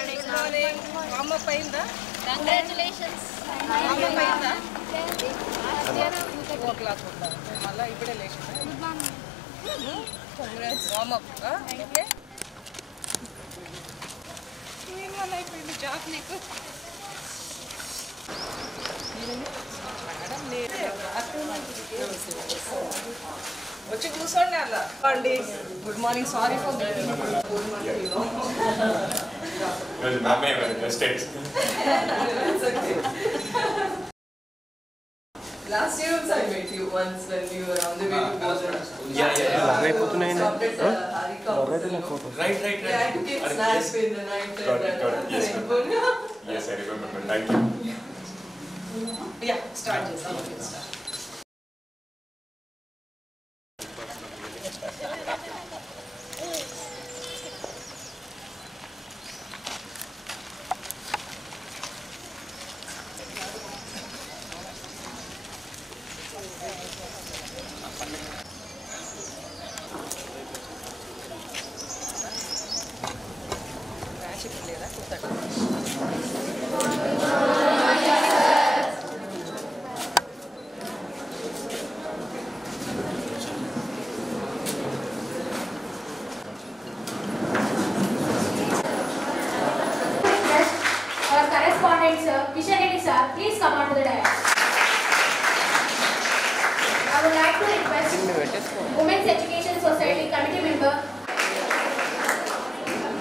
Morning. Warm up ayinda? Congratulations. Warm up ayinda? 2 o'clock ఉంటా. మళ్ళా ఇప్పుడే లేచిందా? Good morning. Congrats. Warm up. Okay. ఏం వల్ల అయిపోయింది జాబ్ నీకు? మేడం వచ్చి కూర్చోండి అలా అండి. Good morning. Sorry for good morning. Last year also I met you once when we were on the way to Bodhra. Yeah. Right. Yeah, I took a snap in the night. Got it. Yes, I remember. Thank you. Yeah, start this. Okay, start. Kishan Reddy sir, please come on to the dais. I would like to request Women's Education Society Committee member.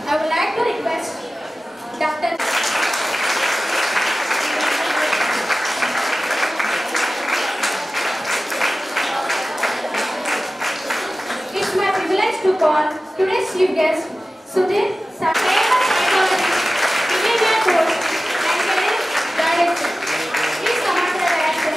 I would like to request Dr. It's my privilege to call today's chief guest, Sudhir Sakhe, psychologist, behavior coach, and career director. Please come on to the dais, sir.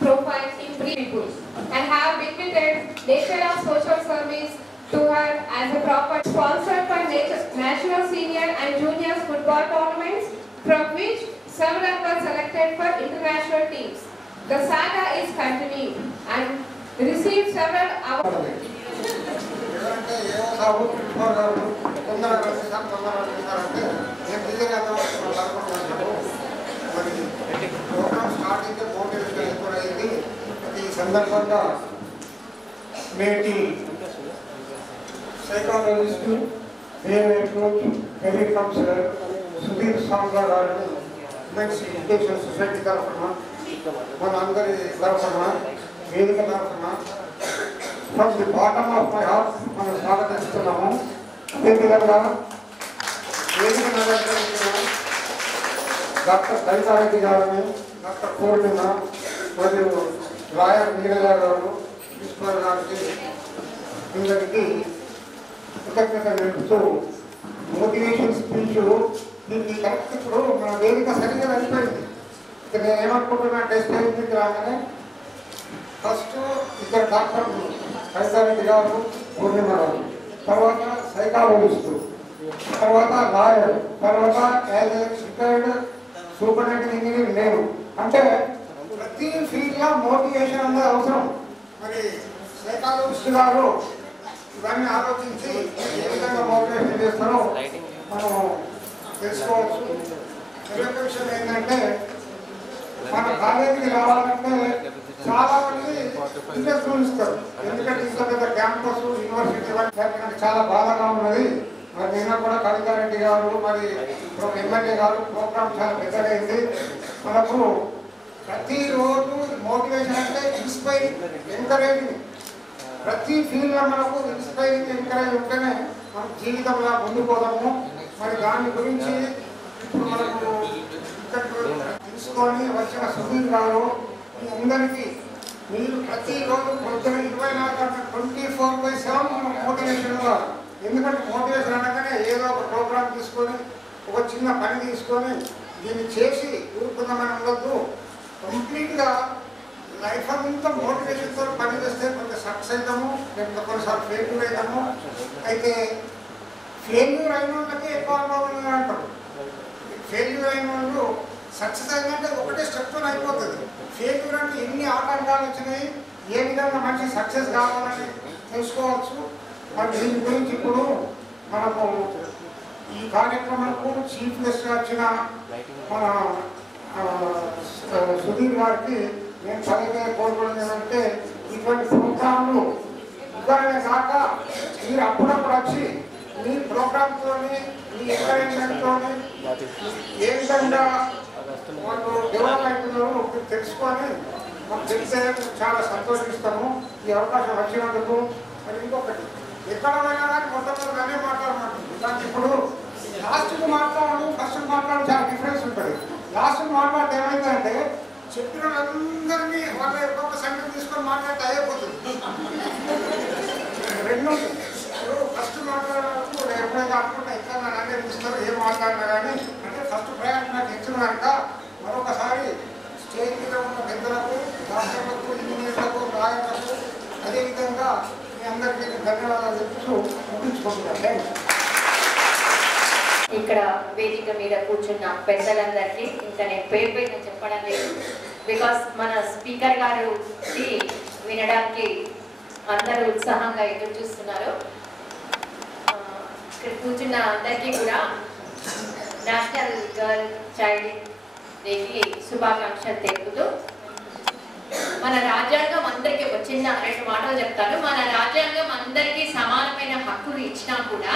Profile in three people and have benefited Nature of Social Service to her as a proper sponsored by national senior and junior football tournaments, from which several were selected for international teams. The saga is continued and received several awards. సందర్భంగా నేటి psychologist behaviour coach career counsellor Sudheer Sangra గారు women's education society తరఫున మన అందరి తరఫున వేదిక తరఫున from the bottom of my heart మనం స్వాగతిస్తున్నాము. అదేవిధంగా వేదిక నగరించిన డాక్టర్ కవితారెడ్డి గారిని, డాక్టర్ పూర్ణిమ మరియు లాయర్ నీరజ గారు, ఈశ్వర్ గారికి అందరికీ కృతజ్ఞత తెలుపుతూ మోటివేషన్ స్పీచ్ దీనికి కరెక్ట్. ఇప్పుడు మన వేదిక సరిగ్గా అయిపోయింది. ఇక నేను ఏమనుకుంటున్నా స్టేజ్ మీద రాగానే ఫస్ట్ ఇక్కడ డాక్టర్ కవితారెడ్డి గారు, పూర్ణిమ గారు, తర్వాత సైకాలజిస్టు, తర్వాత లాయర్, తర్వాత as a retired superintendent engineer నేను. అంటే ప్రతి ఫీల్డ్లో మోటివేషన్ అనేది అవసరం. మరి సైకాలజిస్ట్ గారు ఇవన్నీ ఆలోచించి ఏ విధంగా మోటివేషన్ చేస్తారో మనం తెలుసుకోవచ్చు. రెండవ విషయం ఏంటంటే మన కాలేజీకి రావాలంటే చాలా మంది ఇంట్రెస్ట్ చూపిస్తారు. ఎందుకంటే ఇంత పెద్ద క్యాంపస్ యూనివర్సిటీ నాకు చాలా బాధగా ఉన్నది. మరి నిన్న కూడా కవితారెడ్డి గారు మరి ఎమ్మెల్యే గారు ప్రోగ్రామ్ చాలా పెద్దదైంది. మనకు ప్రతిరోజు మోటివేషన్ అంటే ఇన్స్పైరింగ్, ఎంకరేజింగ్. ప్రతి ఫీల్డ్లో మనకు ఇన్స్పైరింగ్, ఎంకరేజ్ ఉంటేనే మన జీవితంలో ముందుకోదాము. మరి దాని గురించి ఇప్పుడు మనకు ఇక్కడ తీసుకొని వచ్చిన సుధీర్ గారు మీ అందరికీ మీరు ప్రతిరోజు పొద్దున 24/7 మోటివేషన్గా. ఎందుకంటే మోటివేషన్ అనగానే ఏదో ఒక ప్రోగ్రామ్ తీసుకొని ఒక చిన్న పని తీసుకొని దీన్ని చేసి ఊరుకుందామని ఉండొద్దు. కంప్లీట్గా లైఫ్ అంతా మోటివేషన్తో పని చేస్తే కొంత సక్సెస్ అవుతాము, లేకపోతే కొన్నిసార్లు ఫెయిల్యూర్ అవుతాము. అయితే ఫెయిల్యూర్ అయిన వాళ్ళకి ఎక్కువ అనుభవం అంటారు. ఫెయిల్యూర్ అయిన వాళ్ళు సక్సెస్ అయిందంటే ఒకటే స్టెప్తో అయిపోతుంది. ఫెయిల్యూర్ అంటే ఎన్ని ఆటంకాలు వచ్చినాయి, ఏ విధంగా మంచి సక్సెస్ కావాలని తెలుసుకోవచ్చు. మరి దీని గురించి ఇప్పుడు మనకు ఈ కార్యక్రమంకు చీఫ్ గెస్ట్గా వచ్చిన మన సుధీర్ గారికి నేను చదివే కోరుకోవడం ఏంటంటే ఇటువంటి ప్రోగ్రాంలు ఇవ్వడమే కాక మీరు అప్పుడప్పుడు వచ్చి మీ ప్రోగ్రామ్తో మీ ఎంకరేజ్మెంట్తో ఏ విధంగా వాళ్ళు డెవలప్ అవుతున్నారో తెలుసుకొని మాకు తెలిసే చాలా సంతోషిస్తాము ఈ అవకాశం వచ్చినందుకు. మరి ఇంకొకటి ఎక్కడ పోయినా కానీ మొత్తం అనే మాట్లాడమంటుంది. కానీ ఇప్పుడు లాస్ట్కి మాట్లాడు ఫస్ట్ మాట్లాడు చాలా డిఫరెన్స్ ఉంటుంది. లాస్ట్ మాట్లాడితే ఏమైందంటే చెప్పిన వాళ్ళందరినీ వాళ్ళ ఒక్కొక్క సంఖ్య తీసుకొని మాట్లాడితే అయిపోతుంది. రెండు ఫస్ట్ మాట్లాడేటప్పుడు ఎప్పుడైనా అనుకుంటా ఇంకా నన్ను అనిపిస్తారు ఏం మాట్లాడినా కానీ అంటే ఫస్ట్ ప్రయాణం నాకు ఇచ్చిన కనుక మరొకసారి స్టేజ్ మీద ఉన్న పెద్దలకు, డాక్టర్లకు, ఇంజనీర్లకు, నాయకులకు అదేవిధంగా మీ అందరికీ ధన్యవాదాలు చెప్తూ ముగించుకుంటున్నాను. ఇక్కడ వేదిక మీద కూర్చున్న పెద్దలందరికీ ఇంకా నేను పేరు పేరు చెప్పడం లేదు. బికాస్ మన స్పీకర్ గారు వినడానికి అందరూ ఉత్సాహంగా ఎదురు చూస్తున్నారు. ఇక్కడ కూర్చున్న అందరికీ కూడా నేషనల్ గర్ల్ చైల్డ్ డేకి శుభాకాంక్షలు తెలుపుతూ మన రాజ్యాంగం అందరికీ ఒక చిన్న 2 మాటలు చెప్తాను. మన రాజ్యాంగం అందరికీ సమానమైన హక్కులు ఇచ్చినా కూడా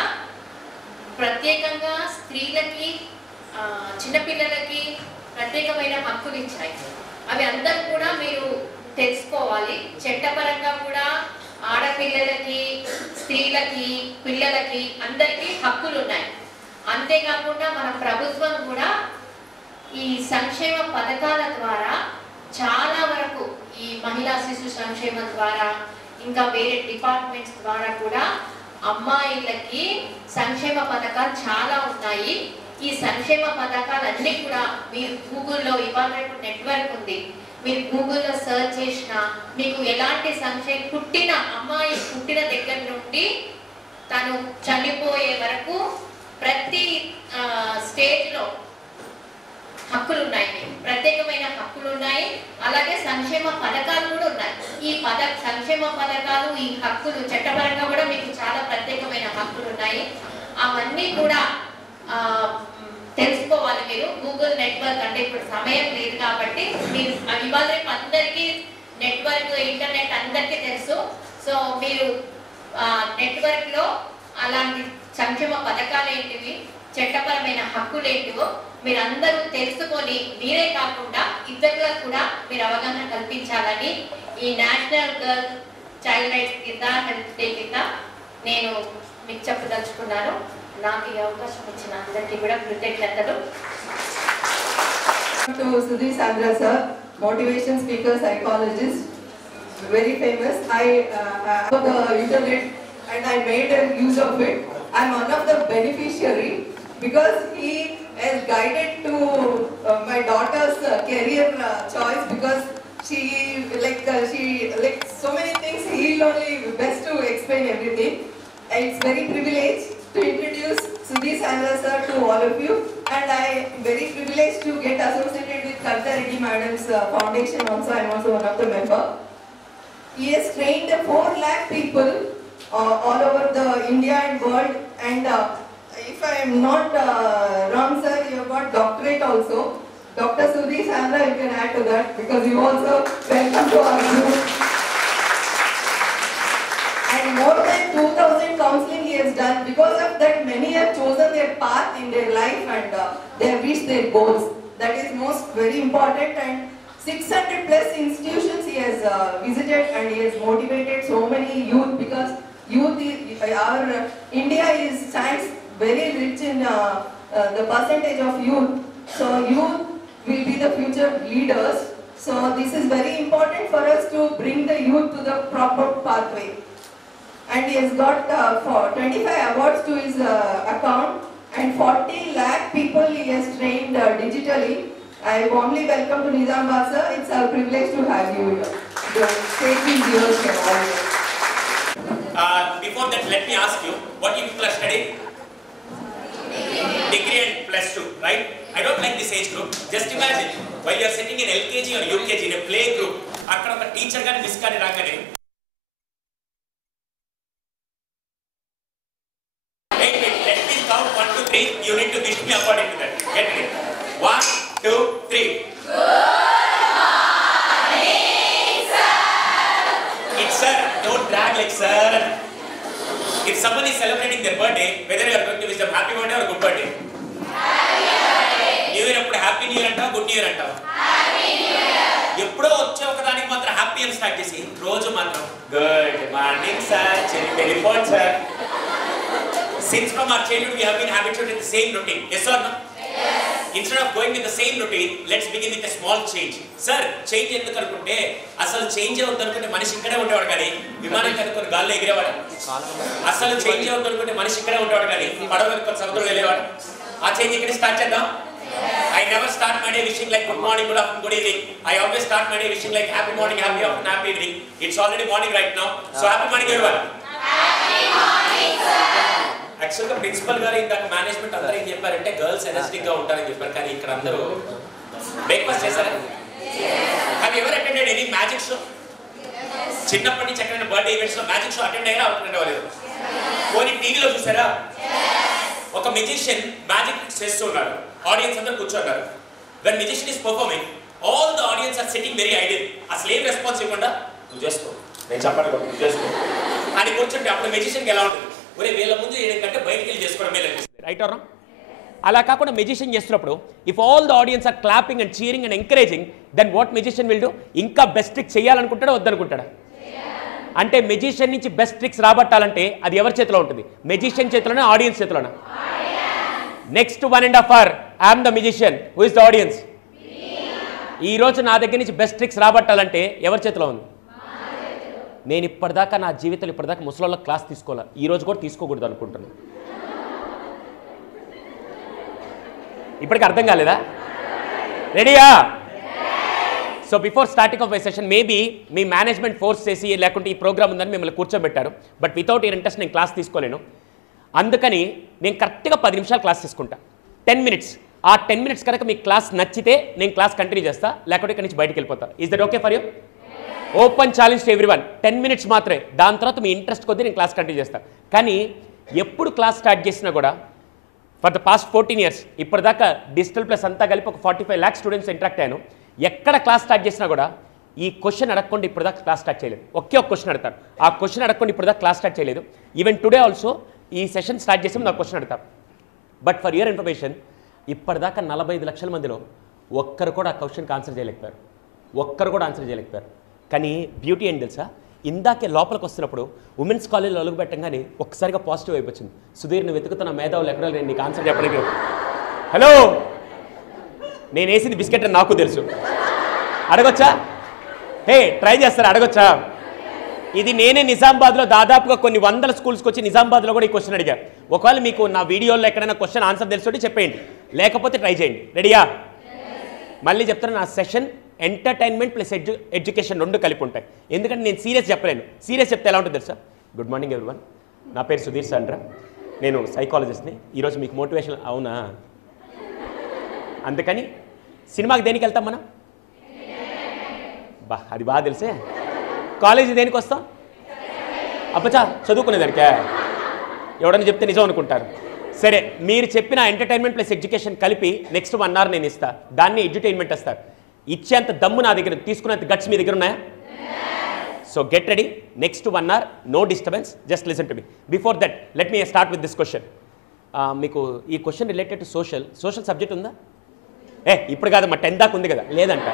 ప్రత్యేకంగా స్త్రీలకి, చిన్నపిల్లలకి ప్రత్యేకమైన హక్కులు ఇచ్చాయి. అవి అందరూ కూడా మీరు తెలుసుకోవాలి. చట్టపరంగా కూడా ఆడపిల్లలకి, స్త్రీలకి, పిల్లలకి అందరికీ హక్కులు ఉన్నాయి. అంతేకాకుండా మన ప్రభుత్వం కూడా ఈ సంక్షేమ పథకాల ద్వారా చాలా వరకు ఈ మహిళా శిశు సంక్షేమం ద్వారా ఇంకా వేరే డిపార్ట్మెంట్స్ ద్వారా కూడా అమ్మాయిలకి సంక్షేమ పథకాలు చాలా ఉన్నాయి. ఈ సంక్షేమ పథకాలన్నీ కూడా మీరు గూగుల్లో ఇవాళ రేపు నెట్వర్క్ ఉంది, మీరు గూగుల్లో సర్చ్ చేసినా మీకు ఎలాంటి పుట్టిన అమ్మాయి పుట్టిన దగ్గర నుండి తను చనిపోయే వరకు ప్రతి స్టేజ్లో హక్కులు ఉన్నాయి, ప్రత్యేకమైన హక్కులు ఉన్నాయి. అలాగే సంక్షేమ పథకాలు కూడా ఉన్నాయి. ఈ సంక్షేమ పథకాలు, ఈ హక్కులు చట్టపరంగా కూడా మీకు చాలా ప్రత్యేకమైన హక్కులు ఉన్నాయి. అవన్నీ కూడా తెలుసుకోవాలి మీరు. గూగుల్ నెట్వర్క్ అంటే ఇప్పుడు సమయం లేదు కాబట్టి మీరు ఇవాళ రేపు అందరికీ నెట్వర్క్, ఇంటర్నెట్ అందరికీ తెలుసు. సో మీరు నెట్వర్క్లో అలాంటి సంక్షేమ పథకాలు ఏంటివి, చట్టపరమైన హక్కులు ఏంటివో మీరు అందరూ తెలుసుకొని మీరే కాకుండా ఇతరులకు కూడా మీరు అవగాహన కల్పించాలని ఈ నేషనల్ గర్ల్ చైల్డ్ రైట్స్ కింద, హెల్త్ డే కింద నేను మీకు చెప్పదలుచుకున్నాను. నాకు ఈ అవకాశం ఇచ్చిన అందరికీ కూడా కృతజ్ఞతలు. To Sudhir Sandra sir, motivation speaker, psychologist, very famous. I have the internet and I made a use of it. I'm one of the beneficiary because he has guided to my daughter's career choice because she so many things. He'll only best to explain everything. And it's very privileged to introduce Sudhir Sandra sir to all of you. and I am very privileged to get associated with Kavita Reddy Madam's foundation also. I am also one of the members. He has trained 4 lakh people all over the India and world, and if I am not wrong, sir, you have got doctorate also. Dr. Sudhi Sandra, you can add to that because you also welcome to our group. And more than 2,000 counseling he has done. Because of that, many have chosen their path in their life and they have reached their goals. That is most very important. And 600 plus institutions he has visited, and he has motivated so many youth, because youth is, our India is stands very rich in the percentage of youth. So youth will be the future leaders. So this is very important for us to bring the youth to the proper pathway. And he has got for 25 awards to his account, and 40 lakh people he has trained digitally. I warmly welcome to Nizamabad, sir. It's a privilege to have you here. The stage is yours, sir. Before that, let me ask you, what you people are studying? Degree and +2, right? I don't like this age group. Just imagine, while you are sitting in LKG or UKG in a play group, akkada oka teacher gaani miss kaani raagane. Wait, let me count 1 to 3. You need to wish me according to that. Get ready. 1, 2, 3. It's sir, don't drag like sir. If someone is celebrating their birthday, whether you are going to wish them happy birthday or good birthday? Happy birthday. New Year appudu happy new year anta, good new year anta. Happy new year. Eppudo వచ్చే ఒక దానికి మాత్రం happy అని start చేసి రోజు మాత్రం good morning sir, telephone sir. Since from our childhood we have been habituated with the same routine. Yes or no? Yes. Instead of going with the same routine, let's begin with a small change. Sir, change ఎందుకు అనుకుంటే అసలు change అవుతుంది అనుకుంటే మనిషి ఇక్కడే ఉండేవాడు కానీ విమానం కనుక్కొని గాల్లో ఎగిరేవాడు. అసలు చేంజ్ అవుతుంది అనుకుంటే మనిషి ఇక్కడే ఉండేవాడు కానీ పడవ కనుక్కొని సముద్రం వెళ్ళేవాడు. ఆ చేంజ్ ఇక్కడ స్టార్ట్ చేద్దాం. I never start my day wishing like good morning, good afternoon, good evening. I always start my day wishing like happy morning, happy afternoon, happy evening. It's already morning right now. So happy morning everyone. Happy morning sir. Actually the principal garu indaka management andare em chepparante girls energetic ga untarani cheppar kani ikkada andaru breakfast chesara. Have you ever attended any magic show? Yes. Chinnapadi nunchi ekkada birthday events lo magic show attend ayyara attend avaledu. Koni TV lo chusara? Yes. Oka magician magic tricks chestunnadu. Audience andaru కూర్చున్నారు. When magician is performing, all the audience are sitting very idle. అసలు ఏం response ఇవ్వకుండా నువ్వు చేసుకో, నేను చెప్పాను కదా నువ్వు చేసుకో అని కూర్చుంటే అప్పుడు మెజిషియన్కి ఎలా ఉంటుంది? ఒరే వీళ్ళ ముందు ఏంటంటే బయటికి వెళ్ళి చేసుకోవడమే అనిపిస్తుంది. Right or wrong? అలా కాకుండా మెజిషియన్ చేస్తున్నప్పుడు if all the audience are clapping and cheering and encouraging, then what magician will do? ఇంకా బెస్ట్ ట్రిక్స్ చేయాలనుకుంటాడా వద్దనుకుంటాడా? అంటే మెజిషియన్ నుంచి బెస్ట్ ట్రిక్స్ రాబట్టాలంటే అది ఎవరి చేతిలో ఉంటుంది? మెజిషియన్ చేతిలోనే, ఆడియన్స్ చేతిలోనే? Next 1.5 hours I'm the magician, who is the audience? ఈ రోజు నా దగ్గర నుంచి బెస్ట్ ట్రిక్స్ రాబట్టాలంటే ఎవరి చేతిలో ఉంది? నేను ఇప్పటిదాకా నా జీవితంలో ఇప్పటిదాకా ముసలోళ్ళ క్లాస్ తీసుకోవాలి, ఈ రోజు కూడా తీసుకోకూడదు అనుకుంటున్నాను. ఇప్పటికి అర్థం కాలేదా? రెడీయా? So before starting of my session maybe me management force చేసి లేకుంటే ఈ ప్రోగ్రామ్ ఉందని మిమ్మల్ని కూర్చోబెట్టారు. బట్ వితౌట్ యూర్ ఇంట్రెస్ట్ నేను క్లాస్ తీసుకోలేను. అందుకని నేను కరెక్ట్గా 10 నిమిషాలు క్లాస్ తీసుకుంటా, 10 minutes. ఆ 10 minutes కనుక మీకు క్లాస్ నచ్చితే నేను క్లాస్ కంటిన్యూ చేస్తా, లేకుంటే ఇక్కడ నుంచి బయటకు వెళ్ళిపోతా. Is that okay for you? Open challenge to everyone. 10 minutes మాత్రమే, దాని తర్వాత మీ ఇంట్రెస్ట్ కొద్దీ నేను క్లాస్ కంటిన్యూ చేస్తాను. కానీ ఎప్పుడు క్లాస్ స్టార్ట్ చేసినా కూడా ఫర్ ద పాస్ట్ 14 years ఇప్పటిదాకా డిజిటల్ ప్లస్ అంతా కలిపి ఒక 45 lakhs స్టూడెంట్స్ ఇంటరాక్ట్ అయ్యాను. ఎక్కడ క్లాస్ స్టార్ట్ చేసినా కూడా ఈ క్వశ్చన్ అడగకుండా ఇప్పటిదాకా క్లాస్ స్టార్ట్ చేయలేదు. ఒకే ఒక క్వశ్చన్ అడతారు, ఆ క్వశ్చన్ అడగకుండా ఇప్పటిదాకా క్లాస్ స్టార్ట్ చేయలేదు. ఈవెన్ టుడే ఆల్సో ఈ సెషన్ స్టార్ట్ చేసి నాకు క్వశ్చన్ అడతారు. బట్ ఫర్ యువర్ ఇన్ఫర్మేషన్ ఇప్పటిదాకా 45 లక్షల మందిలో ఒక్కరు కూడా ఆ క్వశ్చన్కి ఆన్సర్ చేయలేకపోయారు, ఒక్కరు కూడా ఆన్సర్ చేయలేకపోయారు. కానీ బ్యూటీ ఏంటి తెలుసా? ఇందాకే లోపలికి వస్తున్నప్పుడు ఉమెన్స్ కాలేజ్లో అలుగు పెట్టంగానే ఒక్కసారిగా పాజిటివ్ వైపు వచ్చింది. సుధీర్ నువ్వు వెతుకుతున్న మేధావులు ఎక్కడో నేను నీకు ఆన్సర్ చెప్పడానికి. హలో, నేను వేసింది బిస్కెట్ అని నాకు తెలుసు, అడగొచ్చా? హే ట్రై చేస్తారా? అడగొచ్చా? ఇది నేనే నిజామాబాద్లో దాదాపుగా కొన్ని 100 schools వచ్చి నిజామాబాద్లో కూడా ఈ క్వశ్చన్ అడిగా. ఒకవేళ మీకు నా వీడియోలో ఎక్కడైనా క్వశ్చన్ ఆన్సర్ తెలుసుంటే చెప్పేయండి, లేకపోతే ట్రై చేయండి. రెడీయా? మళ్ళీ చెప్తాను, నా సెషన్ ఎంటర్టైన్మెంట్ ప్లస్ ఎడ్యుకేషన్ 2 కలిపి ఉంటాయి. ఎందుకంటే నేను సీరియస్ చెప్పలేను. సీరియస్ చెప్తే ఎలా ఉంటుంది తెలుసా? గుడ్ మార్నింగ్ ఎవ్రీవన్, నా పేరు సుధీర్ సాండ్రా, నేను సైకాలజిస్ట్ని. ఈరోజు మీకు మోటివేషన్. అవునా? అందుకని సినిమాకి దేనికి వెళ్తాం మనం? బా అది బాగా తెలిసే. కాలేజీ దేనికి వస్తాం? అబ్బచా చదువుకునేదానికే. ఎవడని చెప్తే నిజం అనుకుంటారు. సరే, మీరు చెప్పిన ఎంటర్టైన్మెంట్ ప్లస్ ఎడ్యుకేషన్ కలిపి నెక్స్ట్ 1 hour నేను ఇస్తా. దాన్ని ఎడ్యుటైన్మెంట్ వస్తారు. ఇచ్చేంత దమ్ము నా దగ్గర, తీసుకునేంత గట్స్ మీ దగ్గర ఉన్నాయా? So get ready. Next 1 hour no disturbance, just listen to me. Before that let me start with this question. మీకు ఈ question related to social subject ఉందా? ఇప్పుడు కాదు, మా 10th దాకా ఉంది కదా? లేదంట,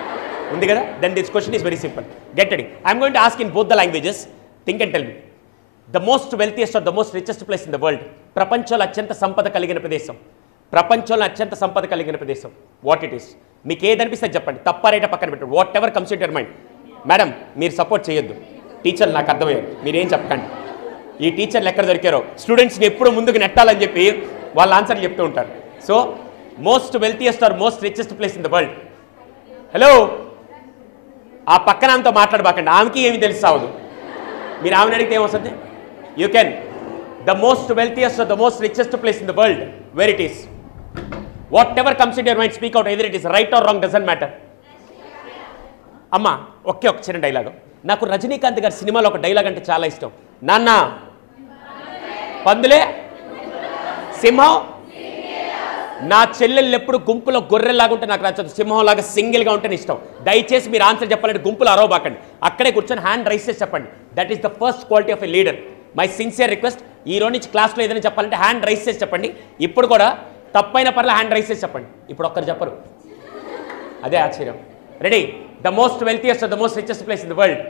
ఉంది కదా? Then this question is very simple. Get ready. I'm going to ask in both the languages. Think and tell me. The most wealthiest or the most richest place in the world. ప్రపంచంలో అత్యంత సంపద కలిగిన ప్రదేశం. ప్రపంచంలో అత్యంత సంపద కలిగిన ప్రదేశం. What it is? మీకు ఏదనిపిస్తే చెప్పండి, తప్ప రైట పక్కన పెట్టండి. What ever comes in your mind. Madam మీరు సపోర్ట్ చేయొద్దు, టీచర్లు నాకు అర్థమయ్యారు, మీరేం చెప్పకండి. ఈ టీచర్లు ఎక్కడ దొరికారో స్టూడెంట్స్ని ఎప్పుడు ముందుకు నెట్టాలని చెప్పి వాళ్ళ ఆన్సర్లు చెప్తూ ఉంటారు. So most wealthiest or most richest place in the world. Hello, ఆ పక్కన ఆమెతో మాట్లాడబాకండి, ఆమెకి ఏమి తెలిసి సావదు. మీరు ఆమెను అడిగితే ఏమొస్తుంది? You can. The most wealthiest or the most richest place in the world, where it is? Whatever comes in your mind, speak out. Either it is right or wrong, doesn't matter. అమ్మా ఒక చిన్న dialogue. నాకు రజనీకాంత్ గారి సినిమాలో ఒక dialogue అంటే చాలా ఇష్టం. నాన్న పందులే సింహం, నా చెల్లెళ్ళు ఎప్పుడు గుంపులో గొర్రెల్లాగా ఉంటే నాకు నచ్చదు, సింహంలాగా సింగిల్గా ఉంటే ఇష్టం. దయచేసి మీరు ఆన్సర్ చెప్పాలంటే గుంపులు అరవబాకండి, అక్కడే కూర్చొని హ్యాండ్ రైస్ చేసి చెప్పండి. That is the first quality of a leader. My sincere request, ఈ రోజు నుంచి క్లాస్లో ఏదైనా చెప్పాలంటే హ్యాండ్ రైస్ చేసి చెప్పండి. ఇప్పుడు కూడా తప్పైన పర్లే హ్యాండ్ రైస్ చేసి చెప్పండి. ఇప్పుడు ఒక్కరు చెప్పరు, అదే ఆశ్చర్యం. Ready? The most wealthiest the most richest place in the world.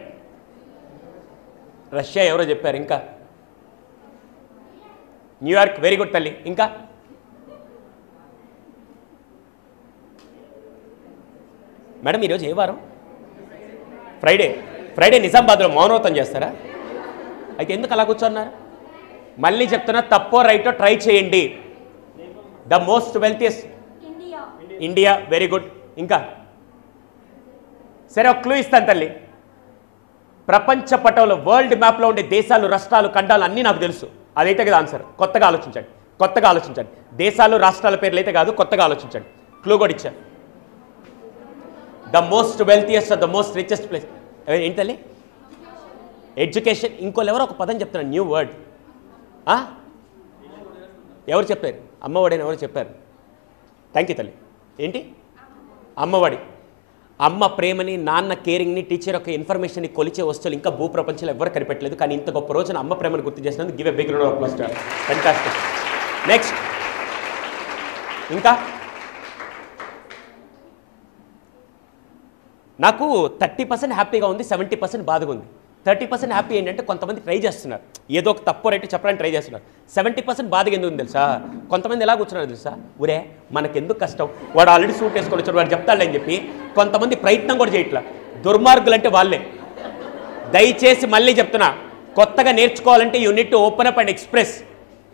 Russia ఎవరో చెప్పారు. ఇంకా న్యూయార్క్, వెరీ గుడ్ తల్లి. ఇంకా మేడం ఈరోజు ఏ వారం? ఫ్రైడే. ఫ్రైడే నిజామాబాద్లో మౌనవ్రతం చేస్తారా? అయితే ఎందుకు అలా కూర్చున్నారు? మళ్ళీ చెప్తున్నా, తప్పో రైటో ట్రై చేయండి. The most wealthiest India, very good. ఇంకా సరే, ఒక క్లూ ఇస్తాను తల్లి. ప్రపంచ పటంలో వరల్డ్ మ్యాప్లో ఉండే దేశాలు, రాష్ట్రాలు, ఖండాలు అన్నీ నాకు తెలుసు. అదైతే కదా ఆన్సర్. కొత్తగా ఆలోచించండి. దేశాలు రాష్ట్రాల పేర్లు అయితే కాదు, కొత్తగా ఆలోచించండి. క్లూ కూడా ఇచ్చాను. The most wealthiest the most richest place ఏంటి తల్లి? ఎడ్యుకేషన్. ఇంకోళ్ళు ఒక పదం చెప్తున్నారు, న్యూ వర్డ్. ఎవరు చెప్పారు? అమ్మఒడి ఎవరు చెప్పారు? థ్యాంక్ యూ తల్లి. ఏంటి? అమ్మఒడి. అమ్మ ప్రేమని, నాన్న కేరింగ్ని, టీచర్ యొక్క ఇన్ఫర్మేషన్ని కొలిచే వస్తువులు ఇంకా భూప్రపంచంలో ఎవరు కనిపెట్టలేదు. కానీ ఇంత గొప్ప రోజున అమ్మ ప్రేమను గుర్తు చేసినందుకు give a big round of applause to her. Fantastic. Next. ఇంకా నాకు 30% హ్యాపీగా ఉంది, 70% బాధగా ఉంది. 30% హ్యాపీ ఏంటంటే కొంతమంది ట్రై చేస్తున్నారు, ఏదో ఒక తప్పు రైట్ చెప్పడానికి ట్రై చేస్తున్నారు. 70% బాధగా ఎందుకు తెలుసా? కొంతమంది ఎలా కూర్చున్నారు తెలుసా? ఊరే మనకెందుకు కష్టం, వాడు ఆల్రెడీ సూట్ వేసుకొని వచ్చాడు, వాడు చెప్తాడు అని చెప్పి కొంతమంది ప్రయత్నం కూడా చేయట్లా. దుర్మార్గులు అంటే వాళ్ళే. దయచేసి మళ్ళీ చెప్తున్నా, కొత్తగా నేర్చుకోవాలంటే you need to open up and express.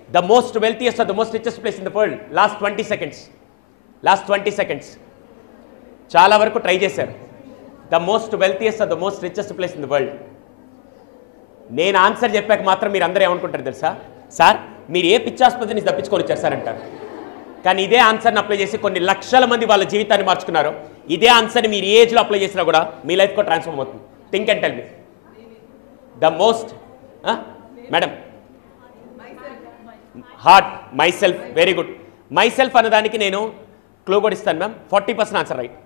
The most wealthiest or the most richest place in the world. Last 20 seconds చాలా వరకు ట్రై చేశారు. The most wealthiest or the most richest place in the world. నేను answer చెప్పాక మాత్రం మీరు అందరూ ఏమనుకుంటారు తెలుసా? సార్ మీరు ఏ పిచ్చాస్పత్రి నుంచి తప్పించుకొని వచ్చారు సార్ అంటారు. కానీ ఇదే ఆన్సర్ని అప్లై చేసి కొన్ని లక్షల మంది వాళ్ళ జీవితాన్ని మార్చుకున్నారు. ఇదే ఆన్సర్ని మీరు ఏ ఏజ్లో అప్లై చేసినా కూడా మీ లైఫ్ కూడా ట్రాన్స్ఫార్మ్ అవుతుంది. Think and tell me. The most madam heart my self, very good. My self అన్నదానికి నేను క్లూ కూడా ఇస్తాను ma'am. 40% answer right.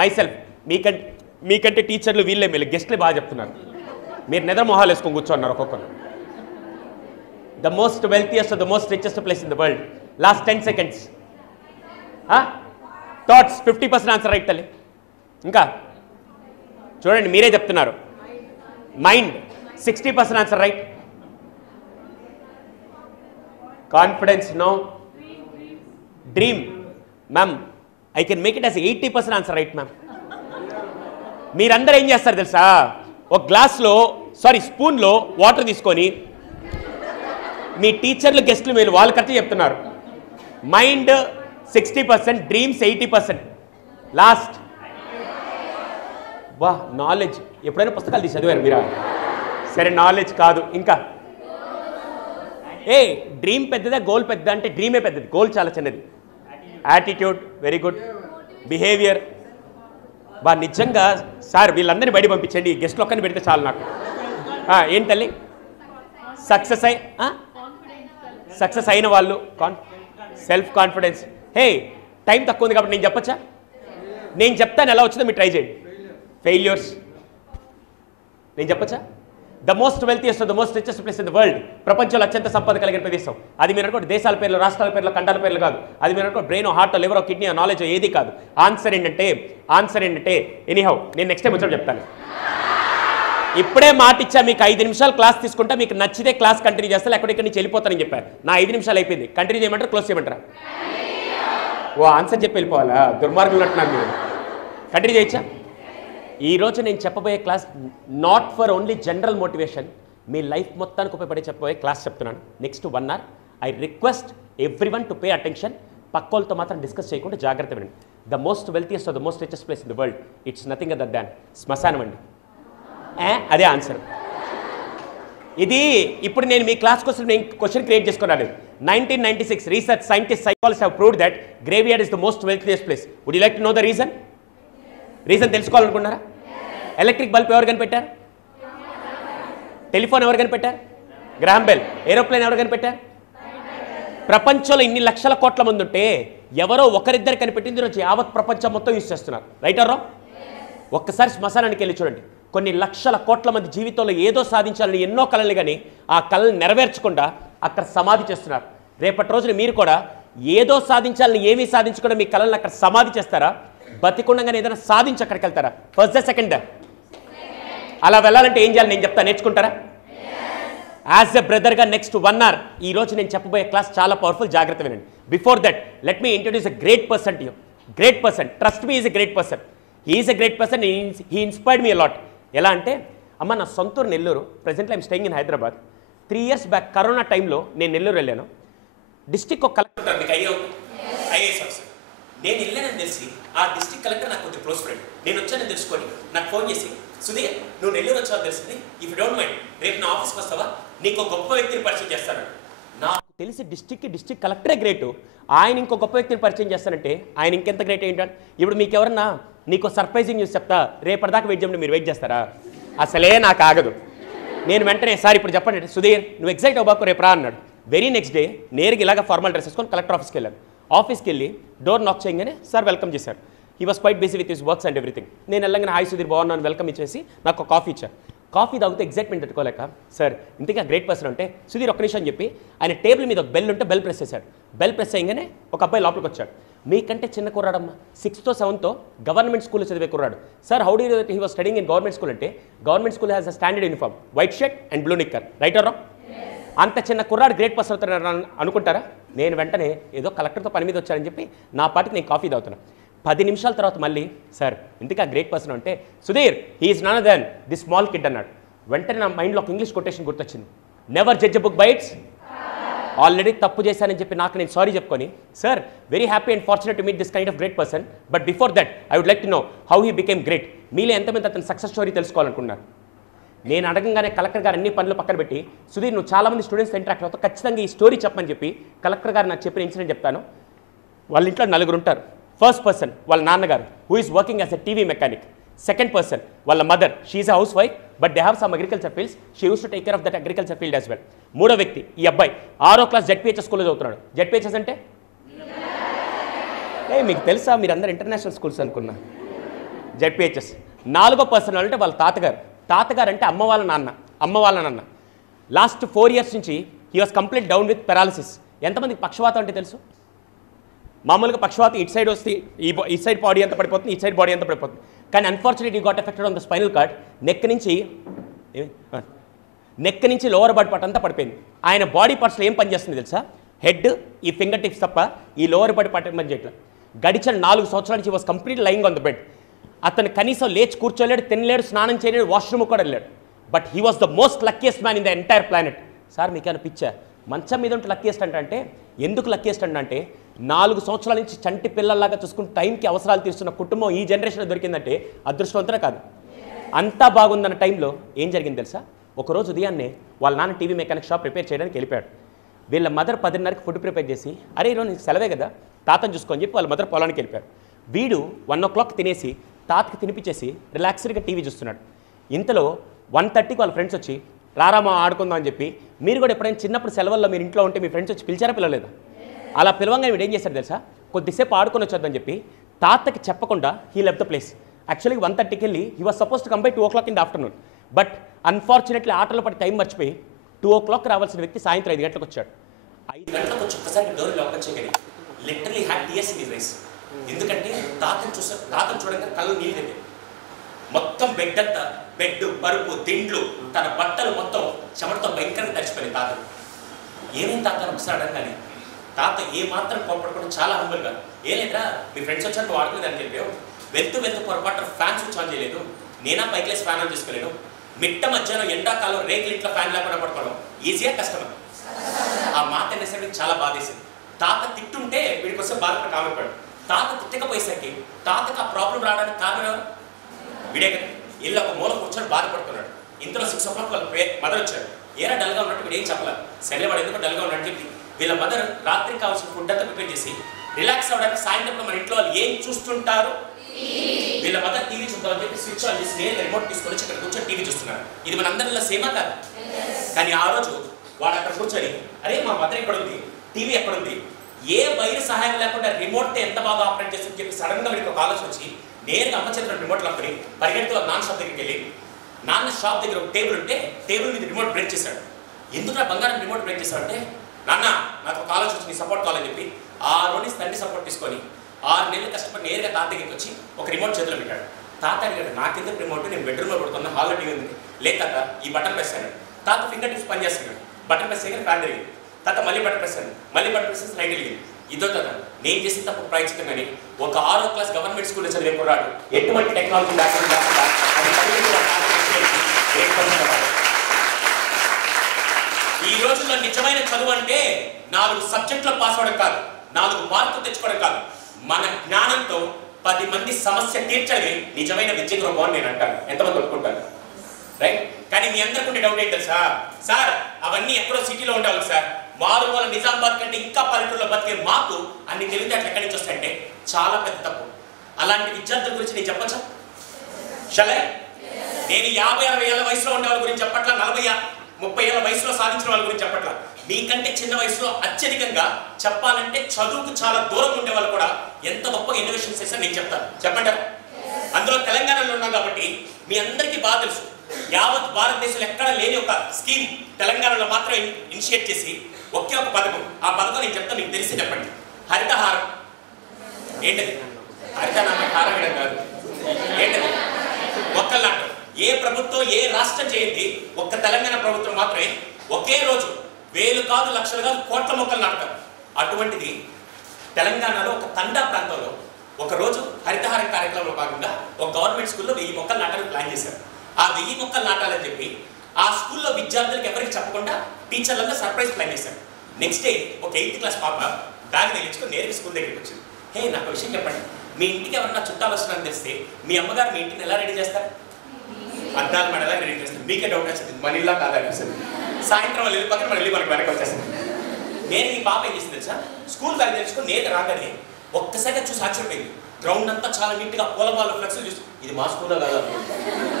My self. మీకంటే టీచర్లు వీళ్ళే మీరు గెస్ట్లే బాగా చెప్తున్నారు. మీరు నిద్ర మొహాలు వేసుకొని కూర్చోన్నారు ఒక్కొక్కరు. The most wealthiest the most richest place in the world. Last 10 seconds. Thoughts. 50% answer right తల్లి. ఇంకా చూడండి మీరే చెప్తున్నారు. Mind. 60% answer right. Confidence no. Dream ma'am I can make it as 80% answer right ma'am. మీరందరూ ఏం చేస్తారు తెలుసా? ఒక గ్లాస్లో స్పూన్లో వాటర్ తీసుకొని మీ టీచర్లు గెస్ట్లు మీరు వాళ్ళు కరెక్ట్ చెప్తున్నారు. Mind 60%, dreams 80%. లాస్ట్ వా నాలెడ్జ్. ఎప్పుడైనా పుస్తకాలు తీసి చదివారు మీరా? సరే నాలెడ్జ్ కాదు. ఇంకా డ్రీమ్ పెద్దదా గోల్ పెద్దదా అంటే డ్రీమే పెద్దది, గోల్ చాలా చిన్నది. యాటిట్యూడ్ వెరీ గుడ్, బిహేవియర్ బా నిజంగా సార్ వీళ్ళందరినీ బయట పంపించండి, గెస్ట్లు ఒక్కరిని పెడితే చాలు నాకు. ఏంటి తల్లి? సక్సెస్ అయిన వాళ్ళు సెల్ఫ్ కాన్ఫిడెన్స్. హే టైం తక్కువ ఉంది కాబట్టి నేను చెప్పచ్చా? నేను చెప్తాను ఎలా వచ్చిందో మీరు ట్రై చేయండి. ఫెయిల్యూర్స్ నేను చెప్పచ్చా? The most wealthiest, the most richest place in the world, ప్రపంచంలో అత్యంత సంపద కలిగిన ప్రదేశం. అది మీరు అనుకోండి దేశాల పేర్లు, రాష్ట్రాల పేర్లు, ఖండాల పేర్లు కాదు. అది మీరు అనుకోండి brain, heart, liver, kidney, knowledge ఏది కాదు. ఆన్సర్ ఏంటంటే ఎనీహౌ నేను నెక్స్ట్ టైం వచ్చి చెప్తాను. ఇప్పుడే మాట ఇచ్చా మీకు 5 నిమిషాలు క్లాస్ తీసుకుంటా, మీకు నచ్చితే క్లాస్ కంటిన్యూ చేస్తా, లేకపోతే ఇక్కడ నుంచి వెళ్ళిపోతానని చెప్పాను. నా 5 నిమిషాలు అయిపోయింది. కంటిన్యూ చేయమంటారా క్లోజ్ చేయమంటారా? ఓ ఆన్సర్ చెప్పి వెళ్ళిపోవాలా? దుర్మార్గులు అంటున్నారు మీరు. కంటిన్యూ చేయొచ్చా? ఈరోజు నేను చెప్పబోయే class not for only general motivation, మీ లైఫ్ మొత్తానికి ఉపయోగపడే చెప్పబోయే క్లాస్ చెప్తున్నాను. Next 1 hour I request everyone to pay attention. పక్కోళ్ళతో మాత్రం డిస్కస్ చేయకుండా జాగ్రత్త వినండి. The most wealthiest, the most richest place in the world, it's nothing other than శ్మశానం అండి. అదే ఆన్సర్. ఇది ఇప్పుడు నేను మీ క్లాస్ కోసం నేను క్వశ్చన్ క్రియేట్ చేసుకున్నాను. 1996 research scientist psychologist have proved that graveyard is the most wealthiest place. Would you like to know the reason? Reason తెలుసుకోవాలనుకున్నారా? ఎలక్ట్రిక్ బల్బ్ ఎవరు కనిపెట్టారు? టెలిఫోన్ ఎవరు కనిపెట్టారు? Graham bell. ఏరోప్లేన్ ఎవరు కనిపెట్టారు? ప్రపంచంలో ఇన్ని లక్షల కోట్ల మంది ఉంటే ఎవరో ఒకరిద్దరు కనిపెట్టింది ఈరోజు యావత్ ప్రపంచం మొత్తం యూజ్ చేస్తున్నారు. Right or wrong? ఒక్కసారి శ్మశానానికి వెళ్ళి చూడండి. కొన్ని లక్షల కోట్ల మంది జీవితంలో ఏదో సాధించాలని ఎన్నో కళలు, కానీ ఆ కళలు నెరవేర్చకుండా అక్కడ సమాధి చేస్తున్నారు. రేపటి రోజున మీరు కూడా ఏదో సాధించాలని ఏమీ సాధించకుండా మీ కళలను అక్కడ సమాధి చేస్తారా? బతికుండగానే ఏదైనా సాధించి అక్కడికి వెళ్తారా? First the second the? అలా వెళ్ళాలంటే ఏం చేయాలి నేను చెప్తా, నేర్చుకుంటారా? యాజ్ ఎ బ్రదర్గా నెక్స్ట్ 1 hour ఈరోజు నేను చెప్పబోయే క్లాస్ చాలా పవర్ఫుల్, జాగ్రత్త వినండి. Before that let me introduce a great person to you. Great person, trust me, is a great person. He is a great person. He inspired me a lot. ఎలా అంటే, అమ్మ నా సొంతూరు Nellore, presently I'm staying in Hyderabad. 3 years back corona టైంలో నేను నెల్లూరు వెళ్ళాను. District ఒక collector మీకు ఐఏఎస్ ఆఫీసర్. నేను వెళ్ళానని తెలిసి ఆ డిస్ట్రిక్ట్ కలెక్టర్ నాకు కొంచెం క్లోజ్ ఫ్రెండ్. నేను వచ్చానని తెలుసుకొని నాకు ఫోన్ చేసి, సుధీర్ నువ్వు నెల్లూరు వచ్చావు తెలిసింది, ఇఫ్ డోంట్ మైండ్ రేపు నా ఆఫీస్కి వస్తావా, నీకు గొప్ప వ్యక్తిని పరిచయం చేస్తాను. నాకు తెలిసి డిస్ట్రిక్ట్ కలెక్టరే గ్రేటు, ఆయన ఇంకో గొప్ప వ్యక్తిని పరిచయం చేస్తానంటే ఆయన ఇంకెంత గ్రేట్ ఏంటంటే, ఇప్పుడు మీకు ఎవరన్నా నీకు సర్ప్రైజింగ్ న్యూస్ చెప్తా, రేపటిదాకా వెయిట్ చేయడం మీరు వెయిట్ చేస్తారా? అసలే నాకు ఆగదు. నేను వెంటనే సార్ ఇప్పుడు చెప్పండి సుధీర్ నువ్వు ఎగ్జైట్ అవ్వకు రేపు రా అన్నాడు. వెరీ నెక్స్ట్ డే నేరుగా ఇలాగ ఫార్మల్ డ్రెస్ వేసుకొని కలెక్టర్ ఆఫీస్కి వెళ్ళాను. ఆఫీస్కి వెళ్ళి డోర్ నాక్ చేయగానే సార్ వెల్కమ్ చేశారు. He was quite busy with his works and everything. నేను వెళ్ళగానే హాయ్ సుధీర్ బాగున్నాను వెల్కమ్ ఇచ్చేసి నాకు కాఫీ ఇచ్చారు. కాఫీ తాగితే ఎగ్జైట్మెంట్ తట్టుకోలేక సార్ ఇంతగా గ్రేట్ పర్సన్ అంటే సుధీర్ ఒక్క నిమిషం అని చెప్పి ఆయన టేబుల్ మీద ఒక బెల్ ఉంటే బెల్ ప్రెస్ చేశాడు. బెల్ ప్రెస్ చేయగానే ఒక అబ్బాయి లోపలికి వచ్చాడు. మీకంటే చిన్న కుర్రాడమ్మా, 6th or 7th గవర్నమెంట్ స్కూల్లో చదివే కుర్రాడు. Sir how do he was studying in government school అంటే, government school has a standard uniform, white shirt and blue knicker. Right or wrong? అంత చిన్న కుర్రాడు గ్రేట్ పర్సన్ అవుతారు అనుకుంటారా? నేను వెంటనే ఏదో కలెక్టర్తో పని మీద వచ్చానని చెప్పి నా పాటికి నేను కాఫీ తాగుతున్నాను. 10 నిమిషాల తర్వాత మళ్ళీ సార్ ఇంతగా గ్రేట్ పర్సన్ అంటే Sudheer he is none than the small kid అన్నాడు. వెంటనే నా మైండ్లో ఒక ఇంగ్లీష్ కొటేషన్ గుర్తొచ్చింది. Never judge a book by its. Already తప్పు చేశానని చెప్పి నాకు నేను సారీ చెప్పుకొని sir very happy and fortunate to meet this kind of great person, but before that I would like to know how he became great. మీలో ఎంతమంది అతని success story తెలుసుకోవాలనుకున్నారు? నేను అడగంగానే కలెక్టర్ గారు అన్ని పనులు పక్కన పెట్టి సుధీర్ నువ్వు చాలామంది స్టూడెంట్స్ ఇంటరాక్ట్ అవుతావు, ఖచ్చితంగా ఈ స్టోరీ చెప్పమని చెప్పి కలెక్టర్ గారు నాకు చెప్పిన ఇన్సిడెంట్ చెప్తాను. వాళ్ళ ఇంట్లో 4 ఉంటారు. ఫస్ట్ పర్సన్ వాళ్ళ నాన్నగారు who is working as a TV mechanic. Second person వాళ్ళ mother, she is a housewife but they have some agriculture fields, she used to take care of that agriculture field as well. మూడో వ్యక్తి ఈ అబ్బాయి 6వ class ZPHS స్కూల్లో చదువుతున్నాడు. ZPHS అంటే మీకు తెలుసా? మీరు అందరు ఇంటర్నేషనల్ స్కూల్స్ అనుకున్నా. జెడ్పీహెచ్ఎస్. 4వ పర్సన్ అంటే వాళ్ళ తాతగారు. తాతగారు అంటే అమ్మ వాళ్ళ నాన్న. లాస్ట్ 4 years నుంచి he was complete down with paralysis. ఎంతమందికి పక్షవాతం అంటే తెలుసు? మామూలుగా పక్షవాతం ఇటు సైడ్ వస్తే ఈ సైడ్ బాడీ అంతా పడిపోతుంది, ఈ సైడ్ బాడీ అంతా పడిపోతుంది. కానీ unfortunately got affected on the spinal cord. Neck నుంచి లోవర్ బాడీ పార్ట్ అంతా పడిపోయింది. ఆయన బాడీ పార్ట్స్లో ఏం పనిచేస్తుంది తెలుసా? హెడ్, ఈ ఫింగర్ టిప్స్ తప్ప ఈ లోవర్ బాడీ పార్ట్ పని చేయట్లేదు. గడిచిన 4 సంవత్సరాల నుంచి was complete lying on the bed. అతను కనీసం లేచి కూర్చోలేడు, తినలేడు, స్నానం చేయలేడు, వాష్రూమ్ కూడా వెళ్ళాడు. But he was the most luckiest man in the entire planet. Sir మీకు ఏమైనా పిచ్చా? మంచం మీద ఉంటే లక్కీయెస్ట్ అంటే ఎందుకు లక్కీయెస్ట్ అంటే 4 సంవత్సరాల నుంచి చంటి పిల్లల్లాగా చూసుకుని టైంకి అవసరాలు తీరుస్తున్న కుటుంబం ఈ జనరేషన్లో దొరికిందంటే అదృష్టవంతులే కాదు. అంతా బాగుందన్న టైంలో ఏం జరిగింది తెలుసా? ఒకరోజు ఉదయాన్నే వాళ్ళ నాన్న టీవీ మెకానిక్ షాప్ రిపేర్ చేయడానికి వెళ్ళిపోయాడు. వీళ్ళ మదర్ 10:30కి ఫుడ్ ప్రిపేర్ చేసి, అరే ఈరోజు నీకు సెలవే కదా తాతను చూసుకొని చెప్పి వాళ్ళ మదర్ పొలానికి వెళ్ళిపోయారు. వీడు 1 o'clock తినేసి తాతకి తినిపించేసి రిలాక్స్డ్గా టీవీ చూస్తున్నాడు. ఇంతలో 1:30కి వాళ్ళ ఫ్రెండ్స్ వచ్చి రారామా ఆడుకుందాం అని చెప్పి, మీరు కూడా ఎప్పుడైనా చిన్నప్పుడు సెలవుల్లో మీరు ఇంట్లో ఉంటే మీ ఫ్రెండ్స్ వచ్చి పిలిచారా పిలవలేదా? అలా పిలవంగా వీడు ఏం చేశాడు తెలుసా, కొద్దిసేపు ఆడుకొని వచ్చేద్దని చెప్పి తాతకి చెప్పకుండా he left the place. Actually 1:30కి వెళ్ళి he was suppose to come by 2 o'clock in the afternoon. But unfortunately ఆటలో పడి టైం మర్చిపోయి 2 o'clock రావాల్సిన వ్యక్తి సాయంత్రం 5 గంటలకు వచ్చాడు. 5 గంటలకు వచ్చి ఒక్కసారి డోర్ ఓపెన్ చేయగలి literally had tears in his eyes. ఎందుకంటే తాతను చూడగానే కళ్ళు నీళ్ళు తింది. మొత్తం బెడ్ అంతా, బెడ్, పరుపు, దిండ్లు, తన బట్టలు మొత్తం చెమటతో భయంకరంగా తడిచిపోయింది తాత. ఏమేం తాత ఒకసారి అడగానే తాత ఏ మాత్రం కోపడకుండా చాలా హంబుల్గా, ఏ లేదురా మీ ఫ్రెండ్స్ వచ్చారు నువ్వు ఆడుకునేదాన్ని చెప్పావు, వెళ్తూ పొరపాటు ఫ్యాన్ స్విచ్ ఆన్ చేయలేదు, నేనా పైక్లేసి ఫ్యాన్ ఆన్ చేసుకోలేను, మిట్ట మధ్యాహ్నం ఎండాకాలం రేకులు ఇంట్లో ఫ్యాన్ లేకుండా పడుకోవడం ఈజీగా కష్టమే. ఆ మాట అనేసరికి చాలా బాధేసింది. తాత తిట్టుంటే వీడికి వస్తే బాధపడి కామెపడు. తాత తిట్టకపోయేసరికి తాతకు ఆ ప్రాబ్లం రావడానికి కారణం వీడే కదా. ఇల్లు ఒక మూల కూర్చొని బాధపడుతున్నాడు. ఇంతలో 6 o'clock వాళ్ళ మదర్ వచ్చాడు. ఏరా డల్గా ఉన్నట్టు వీడు ఏం చెప్పలేదు. సరే వాడు ఎందుకు డల్గా ఉన్నాడు చెప్పి వీళ్ళ మదర్ రాత్రికి కావాల్సిన ఫుడ్ అంతా ప్రిపేర్ చేసి రిలాక్స్ అవ్వడానికి సాయంత్రం మన ఇంట్లో వాళ్ళు ఏం చూస్తుంటారు, వీళ్ళ మదర్ టీవీ చూద్దామని చెప్పి స్విచ్ ఆన్ చేసి నేను రిమోట్ తీసుకొని వచ్చి ఇక్కడ కూర్చొని టీవీ చూస్తున్నారు. ఇది మన అందరిలో సేమా కాదు. కానీ ఆ రోజు వాడు అక్కడ కూర్చొని అరే మా మదర్ ఎక్కడ ఉంది, టీవీ ఎక్కడ ఉంది, ఏ వైర్ సహాయం లేకుండా రిమోట్ ఎంత బాగా ఆపరేట్ చేస్తుందని చెప్పి సడన్ గా వీడికి ఒక ఆలోచన వచ్చి నేరుగా అమ్మ చేతిలో రిమోట్ లాక్కుని పరిగెడుతూ నాన్న షాప్ దగ్గరికి వెళ్ళి, నాన్న షాప్ దగ్గర ఒక టేబుల్ ఉంటే టేబుల్ మీద రిమోట్ బ్రేక్ చేశాడు. ఎందుకు నా బంగారం రిమోట్ బ్రేక్ చేశాడంటే, నాన్న నాకు ఒక ఆలోచన వచ్చి నీ సపోర్ట్ కావాలని చెప్పి 6 రోజులు తండ్రి సపోర్ట్ తీసుకొని 6 నెలలు కష్టపడి నేరుగా తాత దగ్గరికి వచ్చి ఒక రిమోట్ చేతిలో పెట్టాడు. తాత అడిగాడు నాకెందుకు రిమోట్, నేను బెడ్రూమ్లో పడుతున్నా, హాల్లో టీవీ ఉంది, లేదు తాత ఈ బటన్ ప్రెస్ అయ్యాడు. తాత ఫింగర్ టిప్స్ పని చేస్తున్నాడు. బటన్ ప్రెస్ చేయగానే ఫ్యాన్ తిరిగింది. తాత మళ్ళీ బటన్ ప్రెస్ అయ్యాడు, మళ్ళీ బటన్ ప్రెస్ చేసి లైట్ వెలిగింది. ఇదో తాత నేను చేసిన తప్పు ప్రాయచితంగాని ఒక 6వ క్లాస్ గవర్నమెంట్ స్కూల్లో చదివే కుర్రాడు ఎటువంటి టెక్నాలజీ లేకుండా ఈ రోజుల్లో నిజమైన చదువు అంటే 4 సబ్జెక్టులో పాస్ అవ్వడం కాదు, 4 మార్కులు తెచ్చుకోవడం కాదు, మన జ్ఞానంతో 10 మంది సమస్య తీర్చడమే నిజమైన విద్య రూపం అని నేను అంటాను. ఎంతమంది ఒప్పుకుంటారు? రైట్. కానీ మీ అందరికీ డౌట్ ఏంటి తెలుసా, సార్ అవన్నీ ఎక్కడో సిటీలో ఉండాలి సార్, మారుమూల నిజామాబాద్ కంటే ఇంకా పల్లెటూరులో బతికే మాకు అన్ని తెలివితేటలు ఎక్కడి నుంచి వస్తాయంటే చాలా పెద్ద తప్పు. అలాంటి విద్యార్థుల గురించి నేను చెప్పచ్చా? షలే నేను 50-60 ఏళ్ళ వయసులో ఉండే వాళ్ళ గురించి చెప్పట్లా, 40-30 ఏళ్ళ వయసులో సాధించిన వాళ్ళ గురించి చెప్పట్లా. మీకంటే చిన్న వయసులో అత్యధికంగా చెప్పాలంటే చదువుకు చాలా దూరంగా ఉండే వాళ్ళు కూడా ఎంత గొప్పగా ఇన్నోవేషన్స్ చేశారో నేను చెప్తాను. చెప్పండి. అందులో తెలంగాణలో ఉన్నాం కాబట్టి మీ అందరికీ బాగా తెలుసు, యావత్ భారతదేశంలో ఎక్కడా లేని ఒక స్కీమ్ తెలంగాణలో మాత్రం ఇనిషియేట్ చేసి ఒకే ఒక పథకం, ఆ పథకం నేను చెప్తాను, మీకు తెలిసి చెప్పండి. హరితహారం. ఏంటది? హరితనామ హారం వేయడం కాదు, ఏంటది? మొక్కలు నాటం. ఏ ప్రభుత్వం ఏ రాష్ట్రం చేయండి, ఒక్క తెలంగాణ ప్రభుత్వం మాత్రమే ఒకే రోజు 1000 కాదు, లక్షలు కాదు, కోట్ల మొక్కలు నాటుతారు. అటువంటిది తెలంగాణలో ఒక తండా ప్రాంతంలో ఒక రోజు హరితహారం కార్యక్రమంలో భాగంగా ఒక గవర్నమెంట్ స్కూల్లో 1000 మొక్కలు నాటాలని ప్లాన్ చేశారు. ఆ 1000 మొక్కలు నాటాలని చెప్పి ఆ స్కూల్లో విద్యార్థులకు ఎవరికి చెప్పకుండా టీచర్లంతా సర్ప్రైజ్ ప్లాన్ చేశారు. నెక్స్ట్ డే ఒక 8th క్లాస్ పాప బ్యాగ్ తెచ్చుకొని నేరుగా స్కూల్ దగ్గరికి వచ్చింది. హే నాకు విషయం చెప్పండి, మీ ఇంటికి ఎవరన్నా చుట్టాలు వస్తున్నారని తెలిస్తే మీ అమ్మగారు మీ ఇంటిని ఎలా రెడీ చేస్తారు? అద్దాలు మన ఎలా రెడీ చేస్తారు? మీకే డౌట్ వచ్చింది, మన ఇల్లా కాదని. సాయంత్రం వాళ్ళు వెళ్ళిపోతే మన ఇల్లు మనకి వెనక్కి వచ్చేస్తుంది. నేను ఈ పాప ఏం చేసింది తెలుసా, స్కూల్ బ్యాగ్ తెచ్చుకొని నేరుగా రాగానే ఒక్కసారిగా చూసి ఆశ్చర్యపోయింది. గ్రౌండ్ అంతా చాలా నీట్గా పూలబాలు ఫ్లెక్స్లు చూసి ఇది మా స్కూల్లో కాదు,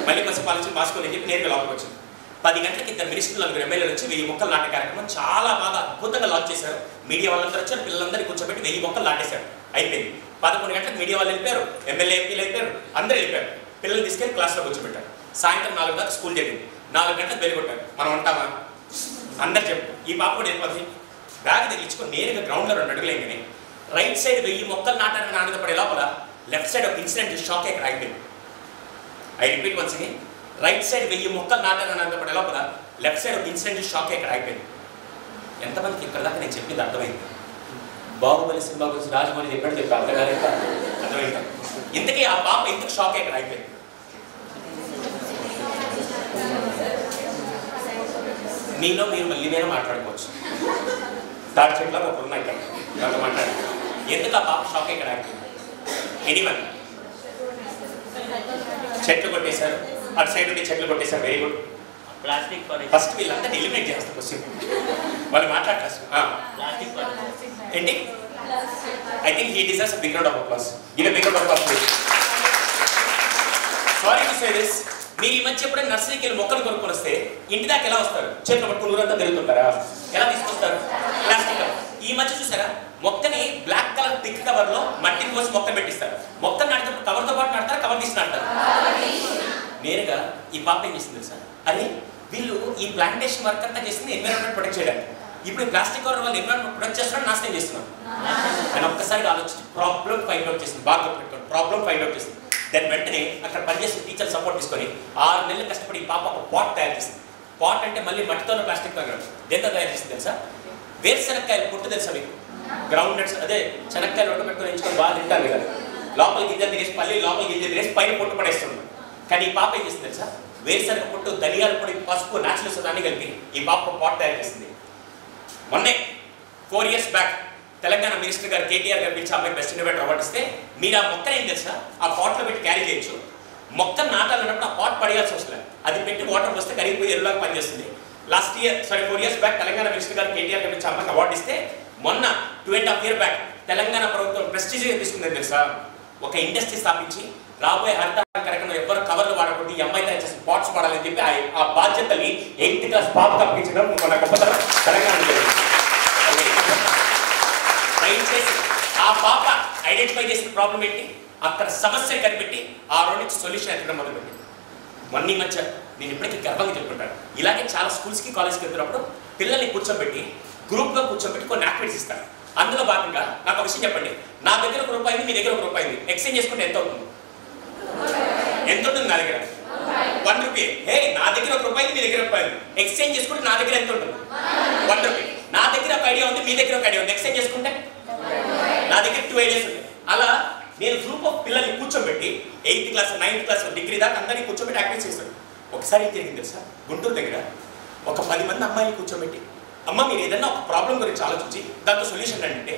మళ్ళీ కొంచెం పాలించి మా స్కూల్ అని చెప్పి నేరుగా లోపలికి వచ్చింది. 10 గంటలకి 2 మినిస్టర్లు 4 ఎమ్మెల్యేలు వచ్చి 1000 మొక్కలు నాటే కార్యక్రమం చాలా బాగా అద్భుతంగా లాంచ్ చేశారు. మీడియా వాళ్ళందరూ వచ్చారు, పిల్లలందరినీ కూర్చోబెట్టి 1000 మొక్కలు నాటేశారు. అయిపోయింది. 11 గంటలకు మీడియా వాళ్ళు వెళ్ళిపోయారు, ఎమ్మెల్యే ఎంపీలు వెళ్ళిపోయారు, అందరూ వెళ్ళిపోయారు. పిల్లలు తీసుకెళ్ళి క్లాస్లో కూర్చోబెట్టారు. సాయంత్రం 4 దాకా స్కూల్ జరిగింది. 4 గంటలకు బెల్ కొట్టారు. మనం ఉంటామా? అందరు చెప్పు. ఈ పాప కూడా వెళ్ళిపోతుంది. బ్యాగ్ తగిలించుకొని నేరుగా గ్రౌండ్లో 2 అడుగులు వేయగానే రైట్ సైడ్ 1000 మొక్కలు నాటారని ఆనందపడే లోపల లెఫ్ట్ సైడ్ ఒక ఇన్సిడెంట్ షాక్ ఇక్కడ అయిపోయింది. I repeat once again, right side 1000 మొక్కలు నాటారని ఆనందపడే లోపల లెఫ్ట్ సైడ్ ఒక ఇన్సిడెంట్ షాక్ ఇక్కడ అయిపోయింది. ఎంతమందికి ఇక్కడ దాకా నేను చెప్పింది అర్థమైంది? బాహుబలి సినిమా గురించి రాజమౌళి చెప్పాడు, అర్థమైంది. ఇంతకీ ఆ పాప ఎందుకు షాక్ ఇక్కడ అయిపోయింది? మీలో మీరు మళ్ళీ నేను మాట్లాడుకోవచ్చు. తాడి చెట్ల ఒకరు ఉన్నాయి ఇక్కడ ఎవరు మాట్లాడారు. ఎందుకు ఆ పాప షాక్ ఇక్కడ అయిపోయింది? ఎనీవన్? చెట్లు కొట్టేశారు, అటు సైడ్ ఉండి చెట్లు కొట్టేశారు. Very good. ప్లాస్టిక్ ఫస్ట్ వీళ్ళందరినీ ఎలిమినేట్ చేస్తారు. క్వశ్చన్ వాళ్ళు మాట్లాడతారు. ఏంటి I think he deserves a big round of applause. Give a big round of applause, please. Sorry to say this. మీరు ఈ మధ్య ఎప్పుడైనా నర్సరీకి వెళ్ళి మొక్కలు కొనుక్కొని వస్తే ఇంటి దాకా ఎలా వస్తారు? చేతిలో పట్టుకుని ఊరంతా తిరుగుతుంటారా? ఎలా తీసుకొస్తారు? ప్లాస్టిక్. ఈ మధ్య చూసారా మొక్కని బ్లాక్ కలర్ థిక్ కవర్ లో మట్టిని పోసి మొక్క పెట్టిస్తారు. మొక్కను నాటినప్పుడు కవర్ తో పాటు నాటుతారా, కవర్ తీసి నాటుతారు? నేరుగా ఈ పాప ఏం చేసింది సార్, అరే వీళ్ళు ఈ ప్లాంటేషన్ వర్క్ అంతా చేసింది ఎన్విరాన్మెంట్ ప్రొటెక్ట్ చేయడానికి. ఇప్పుడు ఈ ప్లాస్టిక్ కవర్ వాళ్ళు ఎన్విరాన్మెంట్ ప్రొటెక్ట్ చేస్తున్నారు, నాశనం చేస్తున్నారు. అని ఒక్కసారిగా ఆలోచించి ప్రాబ్లం ఫైండ్ అవుట్ చేసింది. బాగా పెట్టుకోండి, ప్రాబ్లం ఫైండ్ అవుట్ చేసింది. దాని వెంటనే అక్కడ పనిచేసిన టీచర్ సపోర్ట్ తీసుకొని 6 నెలలు కష్టపడి ఈ పాప ఒక పాట్ తయారు చేసింది. పాట్ అంటే మళ్ళీ మట్టితోనే ప్లాస్టిక్ తో దేంతో తయారు చేసింది తెలుసా? వేరుశనక్కాయలు పొట్టు తెలుసా మీకు? గ్రౌండ్ నట్స్, అదే శనక్కాయలు ఉడకబెట్టుకొని ఎంచుకొని బాగా తింటారు కదా, లోపల గింజలు తినేసి పల్లి లోపల గింజలు తినేసి పైన పొట్టు పడేస్తుంది. కానీ ఈ పాప ఏం చేసింది తెలుసా? వేరుశనగ పొట్టు, ధనియాల పొడి, పసుపు, న్యాచురల్స్ అన్ని కలిపి ఈ పాప పాట్ తయారు చేసింది. మొన్నే 4 years బ్యాక్ తెలంగాణ మినిస్టర్ గారు కేటీఆర్ గారు పిలిచి అమ్మాయి బెస్ట్ ఇన్నోవేటర్ అవార్డు ఇస్తే మీరు ఆ మొక్కను ఏం తెలుసా ఆ పాట్లో పెట్టి క్యారీ చేయొచ్చు. మొక్కను నాటాలన్నప్పుడు ఆ పాట్ పడేయాల్సి వస్తుంది. అది పెట్టి వాటర్ వస్తే కరిగిపోయి ఎరువులాగా పనిచేస్తుంది. 4 years బ్యాక్ తెలంగాణ మినిస్టర్ గారు కేటీఆర్ గారు పిలిచి అమ్మాయికి అవార్డు ఇస్తే మొన్న 2.5 years బ్యాక్ తెలంగాణ ప్రభుత్వం ప్రెస్టీజియస్ తీసుకుందని తెలుసా? ఒక ఇండస్ట్రీ స్థాపించి రాబోయే హరితారం కార్యక్రమం ఎవరు కవర్లు వాడకూడదు, ఈ అమ్మాయి తయారు చేసిన పాట్స్ వాడాలని చెప్పి ఆ బాధ్యతని 8th class పాపకు అప్పించడం మన గొప్పతనం తెలంగాణ. దయచేసి ఆ పాప ఐడెంటిఫై చేసిన ప్రాబ్లం ఏంటి, అక్కడ సమస్యను కనిపెట్టి ఆ రోజు సొల్యూషన్ ఎక్కడం మొదలుపెట్టి మొన్న మధ్య నేను ఇప్పటికీ గర్వంగా చెప్పుకుంటాను. ఇలాగే చాలా స్కూల్స్కి కాలేజ్కి వెళ్తున్నప్పుడు పిల్లల్ని కూర్చోబెట్టి గ్రూప్గా కూర్చోబెట్టి కొన్ని యాక్టివిటీస్ ఇస్తారు. అందులో భాగంగా నాకు ఒక విషయం చెప్పండి, నా దగ్గర ₹1, మీ దగ్గర ₹1 ఎక్స్చేంజ్ చేసుకుంటే ఎంత అవుతుంది? ఎంత ఉంటుంది? నా దగ్గర ₹1. హే, నా దగ్గర ₹1, మీ దగ్గర ₹1 ఎక్స్చేంజ్ చేసుకుంటే నా దగ్గర ఎంత ఉంటుంది? ₹1. నా దగ్గర ఒక ఐడియా ఉంది, మీ దగ్గర ఒక ఐడియా ఉంది, ఎక్స్చేంజ్ చేసుకుంటే నా దగ్గర 2 ideas ఉంటాయి. అలా నేను గ్రూప్ ఆఫ్ పిల్లల్ని కూర్చోబెట్టి 8th class 9th class degree దాకా అందరినీ కూర్చోబెట్టి యాక్టివిటీస్ చేస్తాను. ఒకసారి ఏం జరిగింది తెలుసా? గుంటూరు దగ్గర ఒక 10 మంది అమ్మాయిని కూర్చోబెట్టి, అమ్మ మీరు ఏదైనా ఒక ప్రాబ్లం గురించి ఆలోచించి దాంట్లో సొల్యూషన్ అంటే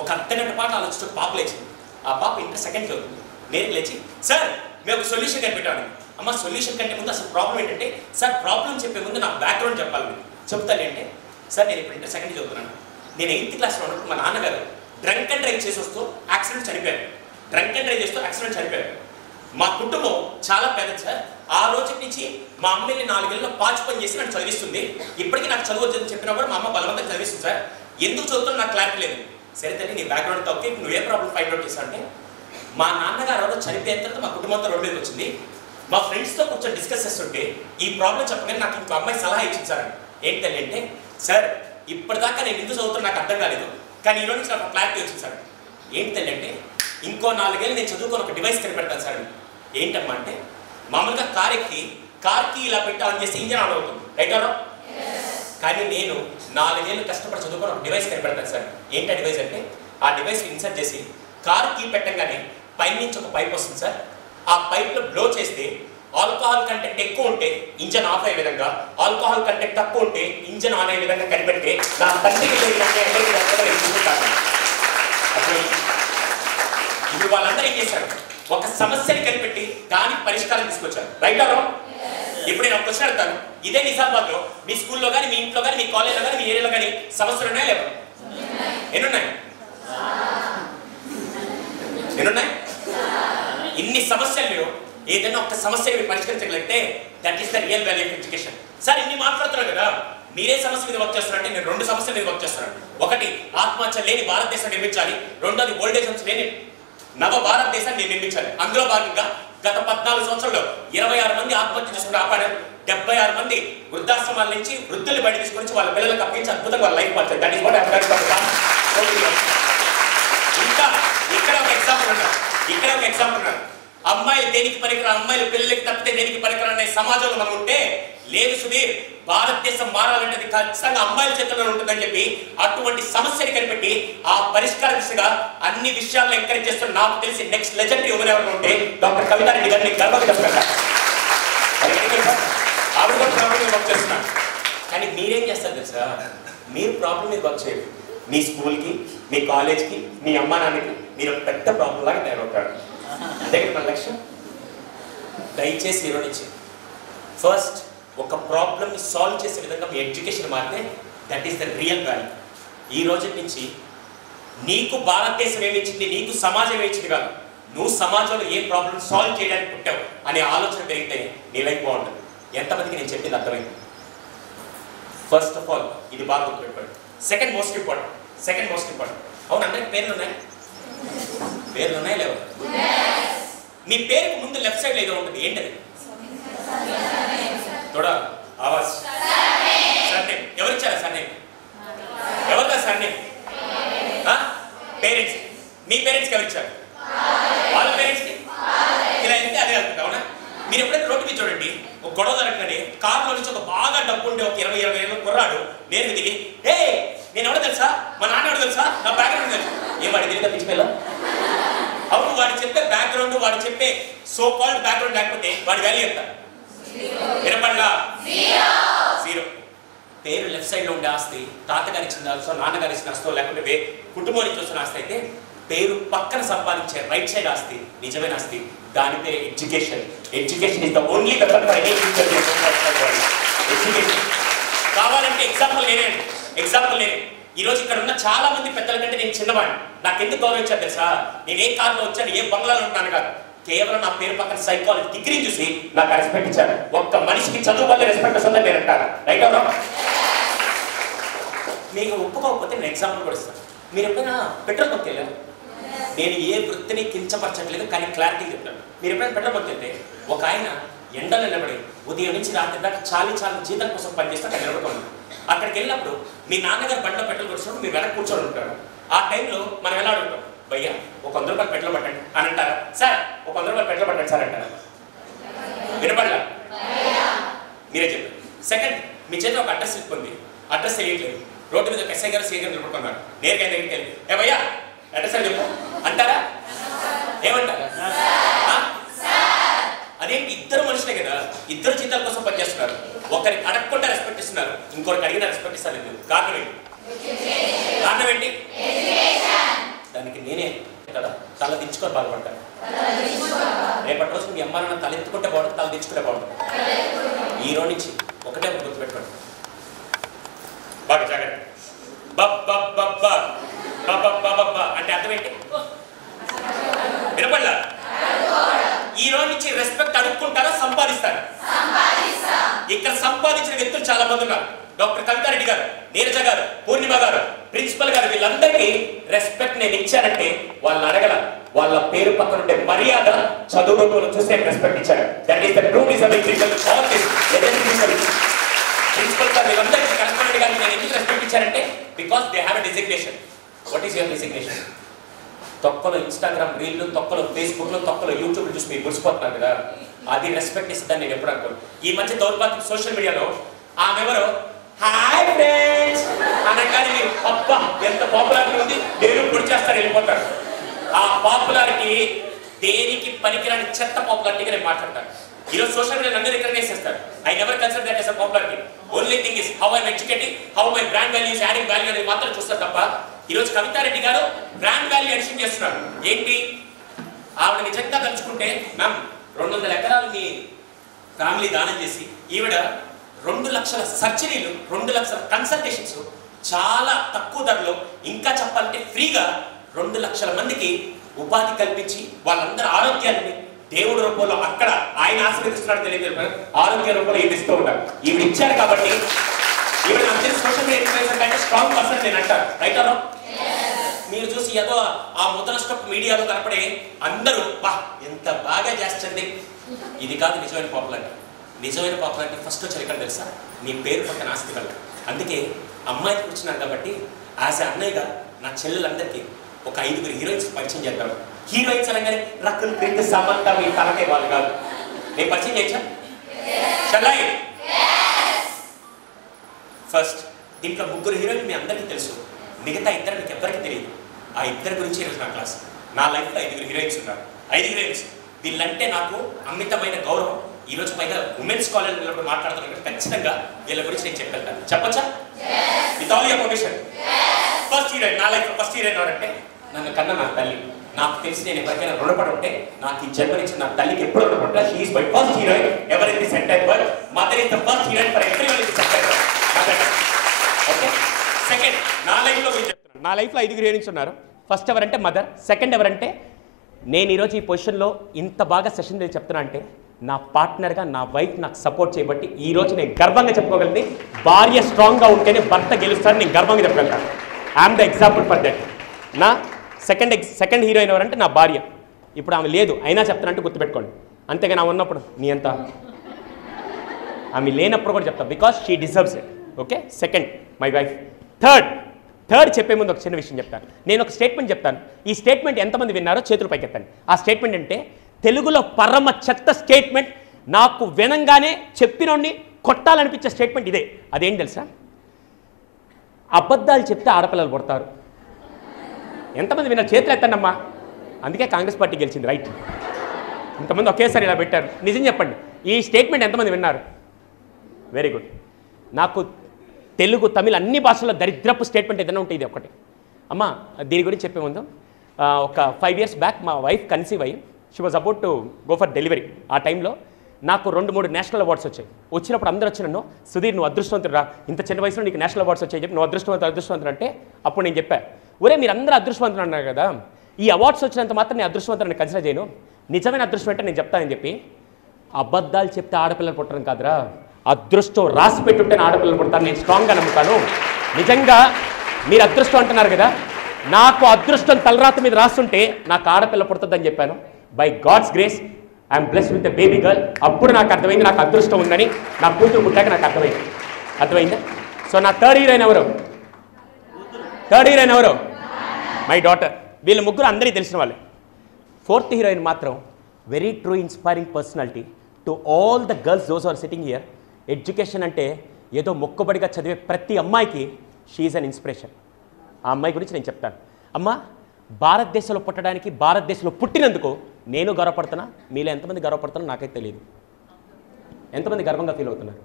ఒక అర్ధగంట పాటు ఆలోచించి పాప లేచింది. ఆ పాప ఇంటర్ సెకండ్ చదువుతుంది. నేను లేచి సార్ మేము ఒక సొల్యూషన్ కనిపెట్టాను. అమ్మ సొల్యూషన్ కంటే ముందు అసలు ప్రాబ్లం ఏంటంటే, సార్ ప్రాబ్లం చెప్పే ముందు నా బ్యాక్గ్రౌండ్ చెప్పాలి. చెప్తానంటే సార్ నేను ఇప్పుడు ఇంటర్ సెకండ్ చదువుతున్నాను. నేను 8th class ఉన్నప్పుడు మా నాన్నగారు డ్రంక్ అండ్ డ్రైవ్ చేసి వస్తూ యాక్సిడెంట్ చనిపోయారు. డ్రంక్ అండ్ డ్రైవ్ చేస్తూ యాక్సిడెంట్ చనిపోయారు. మా కుటుంబం చాలా పెద్దది సార్. ఆ రోజు నుంచి మా అమ్మని 4 ఏళ్ళలో పాచి పని చేసి నన్ను చదివిస్తుంది. ఇప్పటికీ నాకు చదవద్దని చెప్పినా కూడా మా అమ్మ బలవంతంగా చదివిస్తుంది సార్. ఎందుకు చదువుతున్నా నాకు క్లారిటీ లేదు. సరే తల్లి నీ బ్యాక్గ్రౌండ్ తప్పి నువ్వు ఏ ప్రాబ్లం ఫైండ్ అవుట్ చేశావు అంటే, మా నాన్నగారు రోజు చనిపోయిన తర్వాత మా కుటుంబంతో రోడ్డు మీదకి వచ్చింది. మా ఫ్రెండ్స్తో కొంచెం డిస్కస్ చేస్తుంటే ఈ ప్రాబ్లం చెప్పగానే నాకు ఇంకో అమ్మాయి సలహా ఇచ్చింది సార్. ఏంటి తల్లి అంటే, సార్ ఇప్పటిదాకా నేను ఎందుకు చదువుతున్నా నాకు అర్థం కాలేదు, కానీ ఈరోజు నుంచి నాకు క్లారిటీ వచ్చింది సార్. ఏంటి తల్లి అంటే, ఇంకో 4 ఏళ్ళు నేను చదువుకొని ఒక డివైస్ కనిపెడతాను సార్. ఏంటమ్మా అంటే, మామూలుగా కార్కి ఇలా పెట్టి ఆన్ చేసి ఇంజన్ ఆన్ అవుతుంది, రైట్ ఆర్ రాంగ్? కానీ నేను 4 ఏళ్ళు కష్టపడి చదువుకొని ఒక డివైస్ కనిపెడతాను సార్. ఏంటి ఆ డివైస్ అంటే, ఆ డివైస్ ఇన్సర్ట్ చేసి కార్ కీ పెట్టగానే పైనుంచి ఒక పైప్ వస్తుంది సార్. ఆ పైప్లో బ్లో చేస్తే ఆల్కహాల్ కంటెంట్ ఎక్కువ ఉంటే ఇంజన్ ఆఫ్ అయ్యే విధంగా, ఆల్కహాల్ కంటెంట్ తక్కువ ఉంటే ఇంజన్ ఆన్ అయ్యే విధంగా కనిపెడితే నా తండ్రికి ఇప్పుడు వాళ్ళందరూ ఏం చేశారు, ఒక సమస్యని కనిపెట్టి దానికి పరిష్కారం తీసుకొచ్చారు, రైట్ ఆర్ రాంగ్? ఇప్పుడు నేను ఒక క్వశ్చన్ అడుగుతాను, ఇదే నిజామాబాద్లో మీ స్కూల్లో కానీ మీ ఇంట్లో కానీ మీ కాలేజ్లో కానీ మీ ఏరియాలో కానీ సమస్యలు ఉన్నాయా లేవా? ఎన్నున్నాయి? ఎన్నున్నాయి? ఇన్ని సమస్యలు మీరు ఏదైనా ఒక సమస్యని మీరు పరిష్కరించగలిగితే that is the real value of education. Sir ఇన్ని మాట్లాడుతున్నారు కదా, మీరే సమస్య మీద వర్క్ చేస్తున్నారంటే నేను 2 సమస్యల మీద వర్క్ చేస్తున్నాను. ఒకటి ఆత్మహత్య లేని భారతదేశం నిర్మించాలి, రెండోది ఓల్డ్ ఏజ్ హోమ్స్ లేని నవ భారతదేశాన్ని నేను నిర్మించాలి. అందులో భాగంగా గత 14 సంవత్సరాల్లో 26 మంది ఆత్మహత్య చేసుకుని ఆపాడారు. 76 మంది వృద్ధాశ్రమాల నుంచి వృద్ధులు బయట తీసుకొని వాళ్ళ పిల్లలకు అప్పించి అద్భుతంగా వాళ్ళ లైఫ్ మార్చారు. That is what I have done. ఇంకా ఇక్కడ ఒక ఎగ్జాంపుల్ ఉన్నారు. అమ్మాయిలు దేనికి పనికిరారు, అమ్మాయిలు పిల్లలకి తప్పితే దేనికి పనికిరారు అనే సమాజంలో మనం ఉంటే, లేదు సుధీర్ భారతదేశం మారాలంటే అది ఖచ్చితంగా అమ్మాయిల చేతుల్లో ఉంటుందని చెప్పి అటువంటి సమస్యని కనిపెట్టి ఆ పరిష్కార దిశగా అన్ని విషయాల్లో ఎంకరేజ్ చేస్తున్న నాకు తెలిసి నెక్స్ట్ లెజెండరీ ఉమెన్ ఎవరు ఉంటే డాక్టర్ కవితా రెడ్డి గారిని గర్వంగా చెప్తారు. ఆవిడ కూడా ప్రాబ్లం మీద వర్క్ చేస్తున్నారు. కానీ మీరేం చేస్తారు తెలుసా, మీరు ప్రాబ్లం మీద వర్క్ చేయరు. మీ స్కూల్కి, మీ కాలేజ్కి, మీ అమ్మా నాన్నకి మీరు పెద్ద ప్రాబ్లం లాగా తయారవుతారు. అంతే కదా మన లక్ష్యం. దయచేసి ఈరోజు నుంచి ఫస్ట్ ఒక ప్రాబ్లమ్ని సాల్వ్ చేసే విధంగా మీ ఎడ్యుకేషన్ మారితే that is the real value. ఈ రోజు నుంచి నీకు భారతదేశం ఏమిచ్చింది, నీకు సమాజం ఏమిచ్చింది కాదు, నువ్వు సమాజంలో ఏ ప్రాబ్లం సాల్వ్ చేయడానికి పుట్టావు అనే ఆలోచన పెరిగితే నీ లైఫ్ బాగుంటుంది. ఎంతమందికి నేను చెప్పింది అర్థమైంది? ఫస్ట్ ఆఫ్ ఆల్ ఇది బాగా గుర్తుపెట్టుకోండి. సెకండ్ మోస్ట్ ఇంపార్టెంట్ అవును, అందరికి పేర్లు ఉన్నాయి? పేర్లు ఉన్నాయి లేవు? మీ పేరుకు ముందు లెఫ్ట్ సైడ్ ఏదో ఉంటుంది, ఏంటది? తోడా Awaaz surname. ఎవరిచ్చారా surname? ఎవరిదా surname? Parents. మీ పేరెంట్స్కి ఎవరిచ్చారు? వాళ్ళ పేరెంట్స్కి. ఇలా వెళ్తే అదే అవుతుంది. అవునా? మీరు ఎప్పుడైతే రోడ్డు మీద చూడండి, ఒక గొడవ జరగగానే కారులో నుంచి ఒక బాగా డబ్బు ఉండే ఒక 20 ఏళ్ళ కుర్రాడు నేను దిగి, ఏ నేను ఎవడో తెలుసా, మా నాన్న ఎవడో తెలుసా, నా బ్యాక్గ్రౌండ్ తెలుసు. ఏం వాడి తెలియదా పిచ్చిపోయేలా? అవును, వాడు చెప్పే బ్యాక్గ్రౌండ్, వాడు చెప్పే సో కాల్డ్ బ్యాక్గ్రౌండ్ లేకపోతే వాడి వాల్యూ ఎంత? వినపడలా? 0. పేరు లెఫ్ట్ సైడ్ లో ఉండే ఆస్తి తాతగారి ఇచ్చిన ఆస్తో, నాన్నగారి ఇచ్చిన ఆస్తో, లేకపోతే కుటుంబం నుంచి వచ్చిన ఆస్తి అయితే పేరు పక్కన సంపాదించే రైట్ సైడ్ ఆస్తి నిజమైన ఆస్తి. దాని పేరు education. Education is the only weapon for any future generation. Education కావాలంటే ఎగ్జాంపుల్ నేనే. ఈరోజు ఇక్కడ ఉన్న చాలా మంది పెద్దల కంటే నేను చిన్నవాడిని. నాకు ఎందుకు గౌరవించారు తెలుసా? నేను ఏ కార్లో వచ్చాను, ఏ బంగ్లాలో ఉంటాను కాదు, కేవలం నా పేరు పక్కన సైకాలజీ డిగ్రీ చూసి నాకు రెస్పెక్ట్ ఇచ్చారు. ఒక్క మనిషికి చదువు వల్ల రెస్పెక్ట్ వస్తుందని నేను అంటాను. రైట్ అవునా? మీకు ఒప్పుకోకపోతే నేను ఎగ్జాంపుల్ కూడా ఇస్తాను. మీరు ఎప్పుడైనా పెట్రోల్ బంక్ వెళ్ళారు? నేను ఏ వృత్తిని కించపరచట్లేదు, కానీ క్లారిటీ చెప్తాను. మీరు ఎప్పుడైనా పెట్రోల్ బంక్ వెళ్తే ఒక ఆయన ఎండలో నిలబడి ఉదయం నుంచి రాత్రి దాకా చాలి జీతం కోసం పనిచేస్తే అక్కడ నిలబడుకున్నాను. అక్కడికి వెళ్ళినప్పుడు మీ నాన్నగారు బండిలో పెట్రోల్ కొట్టినప్పుడు మీరు వెనక్కి కూర్చొని ఉంటారు. ఆ టైంలో మనం ఎలా అడుగుతాం? భయ్యా ఒక 100 రూపాయలు పెట్రోల్ పట్టండి అని అంటారా? సార్ ఒక 100 రూపాయలు పెట్రోల్ పట్టండి సార్ అంటారా? వినపడలా? మీరే చెప్పారు. సెకండ్, మీ చేతిలో ఒక అడ్రస్ స్లిప్ ఉంది, అడ్రస్ తెలియట్లేదు. రోడ్డు మీద ఎస్ఐ గారు సీఐ గారు నిలబడుకున్నారు. నేరుగా దగ్గరికి వెళ్ళి, ఏ భయ్యా అడ్రస్ అని చెప్పు అంటారా? ఏమంటారా? అదేంటి, ఇద్దరు మనుషులే కదా, ఇద్దరు జీతాల కోసం పనిచేస్తున్నారు. ఒకరికి అడగకుండా రెస్పెక్ట్ ఇస్తున్నారు, ఇంకొకరికి అడిగిన రెస్పెక్ట్ ఇస్తారు. కారణం ఏంటి? దానికి నేనే కదా తల దించుకొని బాధపడతాను. రేపటి రోజు మీ అమ్మ నాన్న తల ఎత్తుకుంటే బాగుంటుంది, తల దించుకుంటే బాగుంటుంది. ఈ రోజు నుంచి ఒకటే గుర్తుపెట్టుకోండి, బాగా జాగ్రత్త. అంటే అర్థం ఏంటి? వినపడలా? ఈ రోజు నుంచి రెస్పెక్ట్ అడుక్కుంటారా, సంపాదిస్తారా? ఇక్కడ సంపాదించిన వ్యక్తులు చాలా మంది ఉన్నారు. డాక్టర్ కవితారెడ్డి గారు, నీరజ గారు, పూర్ణిమ గారు, ప్రిన్సిపల్ గారు, వీళ్ళందరికీ రెస్పెక్ట్ నేను ఇచ్చానంటే వాళ్ళని అడగల, వాళ్ళ పేరు పక్కన ఉండే మర్యాద చదువు రూపంలో చూస్తే రెస్పెక్ట్ ఇచ్చారు. That is the true principal గారు వీళ్ళందరికీ కరెస్పాండెంట్ గారికి నేను ఎందుకు రెస్పెక్ట్ ఇచ్చానంటే because they have a designation. What is your designation? తొక్కలో ఇన్స్టాగ్రామ్ రీల్లు, తొక్కలో ఫేస్బుక్లో, తొక్కలో యూట్యూబ్లో చూసి మీరు గుడిసిపోతున్నారు కదా, అది రెస్పెక్ట్ ఇస్తుందని నేను ఎప్పుడు అనుకోను. ఈ మధ్య దౌర్భాగ్యం సోషల్ మీడియాలో ఆమె ఎవరో హాయ్ ఫ్రెండ్స్ అనగానే మీరు అబ్బా ఎంత పాపులారిటీ ఉంది, నేను పొడి చేస్తారు వెళ్ళిపోతారు. ఆ పాపులారిటీ దేనికి పనికిరాని చెత్త పాపులారిటీగా నేను మాట్లాడతాను. ఈరోజు సోషల్ మీడియా అందరూ రికగ్నైజ్ చేస్తారు. I never consider that as a popularity. Only thing is how I'm educating, how my brand value is adding value అనేది మాత్రం చూస్తారు తప్ప ఈరోజు కవితారెడ్డి గారు బ్రాండ్ వాల్యూ అడిషన్ చేస్తున్నారు. ఏంటి? ఆవిడ నిజంగా తలుచుకుంటే మ్యామ్ 200 ఎకరాలు మీ ఫ్యామిలీ దానం చేసి ఈవిడ 2 లక్షల సర్జరీలు, 2 లక్షల కన్సల్టేషన్స్ చాలా తక్కువ ధరలో, ఇంకా చెప్పాలంటే ఫ్రీగా 2 లక్షల మందికి ఉపాధి కల్పించి వాళ్ళందరూ ఆరోగ్యాన్ని దేవుడి రూపంలో అక్కడ ఆయన ఆశీర్వదిస్తున్నాడు తెలియదు, ఆరోగ్య రూపంలో ఈవిడ ఇస్తూ ఉంటారు. ఈవిడ ఇచ్చారు కాబట్టి ఈవిడ అందరి సోషల్ మీడియా ఇన్ఫ్లుయెన్సర్ కంటే స్ట్రాంగ్ పర్సన్ నేను అంటారు. Right are? మీరు చూసి ఏదో ఆ ముద్ర స్టప్ మీడియాలో కనపడే అందరూ బా ఎంత బాగా చేస్తుంది, ఇది కాదు నిజమైన పాపులారిటీ. నిజమైన పాపులారిటీ ఫస్ట్ వచ్చారు ఇక్కడ తెలుసా? నీ పేరు పక్కన ఆస్తి కల. అందుకే అమ్మాయికి కూర్చున్నారు కాబట్టి యాజ్ ఎ అన్నయ్యగా నా చెల్లెలందరికీ ఒక 5 హీరోయిన్స్ పరిచయం చేద్దాం. హీరోయిన్స్ అనగానే రకుల్ ప్రీత్ సమంత మీ తలకే వాళ్ళు కాదు. నేను పరిచయం చేయొచ్చా? చల్లాయి ఫస్ట్ దీంట్లో 3 హీరోయిన్ మీ అందరికీ తెలుసు, మిగతా 2 మీకు ఎవరికి తెలియదు. ఆ 2 గురించి ఈరోజు నా క్లాస్. నా లైఫ్లో 5 హీరోయిన్స్ ఉన్నారు. 5 హీరోయిన్స్ వీళ్ళంటే నాకు అమితమైన గౌరవం. ఈరోజు పైగా ఉమెన్స్ కాలేజ్ మాట్లాడుతున్నారు, ఖచ్చితంగా వీళ్ళ గురించి నేను చెప్పగలుగుతాను. చెప్పచ్చా? With all your permission. First heroine నా లైఫ్ ఫస్ట్ హీరోయిన్ ఎవరంటే నన్ను కన్నా నా తల్లి. నాకు తెలిసి నేను ఎవరికైనా రుణపడి ఉంటే నాకు ఈ జన్మనిచ్చిన నా తల్లికి ఎప్పుడు రుణపడ్డా. She is my first heroine ever in this entire world. Mother is the first heroine for everyone in this entire world. Okay, second నా లైఫ్లో గురించి చెప్తున్నాను. నా లైఫ్లో 5 హీరోయిన్స్ ఉన్నారు. ఫస్ట్ ఎవరంటే మదర్, సెకండ్ ఎవరంటే నేను ఈరోజు ఈ పొజిషన్లో ఇంత బాగా సెషన్ చెప్తున్నా అంటే నా పార్ట్నర్గా నా వైఫ్ నాకు సపోర్ట్ చేయబట్టి ఈరోజు నేను గర్వంగా చెప్పుకోగలిగింది. భార్య స్ట్రాంగ్గా ఉంటేనే భర్త గెలుస్తాడని నేను గర్వంగా చెప్పగలుగుతాను. I'm the example for that. నా సెకండ్ హీరోయిన్ ఎవరంటే నా భార్య. ఇప్పుడు ఆమె లేదు అయినా చెప్తానంటే గుర్తుపెట్టుకోండి. అంతేగా నా ఉన్నప్పుడు నీ అంత ఆమె లేనప్పుడు కూడా చెప్తా, because she deserves it. Okay, second my wife. Third చెప్పే ముందు ఒక చిన్న విషయం చెప్తాను. నేను ఒక స్టేట్మెంట్ చెప్తాను. ఈ స్టేట్మెంట్ ఎంతమంది విన్నారో చేతులు పైకెత్తండి. ఆ స్టేట్మెంట్ అంటే తెలుగులో పరమ చెత్త స్టేట్మెంట్, నాకు వినంగానే చెప్పినోడిని కొట్టాలనిపించే స్టేట్మెంట్ ఇదే. అదేం తెలుసా? అబద్ధాలు చెప్తే ఆడపిల్లలు పుడతారు. ఎంతమంది విన్నారు? చేతులు ఎత్తండమ్మా. అందుకే కాంగ్రెస్ పార్టీ గెలిచింది. రైట్, ఇంతమంది ఒకేసారి ఇలా పెట్టారు. నిజం చెప్పండి, ఈ స్టేట్మెంట్ ఎంతమంది విన్నారు? Very good. నాకు తెలుగు, తమిళ అన్ని భాషల్లో దరిద్రపు స్టేట్మెంట్ ఏదైనా ఉంటే ఇది ఒకటి. అమ్మ, దీని గురించి చెప్పే ముందు ఒక 5 years బ్యాక్ మా వైఫ్ కన్సీవ్ అయ్యి she was about to go for delivery. ఆ టైంలో నాకు 2-3 నేషనల్ అవార్డ్స్ వచ్చాయి. వచ్చినప్పుడు అందరూ వచ్చి నన్ను, సుధీర్ నువ్వు అదృష్టవంతుడు రా, ఇంత చిన్న వయసులో నీకు నేషనల్ అవార్డ్స్ వచ్చాయి చెప్పి నువ్వు అదృష్టవంతుడు అంటే అప్పుడు నేను చెప్పాను, ఒరే మీరు అందరూ అదృష్టవంతులు అన్నారు కదా, ఈ అవార్డ్స్ వచ్చినంత మాత్రం నేను అదృష్టవంతుని కన్సిడర్ చేయను, నిజమైన అదృష్టం అంటే నేను చెప్తానని చెప్పి. అబద్ధాలు చెప్తే ఆడపిల్లలు పుట్టడం కాదురా, అదృష్టం రాసి పెట్టుంటే ఆడపిల్లలు పుడతాను. నేను స్ట్రాంగ్గా నమ్ముతాను. నిజంగా మీరు అదృష్టం అంటున్నారు కదా, నాకు అదృష్టం తలరాత మీద రాస్తుంటే నాకు ఆడపిల్ల పుడుతుందని చెప్పాను. By God's grace I'm blessed with a baby girl. అప్పుడు నాకు అర్థమైంది నాకు అదృష్టం ఉందని. నా కూతురు పుట్టాక నాకు అర్థమైందా? సో నా థర్డ్ హీరోయిన్ ఎవరు? My daughter. వీళ్ళ ముగ్గురు అందరికీ తెలిసిన వాళ్ళే. ఫోర్త్ హీరోయిన్ మాత్రం very true inspiring personality to all the girls those are sitting here. Education అంటే ఏదో మొక్కుబడిగా చదివే ప్రతి అమ్మాయికి షీ ఈజ్ అన్ ఇన్స్పిరేషన్. ఆ అమ్మాయి గురించి నేను చెప్తాను. అమ్మ, భారతదేశంలో పుట్టడానికి, భారతదేశంలో పుట్టినందుకు నేను గర్వపడుతున్నా. మీలో ఎంతమంది గర్వపడుతున్నా నాకైతే తెలియదు. ఎంతమంది గర్వంగా ఫీల్ అవుతున్నారు?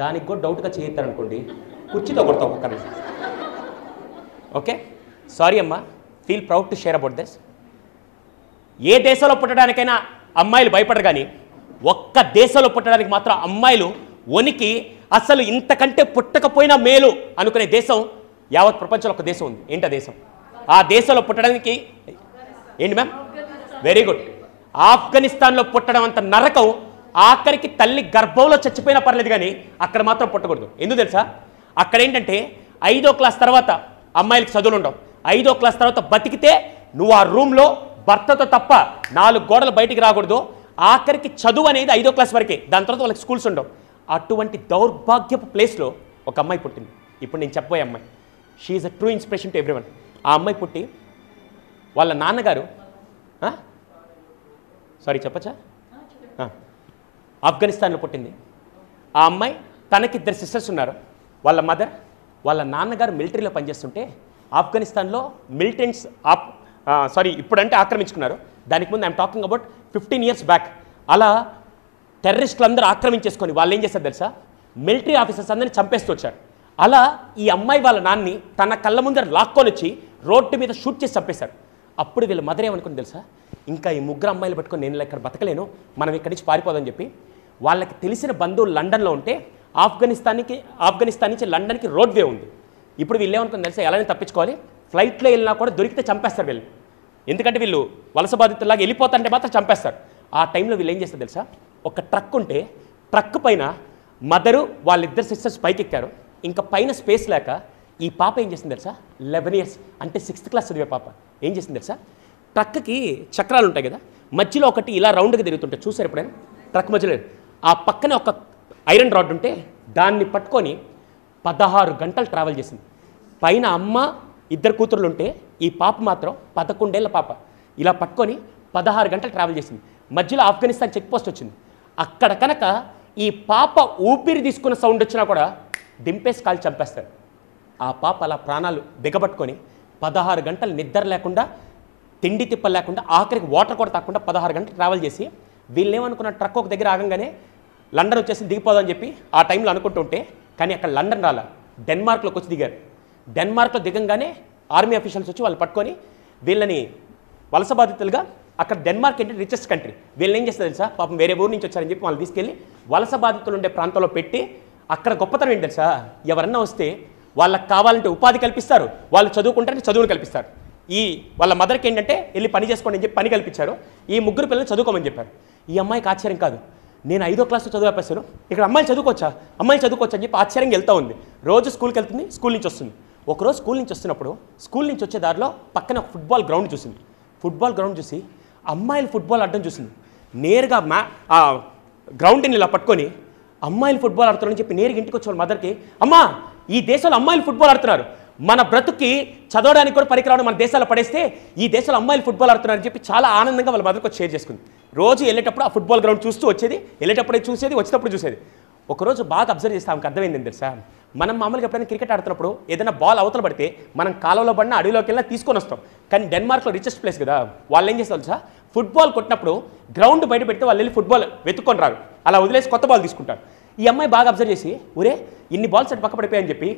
దానికి కూడా డౌట్గా చేయిస్తారనుకోండి, కుర్చీతో కొడతాం ఒక్కరిని. ఓకే, సారీ అమ్మ, feel proud to share about this. ఏ దేశంలో పుట్టడానికైనా అమ్మాయిలు భయపడరు, కానీ ఒక్క దేశంలో పుట్టడానికి మాత్రం అమ్మాయిలు వనికి అసలు ఇంతకంటే పుట్టకపోయినా మేలు అనుకునే దేశం యావత్ ప్రపంచంలో ఒక దేశం ఉంది. ఏంటి ఆ దేశం? ఆ దేశంలో పుట్టడానికి ఏంటి మ్యామ్? Very good. ఆఫ్ఘనిస్తాన్లో పుట్టడం అంత నరకం. ఆఖరికి తల్లి గర్భంలో చచ్చిపోయినా పర్లేదు, కానీ అక్కడ మాత్రం పుట్టకూడదు. ఎందుకు తెలుసా? అక్కడ ఏంటంటే 5వ క్లాస్ తర్వాత అమ్మాయిలకు చదువులు ఉండవు. 5వ క్లాస్ తర్వాత బతికితే నువ్వు ఆ రూమ్లో భర్తతో తప్ప 4 గోడలు బయటికి రాకూడదు. ఆఖరికి చదువు అనేది 5వ క్లాస్ వరకే, దాని తర్వాత వాళ్ళకి స్కూల్స్ ఉండవు. అటువంటి దౌర్భాగ్యపు ప్లేస్లో ఒక అమ్మాయి పుట్టింది. ఇప్పుడు నేను చెప్పబోయే అమ్మాయి, she is a true inspiration to everyone. ఆ అమ్మాయి పుట్టి వాళ్ళ నాన్నగారు చెప్పచ్చా ఆఫ్ఘనిస్తాన్లో పుట్టింది. ఆ అమ్మాయి తనకి 2 సిస్టర్స్ ఉన్నారు. వాళ్ళ మదర్, వాళ్ళ నాన్నగారు మిలిటరీలో పనిచేస్తుంటే ఆఫ్ఘనిస్తాన్లో మిలిటెంట్స్ ఇప్పుడంటే ఆక్రమించుకున్నారు. దానికి ముందు I'm talking about 15 years back. అలా టెర్రరిస్టులు అందరూ ఆక్రమించేసుకొని వాళ్ళు ఏం చేస్తారు తెలుసా? మిలిటరీ ఆఫీసర్స్ అందరినీ చంపేస్తూ వచ్చారు. అలా ఈ అమ్మాయి వాళ్ళ నాన్ని తన కళ్ళ ముందర లాక్కొని వచ్చి రోడ్డు మీద షూట్ చేసి చంపేశారు. అప్పుడు వీళ్ళ మదర్ ఏమనుకుంది తెలుసా? ఇంకా ఈ 3 అమ్మాయిలు పట్టుకొని నేను ఇక్కడ బతకలేను, మనం ఇక్కడి నుంచి పారిపోదని చెప్పి వాళ్ళకి తెలిసిన బంధువులు లండన్లో ఉంటే ఆఫ్ఘనిస్తాన్ నుంచి లండన్కి రోడ్ వే ఉంది. ఇప్పుడు వీళ్ళు ఏమనుకుంది తెలుసా? ఎలానే తప్పించుకోవాలి, ఫ్లైట్లో వెళ్ళినా కూడా దొరికితే చంపేస్తారు వీళ్ళు. ఎందుకంటే వీళ్ళు వలస బాధితుల్లాగా వెళ్ళిపోతుంటే మాత్రం చంపేస్తారు. ఆ టైంలో వీళ్ళు ఏం చేస్తారు తెలుసా? ఒక ట్రక్ ఉంటే ట్రక్ పైన మదరు వాళ్ళిద్దరు సిస్టర్స్ పైకి ఎక్కారు. ఇంకా పైన స్పేస్ లేక ఈ పాప ఏం చేసింది తెలుసా? 11 years అంటే 6th class చదివే పాప ఏం చేసింది తెలుసా? ట్రక్కి చక్రాలు ఉంటాయి కదా, మధ్యలో ఒకటి ఇలా రౌండ్గా తిరుగుతుంటాయి, చూసారు ఎప్పుడైనా? ట్రక్ మధ్యలో ఆ పక్కనే ఒక ఐరన్ రాడ్ ఉంటే దాన్ని పట్టుకొని 16 గంటలు ట్రావెల్ చేసింది. పైన అమ్మ 2 కూతుర్లు ఉంటే ఈ పాప మాత్రం 11 ఏళ్ల పాప ఇలా పట్టుకొని 16 గంటలు ట్రావెల్ చేసింది. మధ్యలో ఆఫ్ఘనిస్తాన్ చెక్ పోస్ట్ వచ్చింది. అక్కడ కనుక ఈ పాప ఊపిరి తీసుకున్న సౌండ్ వచ్చినా కూడా దింపేసి కాలు చంపేస్తారు. ఆ పాప అలా ప్రాణాలు దిగబట్టుకొని 16 గంటలు నిద్ర లేకుండా, తిండి తిప్పలు లేకుండా, ఆఖరికి వాటర్ కూడా తాకుండా 16 గంటలు ట్రావెల్ చేసి వీళ్ళు ఏమనుకున్న ట్రక్ ఒక దగ్గర ఆగంగానే లండన్ వచ్చేసి దిగిపోదని చెప్పి ఆ టైంలో అనుకుంటుంటే, కానీ అక్కడ లండన్ రాలా, డెన్మార్క్లోకి వచ్చి దిగారు. డెన్మార్క్లో దిగంగానే ఆర్మీ అఫీషియల్స్ వచ్చి వాళ్ళు పట్టుకొని వీళ్ళని వలస బాధితులుగా, అక్కడ డెన్మార్క్ అంటే రిచెస్ట్ కంట్రీ, వీళ్ళని ఏం చేస్తారు తెలుసా? పాపం వేరే ఊరు నుంచి వచ్చారని చెప్పి వాళ్ళు తీసుకెళ్ళి వలస బాధితులు ఉండే ప్రాంతంలో పెట్టి, అక్కడ గొప్పతనం ఏంటి తెలుసా? ఎవరన్నా వస్తే వాళ్ళకి కావాలంటే ఉపాధి కల్పిస్తారు, వాళ్ళు చదువుకుంటారంటే చదువును కల్పిస్తారు. వాళ్ళ మదర్కి ఏంటంటే వెళ్ళి పని చేసుకోండి అని చెప్పి పని కల్పించారు. ఈ ముగ్గురు పిల్లలు చదువుకోమని చెప్పారు. ఈ అమ్మాయికి ఆశ్చర్యం కాదు, నేను 5వ క్లాస్లో చదివేస్తాను, ఇక్కడ అమ్మాయిలు చదువుకోవచ్చా అని చెప్పి ఆశ్చర్యంగా వెళ్తూ ఉంది. రోజు స్కూల్కి వెళ్తుంది, స్కూల్ నుంచి వస్తుంది. ఒకరోజు స్కూల్ నుంచి వస్తున్నప్పుడు స్కూల్ నుంచి వచ్చే దారిలో పక్కన ఫుట్బాల్ గ్రౌండ్ చూసింది. ఫుట్బాల్ గ్రౌండ్ చూసి అమ్మాయిలు ఫుట్బాల్ ఆడడం చూసింది. నేరుగా ఆ గ్రౌండ్ని ఇలా పట్టుకొని అమ్మాయిలు ఫుట్బాల్ ఆడుతున్నారని చెప్పి నేరుగా ఇంటికి వచ్చే వాళ్ళ మదర్కి, అమ్మా ఈ దేశంలో అమ్మాయిలు ఫుట్బాల్ ఆడుతున్నారు, మన బ్రతుక్కి చదవడానికి కూడా పనికిరావడం మన దేశాల్లో పడేస్తే ఈ దేశంలో అమ్మాయిలు ఫుట్బాల్ ఆడుతున్నారని చెప్పి చాలా ఆనందంగా వాళ్ళ మదర్కి వచ్చి షేర్ చేసుకుంది. రోజు వెళ్ళేటప్పుడు ఆ ఫుట్బాల్ గ్రౌండ్ చూస్తూ వచ్చేది, వెళ్ళేటప్పుడే చూసేది, వచ్చేటప్పుడు చూసేది. ఒకరోజు బాగా అబ్జర్వ్ చేస్తే ఆమెకు అర్థమైంది తెలుసా, మనం మామూలుగా ఎప్పుడైనా క్రికెట్ ఆడుతున్నప్పుడు ఏదైనా బాల్ అవతల పడితే మనం కాలంలో పడినా అడవిలోకి వెళ్ళినా తీసుకొని వస్తాం. కానీ డెన్మార్క్లో రిచెస్ట్ ప్లేస్ కదా, వాళ్ళు ఏం చేస్తారు తెలుసా, ఫుట్బాల్ కొట్టినప్పుడు గ్రౌండ్ బయట పెడితే వాళ్ళు వెళ్ళి ఫుట్బాల్ వెతుక్కొని రారు, అలా వదిలేసి కొత్త బాల్ తీసుకుంటారు. ఈ అమ్మాయి బాగా అబ్జర్వ్ చేసి, ఒరే ఇన్ని బాల్స్ అటు పక్క పడిపోయాయని చెప్పి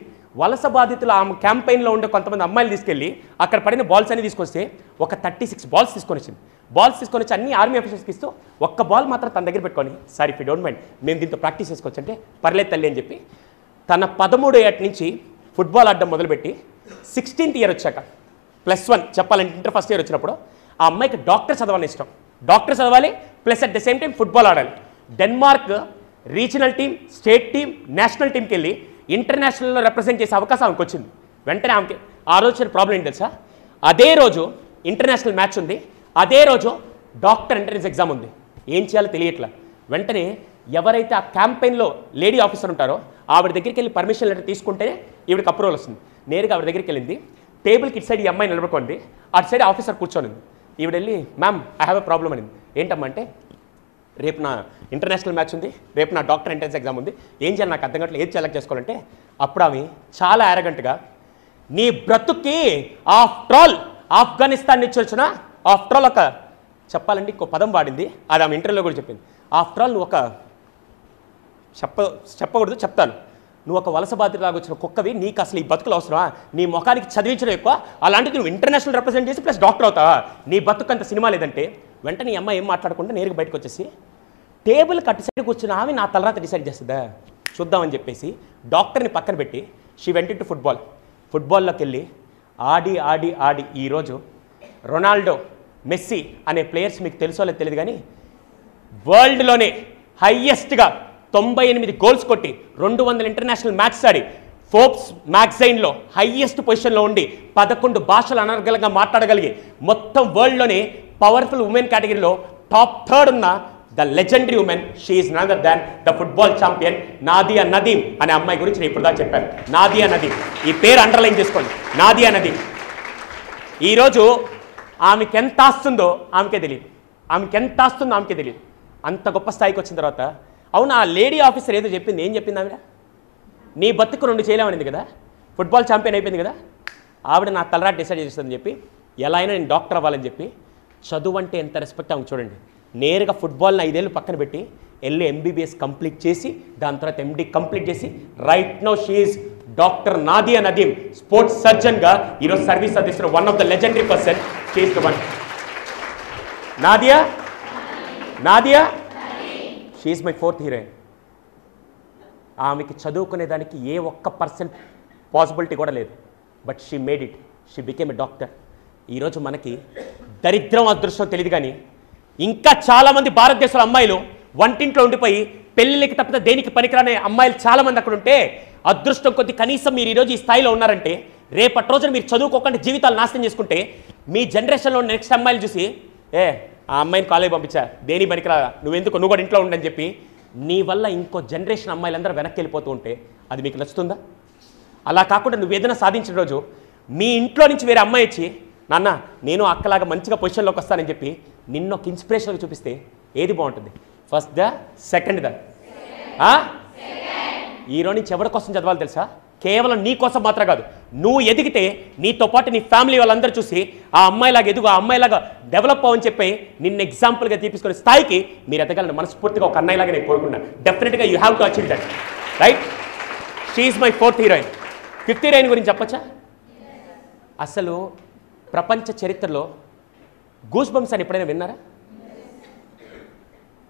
వలస బాధితులు ఆమె క్యాంపెయిన్లో ఉండే కొంతమంది అమ్మాయిలు తీసుకెళ్ళి అక్కడ పడిన బాల్స్ అన్ని తీసుకొస్తే ఒక 36 బాల్స్ తీసుకొని వచ్చింది. బాల్స్ తీసుకొని వచ్చి అన్ని ఆర్మీ ఆఫీసర్స్కి ఇస్తూ ఒక్క బాల్ మాత్రం తన దగ్గర పెట్టుకొని, sir if you don't mind మేము దీంతో ప్రాక్టీస్ చేసుకోవచ్చు అంటే, పర్లేదు తల్లి అని చెప్పి తన 13వ ఏట నుంచి ఫుట్బాల్ ఆడడం మొదలుపెట్టి 16th ఇయర్ వచ్చాక +1 చెప్పాలంటే ఇంటర్ ఫస్ట్ ఇయర్ వచ్చినప్పుడు ఆ అమ్మాయికి డాక్టర్ చదవాలని ఇష్టం. డాక్టర్ చదవాలి plus at the same time football ఆడాలి. Denmark regional team, state team, national టీంకి వెళ్ళి ఇంటర్నేషనల్లో రిప్రజెంట్ చేసే అవకాశం ఆమెకు వచ్చింది. వెంటనే ఆమెకి ఆ రోజు ప్రాబ్లం ఏంటి తెలుసా, అదే రోజు ఇంటర్నేషనల్ మ్యాచ్ ఉంది, అదే రోజు డాక్టర్ ఎంట్రన్స్ ఎగ్జామ్ ఉంది. ఏం చేయాలో తెలియట్లా. వెంటనే ఎవరైతే ఆ క్యాంపెయిన్లో లేడీ ఆఫీసర్ ఉంటారో ఆవిడ దగ్గరికి వెళ్ళి పర్మిషన్ లెటర్ తీసుకుంటేనే ఈవిడికి అప్రూవల్ వస్తుంది. నేరుగా ఆవిడ దగ్గరికి వెళ్ళింది, టేబుల్కి ఇటు సైడ్ ఈ అమ్మాయి నిలబడుకోండి, అటు సైడ్ ఆఫీసర్ కూర్చోనింది. ఈవిడ వెళ్ళి, ma'am I have a problem అనింది. ఏంటమ్మా అంటే, రేపు నా ఇంటర్నేషనల్ మ్యాచ్ ఉంది, రేపు నా డాక్టర్ ఎంట్రన్స్ ఎగ్జామ్ ఉంది, ఏం చేయాలి నాకు అర్థం కావట్లేదు, ఏది సెలెక్ట్ చేసుకోవాలంటే అప్పుడు ఆమె చాలా యారగెంట్గా, నీ బ్రతుక్కి ఆఫ్టర్ ఆల్ ఆఫ్ఘనిస్తాన్ నుంచి వచ్చిన, ఆఫ్టర్ ఆల్ ఒక చెప్పాలంటే ఇంకో పదం వాడింది, అది ఆమె ఇంటర్వ్యూలో కూడా చెప్పింది. ఆఫ్టర్ ఆల్ నువ్వు ఒక చెప్పకూడదు చెప్తాను, నువ్వు ఒక వలస బాధితులాగా వచ్చిన కుక్కవి, నీకు అసలు ఈ బతుకులు అవసరమా, నీ ముఖానికి చదివించడం ఎక్కువ, అలాంటిది నువ్వు ఇంటర్నేషనల్ రిప్రజెంట్ చేసి ప్లస్ డాక్టర్ అవుతావా, నీ బతుకు అంత సినిమా లేదంటే. వెంటనే ఈ అమ్మాయి ఏం మాట్లాడకుండా నేరుగా బయటకు వచ్చేసి టేబుల్ కట్టు సైడ్ కూర్చున్న ఆమె నా తలరాత డిసైడ్ చేస్తుందా చూద్దామని చెప్పేసి డాక్టర్ని పక్కన పెట్టి షీ వెంట టు ఫుట్బాల్లోకి వెళ్ళి ఆడి ఆడి ఆడి ఈరోజు రొనాల్డో, మెస్సీ అనే ప్లేయర్స్ మీకు తెలుసో లేదు తెలియదు కానీ వరల్డ్లోనే హైయెస్ట్గా 98 గోల్స్ కొట్టి 200 ఇంటర్నేషనల్ మ్యాచ్స్ ఆడి ఫోర్బ్స్ మ్యాగజైన్లో హైయెస్ట్ పొజిషన్లో ఉండి 11 భాషలు అనర్గళంగా మాట్లాడగలిగి మొత్తం వరల్డ్లోనే పవర్ఫుల్ ఉమెన్ కేటగిరీలో టాప్ 3rd ఉన్న the legendary women, she is other than the football champion Nadia Nadeem అనే అమ్మాయి గురించి నేను ఇప్పుడు దాకా చెప్పాను. నాదియా నదీమ్, ఈ పేరు అండర్లైన్ చేసుకోండి, నాదియా నదీమ్. ఈరోజు ఆమెకి ఎంత ఆస్తుందో ఆమెకే తెలియదు, అంత గొప్ప స్థాయికి వచ్చిన తర్వాత. అవును, ఆ లేడీ ఆఫీసర్ ఏదో చెప్పింది, ఏం చెప్పింది ఆవిడ, నీ బతుకు 2 చేయలేమనింది కదా, ఫుట్బాల్ ఛాంపియన్ అయిపోయింది కదా, ఆవిడ నా తలరాట్ డిసైడ్ చేస్తుందని చెప్పి ఎలా అయినా నేను డాక్టర్ అవ్వాలని చెప్పి, చదువు అంటే ఎంత రెస్పెక్ట్ ఆమె చూడండి. నేరుగా ఫుట్బాల్ని 5 ఏళ్ళు పక్కన పెట్టి వెళ్ళి MBBS కంప్లీట్ చేసి దాని తర్వాత MD కంప్లీట్ చేసి right now she is doctor Nadia Nadeem, sports సర్జన్గా ఈరోజు సర్వీస్ అందిస్తున్న one of the legendary person. She is the one. Nadia she is my 4th heroine. ఆమెకి చదువుకునేదానికి ఏ ఒక్క % పాసిబిలిటీ కూడా లేదు, but she made it, she became a doctor. ఈరోజు మనకి దరిద్రం అదృష్టం తెలియదు కానీ ఇంకా చాలామంది భారతదేశంలో అమ్మాయిలు వంటింట్లో ఉండిపోయి పెళ్ళిళ్ళకి తప్పితే దేనికి పనికిరాని అమ్మాయిలు చాలామంది అక్కడ ఉంటే, అదృష్టం కొద్ది కనీసం మీరు ఈరోజు ఈ స్థాయిలో ఉన్నారంటే, రేపటి రోజున మీరు చదువుకోకుండా జీవితాలు నాశనం చేసుకుంటే మీ జనరేషన్లో నెక్స్ట్ అమ్మాయిలు చూసి, ఆ అమ్మాయిని కాలేజ్ పంపించా, దేని పనికిరా, నువ్వు కూడా ఇంట్లో ఉండని చెప్పి నీ వల్ల ఇంకో జనరేషన్ అమ్మాయిలందరూ వెనక్కి వెళ్ళిపోతూ ఉంటే అది మీకు నచ్చుతుందా? అలా కాకుండా నువ్వు ఏదైనా సాధించిన రోజు మీ ఇంట్లో నుంచి వేరే అమ్మాయి వచ్చి, నాన్న నేను అక్కలాగా మంచిగా పొజిషన్లోకి వస్తానని చెప్పి నిన్ను ఒక ఇన్స్పిరేషన్గా చూపిస్తే ఏది బాగుంటుంది? First the, second the? ఈరోజు నుంచి ఎవరి కోసం చదవాలి తెలుసా? కేవలం నీ కోసం మాత్రం కాదు, నువ్వు ఎదిగితే నీతో పాటు నీ ఫ్యామిలీ వాళ్ళందరూ చూసి ఆ అమ్మాయిలాగా ఎదుగు, ఆ అమ్మాయిలాగా డెవలప్ అవ్వని చెప్పి నిన్ను ఎగ్జాంపుల్గా తీసుకునే స్థాయికి మీరు ఎదగాలని మనస్ఫూర్తిగా ఒక అన్నయ్యలాగా నేను కోరుకున్నాను. డెఫినెట్గా you have to achieve that, right? She is my 4th heroine. 5th heroine గురించి చెప్పచ్చా? అసలు ప్రపంచ చరిత్రలో గూస్ బంప్స్ అని ఎప్పుడైనా విన్నారా?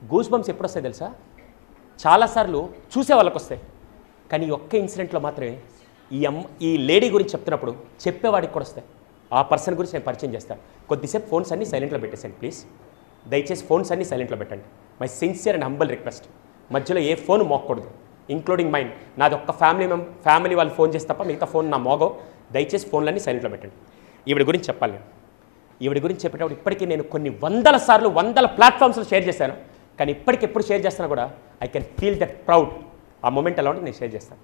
గూస్ బంప్స్ ఎప్పుడు వస్తాయి తెలుసా? చాలాసార్లు చూసే వాళ్ళకి వస్తాయి, కానీ ఒక్క ఇన్సిడెంట్లో మాత్రమే ఈ లేడీ గురించి చెప్తున్నప్పుడు చెప్పేవాడికి కూడా వస్తాయి. ఆ పర్సన్ గురించి నేను పరిచయం చేస్తాను. కొద్దిసేపు ఫోన్స్ అన్నీ సైలెంట్లో పెట్టేసండి ప్లీజ్. దయచేసి ఫోన్స్ అన్నీ సైలెంట్లో పెట్టండి. My sincere and humble request. మధ్యలో ఏ ఫోన్ మోగకూడదు, ఇంక్లూడింగ్ మైండ్. నాది ఒక్క ఫ్యామిలీ వాళ్ళు ఫోన్ చేసి తప్ప మిగతా ఫోన్ నా మోగో. దయచేసి ఫోన్లన్నీ సైలెంట్లో పెట్టండి. ఈవిడ గురించి చెప్పాలి నేను. ఈవిడ గురించి చెప్పేటప్పుడు ఇప్పటికీ నేను కొన్ని 100 సార్లు 100 ప్లాట్ఫామ్స్లో షేర్ చేశాను. కానీ ఇప్పటికెప్పుడు షేర్ చేస్తున్నా కూడా I can feel that proud. ఆ మూమెంట్ ఎలా ఉంటే నేను షేర్ చేస్తాను.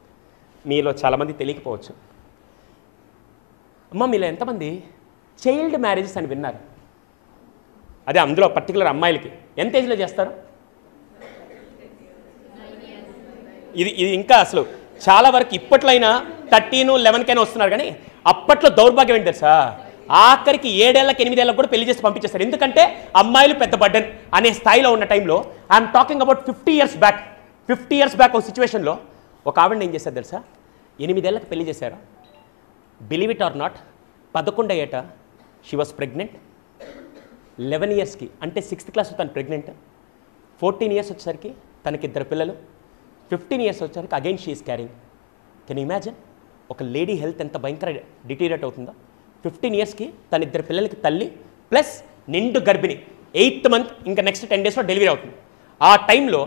మీలో చాలామంది తెలియకపోవచ్చు. అమ్మ, మీలో ఎంతమంది చైల్డ్ మ్యారేజెస్ అని విన్నారు? అదే అందులో పర్టికులర్ అమ్మాయిలకి ఎంత ఏజ్లో చేస్తారు? ఇది ఇంకా అసలు చాలా వరకు ఇప్పట్లో అయినా 13, 11కైనా వస్తున్నారు. కానీ అప్పట్లో దౌర్భాగ్యం ఏంటి తెలుసా? ఆఖరికి 7 ఏళ్ళకి 8 ఏళ్ళకి కూడా పెళ్లి చేసి పంపించేస్తారు. ఎందుకంటే అమ్మాయిలు పెద్ద బర్డెన్ అనే స్థాయిలో ఉన్న టైంలో I'm talking about 50 years back. 50 years back ఒక సిచ్యువేషన్లో ఒక ఆవిడని ఏం చేశారు తెలుసా? 8 ఏళ్ళకి పెళ్లి చేశారు. బిలీవ్ ఇట్ ఆర్ నాట్, 11 ఏట షీ వాస్ ప్రెగ్నెంట్. 11 yearsకి అంటే 6th క్లాస్ తను ప్రెగ్నెంట్. 14 years వచ్చేసరికి తనకి 2 పిల్లలు. 15 years వచ్చేసరికి again she is carrying. Can imagine ఒక లేడీ హెల్త్ ఎంత భయంకర డిటీరియేట్ అవుతుందో. 15 yearsకి తన 2 పిల్లలకి తల్లి ప్లస్ నిండు గర్భిణి. 8th month, ఇంకా నెక్స్ట్ 10 daysలో డెలివరీ అవుతుంది. ఆ టైంలో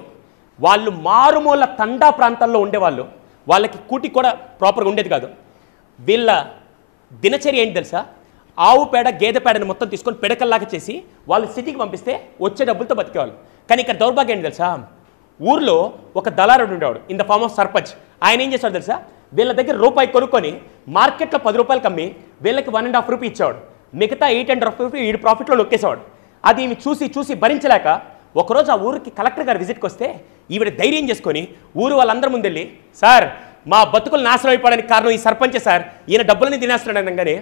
వాళ్ళు మారుమూల తండా ప్రాంతాల్లో ఉండేవాళ్ళు. వాళ్ళకి కూటి కూడా ప్రాపర్గా ఉండేది కాదు. వీళ్ళ దినచర్య ఏంటి తెలుసా? ఆవు పేడ గేదె పేడని మొత్తం తీసుకొని పిడకల్లాగా చేసి వాళ్ళు సిటీకి పంపిస్తే వచ్చే డబ్బులతో బతికేవాళ్ళు. కానీ ఇక్కడ దౌర్భాగ్యం ఏంటి తెలుసా? ఊర్లో ఒక దళారుడు ఉండేవాడు in the form of sarpanch. ఆయన ఏం చేశాడు తెలుసా? వీళ్ళ దగ్గర రూపాయి కొనుక్కొని మార్కెట్లో 10 రూపాయలకి అమ్మి వీళ్ళకి 1.5 రూపీ ఇచ్చేవాడు. మిగతా 8.5 రూపీ వీడి ప్రాఫిట్లో నొక్కేసేవాడు. అది ఈమె చూసి భరించలేక ఒకరోజు ఆ ఊరికి కలెక్టర్ గారు విజిట్కి వస్తే ఈవిడ ధైర్యం చేసుకొని ఊరు వాళ్ళందరి ముందెళ్ళి, సార్ మా బతుకులు నాశనం అయిపోవడానికి కారణం ఈ సర్పంచే సార్, ఈయన డబ్బులని తినేస్తున్నాడు అనగానే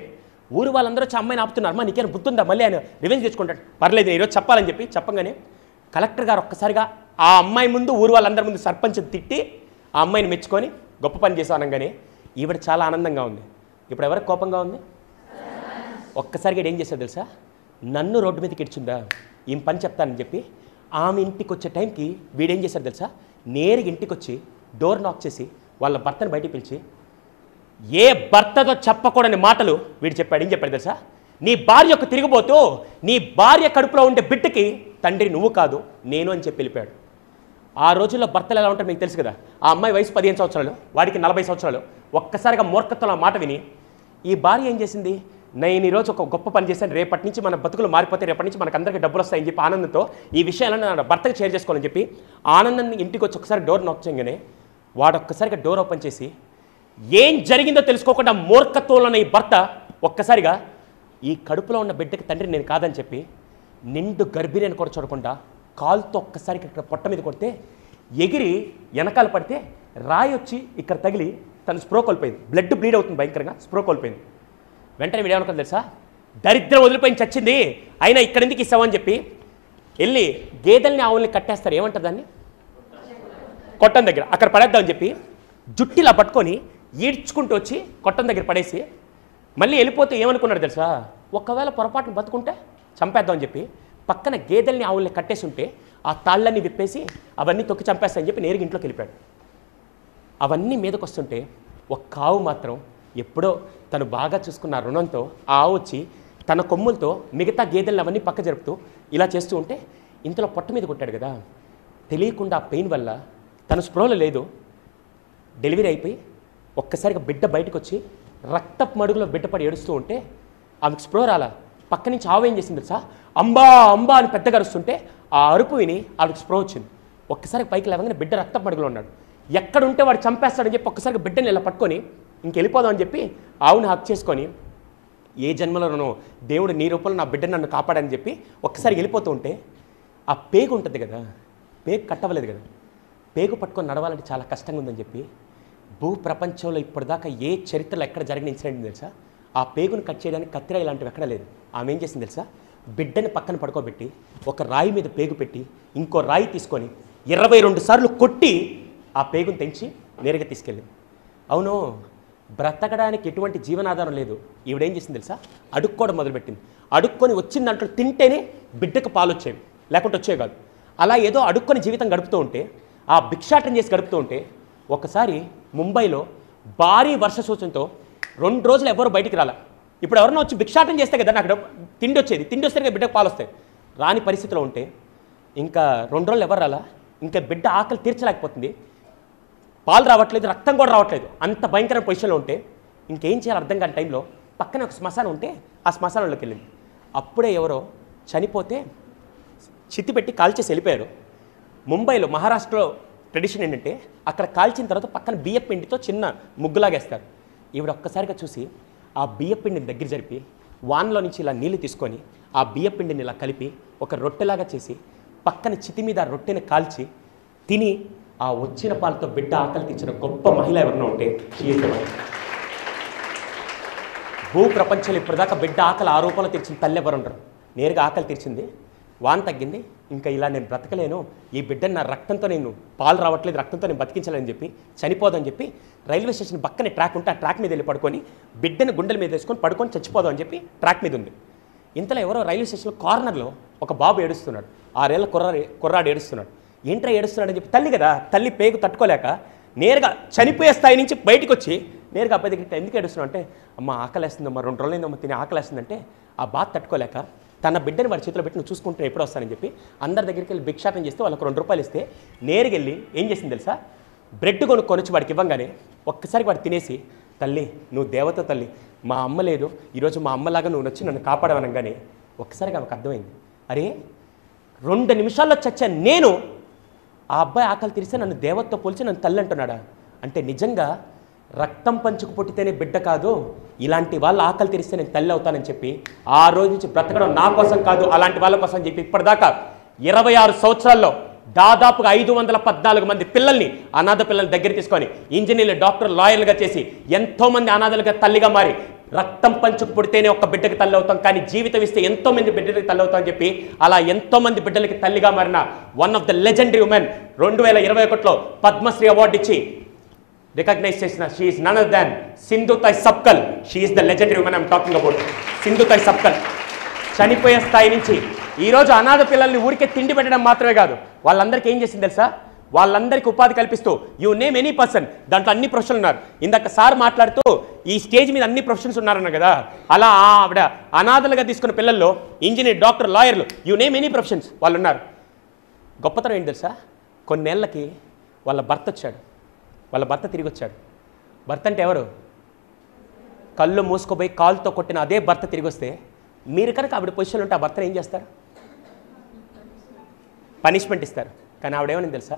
ఊరు వాళ్ళందరూ వచ్చి అమ్మాయిని ఆపుతున్నారు. అమ్మా నీకేనా బుద్ధుందా? మళ్ళీ ఆయన రివెంజ్ తెచ్చుకుంటాడు. పర్లేదు ఈరోజు చెప్పాలని చెప్పంగానే కలెక్టర్ గారు ఒక్కసారిగా ఆ అమ్మాయి ముందు ఊరు వాళ్ళందరి ముందు సర్పంచ్ తిట్టి ఆ అమ్మాయిని మెచ్చుకొని గొప్ప పని చేశాను అనగానే ఈవిడ చాలా ఆనందంగా ఉంది. ఇప్పుడు ఎవరికి కోపంగా ఉంది? ఒక్కసారిగా ఏం చేశాడు తెలుసా? నన్ను రోడ్డు మీదకి ఇడ్చుందా ఏం పని చెప్తానని చెప్పి ఆమె ఇంటికి వచ్చే టైంకి వీడేం చేశాడు తెలుసా? నేరుగా ఇంటికి వచ్చి డోర్ నాక్ చేసి వాళ్ళ భర్తను బయటికి పిలిచి ఏ భర్తతో చెప్పకూడని మాటలు వీడు చెప్పాడు. ఏం చెప్పాడు తెలుసా? నీ భార్యకు తిరిగిపోతూ నీ భార్య కడుపులో ఉండే బిడ్డకి తండ్రి నువ్వు కాదు నేను అని చెప్పి వెళ్ళిపోయాడు. ఆ రోజుల్లో భర్తలు ఎలా ఉంటారు మీకు తెలుసు కదా. ఆ అమ్మాయి వయసు 15 సంవత్సరాలు, వాడికి 40 సంవత్సరాలు. ఒక్కసారిగా మూర్ఖత్వం ఆ మాట విని ఈ భార్య ఏం చేసింది? నేను ఈరోజు ఒక గొప్ప పని చేశాను, రేపటి నుంచి మన బతుకులు మారిపోతే రేపటి నుంచి మనకు అందరికీ డబ్బులు వస్తాయని చెప్పి ఆనందంతో ఈ విషయాలను నా భర్తకు షేర్ చేసుకోవాలని చెప్పి ఆనందాన్ని ఇంటికి వచ్చి ఒకసారి డోర్ నాక్ చేయగానే వాడు ఒక్కసారిగా డోర్ ఓపెన్ చేసి ఏం జరిగిందో తెలుసుకోకుండా మూర్ఖత్వంలో ఉన్న ఈ భర్త ఒక్కసారిగా ఈ కడుపులో ఉన్న బిడ్డకి తండ్రి నేను కాదని చెప్పి నిండు గర్భిణి అని కూడా చూడకుండా కాలుతో ఒక్కసారికి ఇక్కడ పొట్ట మీద కొడితే ఎగిరి వెనకాల పడితే రాయి వచ్చి ఇక్కడ తగిలి తను స్ప్రో కోల్పోయింది. బ్లడ్ బ్లీడ్ అవుతుంది భయంకరంగా, స్ప్రో కోల్పోయింది. వెంటనే వీడేమనుకుంది తెలుసా? దరిద్రం వదిలిపోయిన చచ్చింది, అయినా ఇక్కడ ఎందుకు ఇస్తామని చెప్పి వెళ్ళి గేదెల్ని ఆవుల్ని కట్టేస్తారు. ఏమంటారు దాన్ని? కొట్టం దగ్గర అక్కడ పడేద్దామని చెప్పి జుట్టిలా పట్టుకొని ఈడ్చుకుంటూ వచ్చి కొట్టం దగ్గర పడేసి మళ్ళీ వెళ్ళిపోతే ఏమనుకున్నాడు తెలుసా? ఒకవేళ పొరపాటును బతుకుంటే చంపేద్దామని చెప్పి పక్కన గేదెల్ని ఆవుల్ని కట్టేసి ఉంటే ఆ తాళ్ళన్నీ విప్పేసి అవన్నీ తొక్కి చంపేస్తాయని చెప్పి నేరుగా ఇంట్లోకి వెళ్ళిపోయాడు. అవన్నీ మీదకి వస్తుంటే ఒక్క ఆవు మాత్రం ఎప్పుడో తను బాగా చూసుకున్న రుణంతో ఆ ఆవు వచ్చి తన కొమ్ములతో మిగతా గేదెలను అవన్నీ పక్క జరుపుతూ ఇలా చేస్తూ ఉంటే ఇంతలో పొట్ట మీద కొట్టాడు కదా. తెలియకుండా ఆ పెయిన్ వల్ల తను స్ప్రోలో లేదు, డెలివరీ అయిపోయి ఒక్కసారిగా బిడ్డ బయటకు వచ్చి రక్తపు మడుగులో బిడ్డ పడి ఏడుస్తూ ఉంటే ఆమెకు స్ప్రో రాలా. పక్క నుంచి ఆవు ఏం చేసింది తెలుసా? అంబా అంబా అని పెద్దగా అరుస్తుంటే ఆ అరుపు విని ఆవిడకి స్ప్రో వచ్చింది. ఒక్కసారి పైకి లేవగానే బిడ్డ రక్తపు మడుగులో ఉన్నాడు. ఎక్కడుంటే వాడు చంపేస్తాడని చెప్పి ఒక్కసారిగా బిడ్డని ఇలా పట్టుకొని ఇంకెళ్ళిపోదామని చెప్పి ఆవుని హక్ చేసుకొని ఏ జన్మలోనో దేవుడు నీ రూపంలో నా బిడ్డను నన్ను కాపాడని చెప్పి ఒక్కసారి వెళ్ళిపోతూ ఉంటే ఆ పేగు ఉంటుంది కదా, పేగు కట్టవలేదు కదా, పేగు పట్టుకొని నడవాలంటే చాలా కష్టంగా ఉందని చెప్పి భూ ప్రపంచంలో ఇప్పటిదాకా ఏ చరిత్రలో ఎక్కడ జరిగిన ఇన్సిడెంట్ తెలుసా? ఆ పేగును కట్ చేయడానికి కత్తిర ఇలాంటివి ఎక్కడ లేదు. ఆమె ఏం చేసింది తెలుసా? బిడ్డని పక్కన పడుకోబెట్టి ఒక రాయి మీద పేగు పెట్టి ఇంకో రాయి తీసుకొని 22 సార్లు కొట్టి ఆ పేగును తెంచి నేరుగా తీసుకెళ్ళింది. అవును, బ్రతకడానికి ఎటువంటి జీవనాధారం లేదు. ఈవిడేం చేసింది తెలుసా? అడుక్కోవడం మొదలుపెట్టింది. అడుక్కొని వచ్చిన దాంట్లో తింటేనే బిడ్డకు పాలు వచ్చేవి, లేకుంటే వచ్చేవి కాదు. అలా ఏదో అడుక్కొని జీవితం గడుపుతూ ఉంటే, ఆ భిక్షాటం చేసి గడుపుతూ ఉంటే ఒకసారి ముంబైలో భారీ వర్ష సూచనతో 2 రోజులు ఎవరు బయటికి రాలా. ఇప్పుడు ఎవరన్నా వచ్చి భిక్షాటం చేస్తే కదా నాకు తిండి వచ్చేది, తిండి వస్తే కదా బిడ్డకు పాలు వస్తాయి. రాని పరిస్థితిలో ఉంటే ఇంకా 2 రోజులు ఎవరు రాలా, ఇంకా బిడ్డ ఆకలి తీర్చలేకపోతుంది, పాలు రావట్లేదు, రక్తం కూడా రావట్లేదు, అంత భయంకరమైన పొజిషన్లో ఉంటే ఇంకేం చేయాలి అర్థం కాని టైంలో పక్కన ఒక శ్మశానం ఉంటే ఆ శ్మశానంలోకి వెళ్ళింది. అప్పుడే ఎవరో చనిపోతే చిత్తి పెట్టి కాల్చేసి వెళ్ళిపోయారు. ముంబైలో, మహారాష్ట్రలో ట్రెడిషన్ ఏంటంటే అక్కడ కాల్చిన తర్వాత పక్కన బియ్య పిండితో చిన్న ముగ్గులాగేస్తారు. ఈవిడ ఒక్కసారిగా చూసి ఆ బియ్య పిండిని దగ్గర జరిపి వాన్లో నుంచి ఇలా నీళ్లు తీసుకొని ఆ బియ్య పిండిని ఇలా కలిపి ఒక రొట్టెలాగా చేసి పక్కన చితి మీద ఆ రొట్టెని కాల్చి తిని ఆ వచ్చిన పాలతో బిడ్డ ఆకలి తీర్చిన గొప్ప మహిళ ఎవరైనా ఉంటే భూ ప్రపంచంలో ఇప్పటిదాకా బిడ్డ ఆకలి ఆ రూపంలో తీర్చిన తల్లి ఎవరు ఉండరు. నేరుగా ఆకలి తీర్చింది, వాన్ తగ్గింది, ఇంకా ఇలా నేను బ్రతకలేను, ఈ బిడ్డను నా రక్తంతో నేను పాలు రావట్లేదు, రక్తంతో నేను బతికించాలని చెప్పి చనిపోదని చెప్పి రైల్వే స్టేషన్ పక్కనే ట్రాక్ ఉంటే ఆ ట్రాక్ మీద వెళ్ళి పడుకొని బిడ్డను గుండెల మీద వేసుకొని పడుకొని చచ్చిపోదాం అని చెప్పి ట్రాక్ మీద ఉంది. ఇంతలో ఎవరో రైల్వే స్టేషన్లో కార్నర్లో ఒక బాబు ఏడుస్తున్నాడు, 6 ఏళ్ల కుర్రాడు ఏడుస్తున్నాడు. ఏంట్రా ఏడుస్తున్నాడని చెప్పి తల్లి కదా, తల్లి పేగు తట్టుకోలేక నేరుగా చనిపోయే స్థాయి నుంచి బయటకు వచ్చి నేరుగా అబ్బాయి దగ్గరికి ఎందుకు ఏడుస్తున్నావు అంటే, అమ్మ ఆకలేస్తుందమ్మా, 2 రోజులైందమ్మ తిని ఆకలేస్తుందంటే ఆ బాధ తట్టుకోలేక తన బిడ్డని వాడి చేతిలో పెట్టి నువ్వు చూసుకుంటే ఎప్పుడు వస్తానని చెప్పి అందరి దగ్గరికి వెళ్ళి భిక్షాటం చేస్తే వాళ్ళకి 2 రూపాయలు ఇస్తే నేరుగా వెళ్ళి ఏం చేసింది తెలుసా, బ్రెడ్ కొనుక్కొనిచ్చి వాడికి ఇవ్వంగానే ఒక్కసారి వాడు తినేసి, తల్లి నువ్వు దేవత తల్లి, మా అమ్మ లేదు, ఈరోజు మా అమ్మలాగా నువ్వు వచ్చి నన్ను కాపాడవనగానే ఒక్కసారిగా ఆమెకు అర్థమైంది, అరే 2 నిమిషాల్లో చచ్చాను నేను, ఆ అబ్బాయి ఆకలి తీరిస్తే నన్ను దేవతతో పోల్చి నన్ను తల్లి అంటున్నాడా అంటే నిజంగా రక్తం పంచుకు పుట్టితేనే బిడ్డ కాదు, ఇలాంటి వాళ్ళ ఆకలి తీరిస్తే నేను తల్లి అవుతానని చెప్పి ఆ రోజు నుంచి బ్రతకడం నా కోసం కాదు అలాంటి వాళ్ళ కోసం అని చెప్పి ఇప్పటిదాకా 26 సంవత్సరాల్లో దాదాపుగా 514 మంది పిల్లల్ని, అనాథ పిల్లల్ని దగ్గర తీసుకొని ఇంజనీర్లు, డాక్టర్, లాయర్లుగా చేసి ఎంతోమంది అనాథలుగా తల్లిగా మారి రక్తం పంచుకు పుడితేనే ఒక బిడ్డకి తల్లి అవుతాం, కానీ జీవితం ఇస్తే ఎంతోమంది బిడ్డలకి తల్లి అవుతాం అని చెప్పి అలా ఎంతోమంది బిడ్డలకి తల్లిగా మారిన one of the legendary women 2021లో పద్మశ్రీ అవార్డు ఇచ్చి రికగ్నైజ్ చేసిన she is none other than Sindhutai Sapkal. She is the legendary women I'm talking about. Sindhutai Sapkal చనిపోయే స్థాయి నుంచి ఈరోజు అనాథ పిల్లల్ని ఊరికే తిండి పెట్టడం మాత్రమే కాదు, వాళ్ళందరికీ ఏం చేసింది తెలుసా, వాళ్ళందరికీ ఉపాధి కల్పిస్తూ యూ నేమ్ ఎనీ పర్సన్, దాంట్లో అన్ని ప్రొఫెషన్లు ఉన్నారు. ఇందాక సార్ మాట్లాడుతూ ఈ స్టేజ్ మీద అన్ని ప్రొఫెషన్స్ ఉన్నారన్నారు కదా, అలా ఆవిడ అనాథలుగా తీసుకున్న పిల్లల్లో ఇంజనీర్, డాక్టర్, లాయర్లు, యూ నేమ్ ఎనీ ప్రొఫెషన్స్ వాళ్ళు ఉన్నారు. గొప్పతనం ఏంటి తెలుసా, కొన్నేళ్లకి వాళ్ళ భర్త వచ్చాడు, వాళ్ళ భర్త తిరిగి వచ్చాడు. భర్త అంటే ఎవరు, కళ్ళు మూసుకోపోయి కాలుతో కొట్టిన అదే భర్త తిరిగి వస్తే మీరు కనుక ఆవిడ పొజిషన్లో ఉంటే ఆ భర్తను ఏం చేస్తారు, పనిష్మెంట్ ఇస్తారు. కానీ ఆవిడేమని తెలుసా,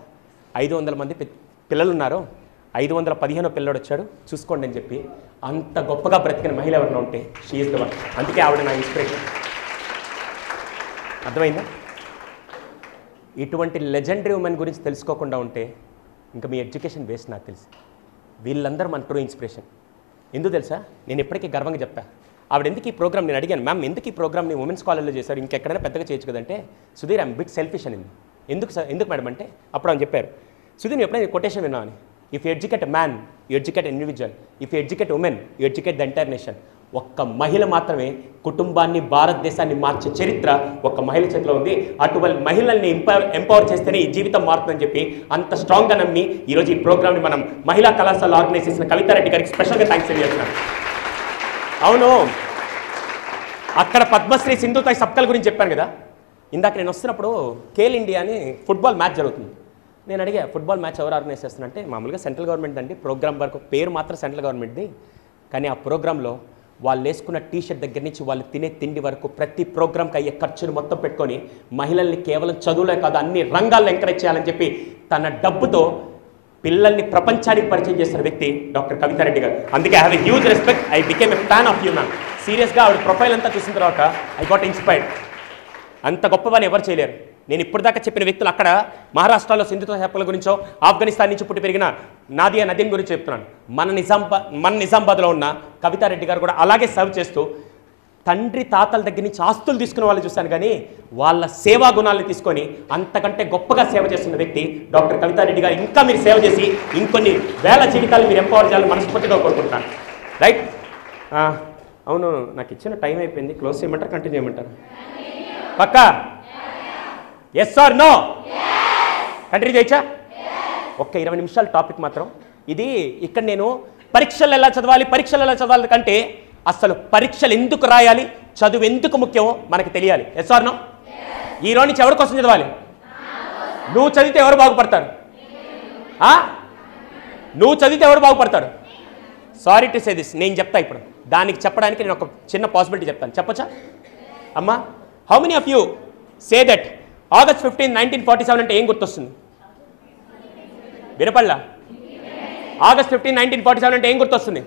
500 మంది పిల్లలు ఉన్నారు, 515 పిల్లడు వచ్చాడు చూసుకోండి అని చెప్పి అంత గొప్పగా బ్రతికిన మహిళ ఎవరైనా ఉంటే షీ ఈజ్ ద వన్. అందుకే ఆవిడ నా ఇన్స్పిరేషన్. అర్థమైందా? ఇటువంటి లెజెండరీ ఉమెన్ గురించి తెలుసుకోకుండా ఉంటే ఇంకా మీ ఎడ్యుకేషన్ వేస్ట్. నాకు తెలిసి వీళ్ళందరూ మన ట్రూ ఇన్స్పిరేషన్. ఎందుకు తెలుసా, నేను ఎప్పటికీ గర్వంగా చెప్తా, ఆవిడ ఎందుకు ఈ ప్రోగ్రామ్, నేను అడిగాను మ్యామ్ ఎందుకు ఈ ప్రోగ్రామ్ని ఉమెన్స్ కాలేజ్లో చేశారు, ఇంకెక్కడైనా పెద్దగా చేయొచ్చు కదంటే, సుధీర్ ఐమ్ బిట్ సెల్ఫిష్ అనింది. ఎందుకు మేడం అంటే అప్పుడు ఆయన చెప్పారు, సుధీర్ నువ్వు ఎప్పుడైనా కొటేషన్ విన్నా అని, if you educate a man you educate individual, if you educate women you educate the entire nation. ఒక్క మహిళ మాత్రమే కుటుంబాన్ని, భారతదేశాన్ని మార్చే చరిత్ర ఒక మహిళ చేతిలో ఉంది. అటువంటి మహిళల్ని ఎంపవర్ చేస్తేనే ఈ జీవితం మారుతుందని చెప్పి అంత స్ట్రాంగ్గా నమ్మి ఈరోజు ఈ ప్రోగ్రామ్ని మనం మహిళా కళాశాల ఆర్గనైజ్ చేసిన కవితారెడ్డి గారికి స్పెషల్గా థ్యాంక్స్ తెలియజేస్తున్నాం. అవును, అక్కడ పద్మశ్రీ సింధుతాయ్ సప్కల్ గురించి చెప్పాను కదా, ఇందాక నేను వస్తున్నప్పుడు ఖేల్ ఇండియా అని ఫుట్బాల్ మ్యాచ్ జరుగుతుంది. నేను అడిగా ఫుట్బాల్ మ్యాచ్ ఎవరు ఆర్గనైజ్ చేస్తున్నారంటే మామూలుగా సెంట్రల్ గవర్నమెంట్ అండి, ప్రోగ్రామ్ వరకు పేరు మాత్రం సెంట్రల్ గవర్నమెంట్ది, కానీ ఆ ప్రోగ్రాంలో వాళ్ళు వేసుకున్న టీషర్ట్ దగ్గర నుంచి వాళ్ళు తినే తిండి వరకు ప్రతి ప్రోగ్రామ్కి అయ్యే ఖర్చును మొత్తం పెట్టుకొని మహిళల్ని కేవలం చదువులే కాదు అన్ని రంగాల్లో ఎంకరేజ్ చేయాలని చెప్పి తన డబ్బుతో పిల్లల్ని ప్రపంచానికి పరిచయం చేసిన వ్యక్తి డాక్టర్ కవితారెడ్డి గారు. అందుకే I have a huge respect, I became a fan of you ma'am. సీరియస్గా ఆవిడ ప్రొఫైల్ అంతా చూసిన తర్వాత ఐ గాట్ ఇన్స్పైర్డ్. అంత గొప్పవాని ఎవరు చేయలేరు. నేను ఇప్పటిదాకా చెప్పిన వ్యక్తులు అక్కడ మహారాష్ట్రలో సింధుతాయ్ సప్కల్ గురించో, ఆఫ్ఘనిస్తాన్ నుంచి పుట్టి పెరిగిన నాదియా నదీం గురించి చెప్తున్నాను. మన నిజామాబాద్లో ఉన్న కవితారెడ్డి గారు కూడా అలాగే సర్వ్ చేస్తూ తండ్రి తాతల దగ్గర నుంచి ఆస్తులు తీసుకున్న వాళ్ళు చూశాను, కానీ వాళ్ళ సేవా గుణాలను తీసుకొని అంతకంటే గొప్పగా సేవ చేస్తున్న వ్యక్తి డాక్టర్ కవితారెడ్డి గారు. ఇంకా మీరు సేవ చేసి ఇంకొన్ని వేల జీవితాలు మీరు ఎంపవర్ చేయాలని మనస్ఫూర్తిగా కోరుకుంటున్నాను. రైట్? అవును, నాకు ఇచ్చిన టైం అయిపోయింది. క్లోజ్ చేయమంటారు, కంటిన్యూ చేయమంటారు? పక్కా? Yes or no? కంటిన్యూ చేయొచ్చా? ఒక్క 20 నిమిషాల టాపిక్ మాత్రం ఇది. ఇక్కడ నేను పరీక్షలు ఎలా చదవాలి కంటే అసలు పరీక్షలు ఎందుకు రాయాలి, చదువు ఎందుకు ముఖ్యమో మనకి తెలియాలి. Yes or no? ఈ రోజు నుంచి ఎవరి కోసం చదవాలి? నువ్వు చదివితే ఎవరు బాగుపడతారు? నువ్వు చదివితే ఎవరు బాగుపడతారు? సారీ టు సే దిస్, నేను చెప్తా ఇప్పుడు. దానికి చెప్పడానికి నేను ఒక చిన్న పాసిబిలిటీ చెప్తాను. చెప్పచ్చా అమ్మా? How many of you say that August 15, 1947 అంటే ఏం గుర్తొస్తుంది? వినపల్లా? August 15, 1947 అంటే ఏం గుర్తొస్తుంది?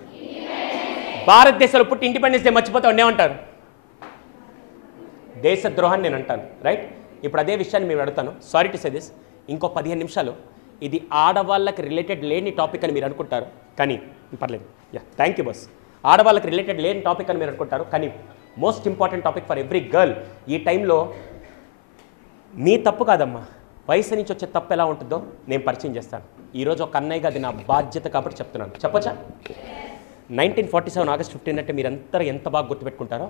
భారతదేశంలో పుట్టి ఇండిపెండెన్స్ డే మర్చిపోతే ఏమంటారు? దేశద్రోహాన్ని నేను అంటాను. రైట్? ఇప్పుడు అదే విషయాన్ని మీరు అడుగుతాను. సారీ టు సే దిస్, ఇంకో 15 నిమిషాలు ఇది ఆడవాళ్ళకి రిలేటెడ్ లేని టాపిక్ అని మీరు అనుకుంటారు, కానీ పర్లేదు. Thank you boss. ఆడవాళ్ళకి రిలేటెడ్ లేని టాపిక్ అని మీరు అనుకుంటారు, కానీ most important topic for every girl. ఈ టైంలో మీ తప్పు కాదమ్మా, వయసు నుంచి వచ్చే తప్పు ఎలా ఉంటుందో నేను పరిచయం చేస్తాను. ఈరోజు ఒక అన్నయ్యగా అది నా బాధ్యత కాబట్టి చెప్తున్నాను. చెప్పచ్చా? 1947 August 15 అంటే మీరంతా ఎంత బాగా గుర్తుపెట్టుకుంటారో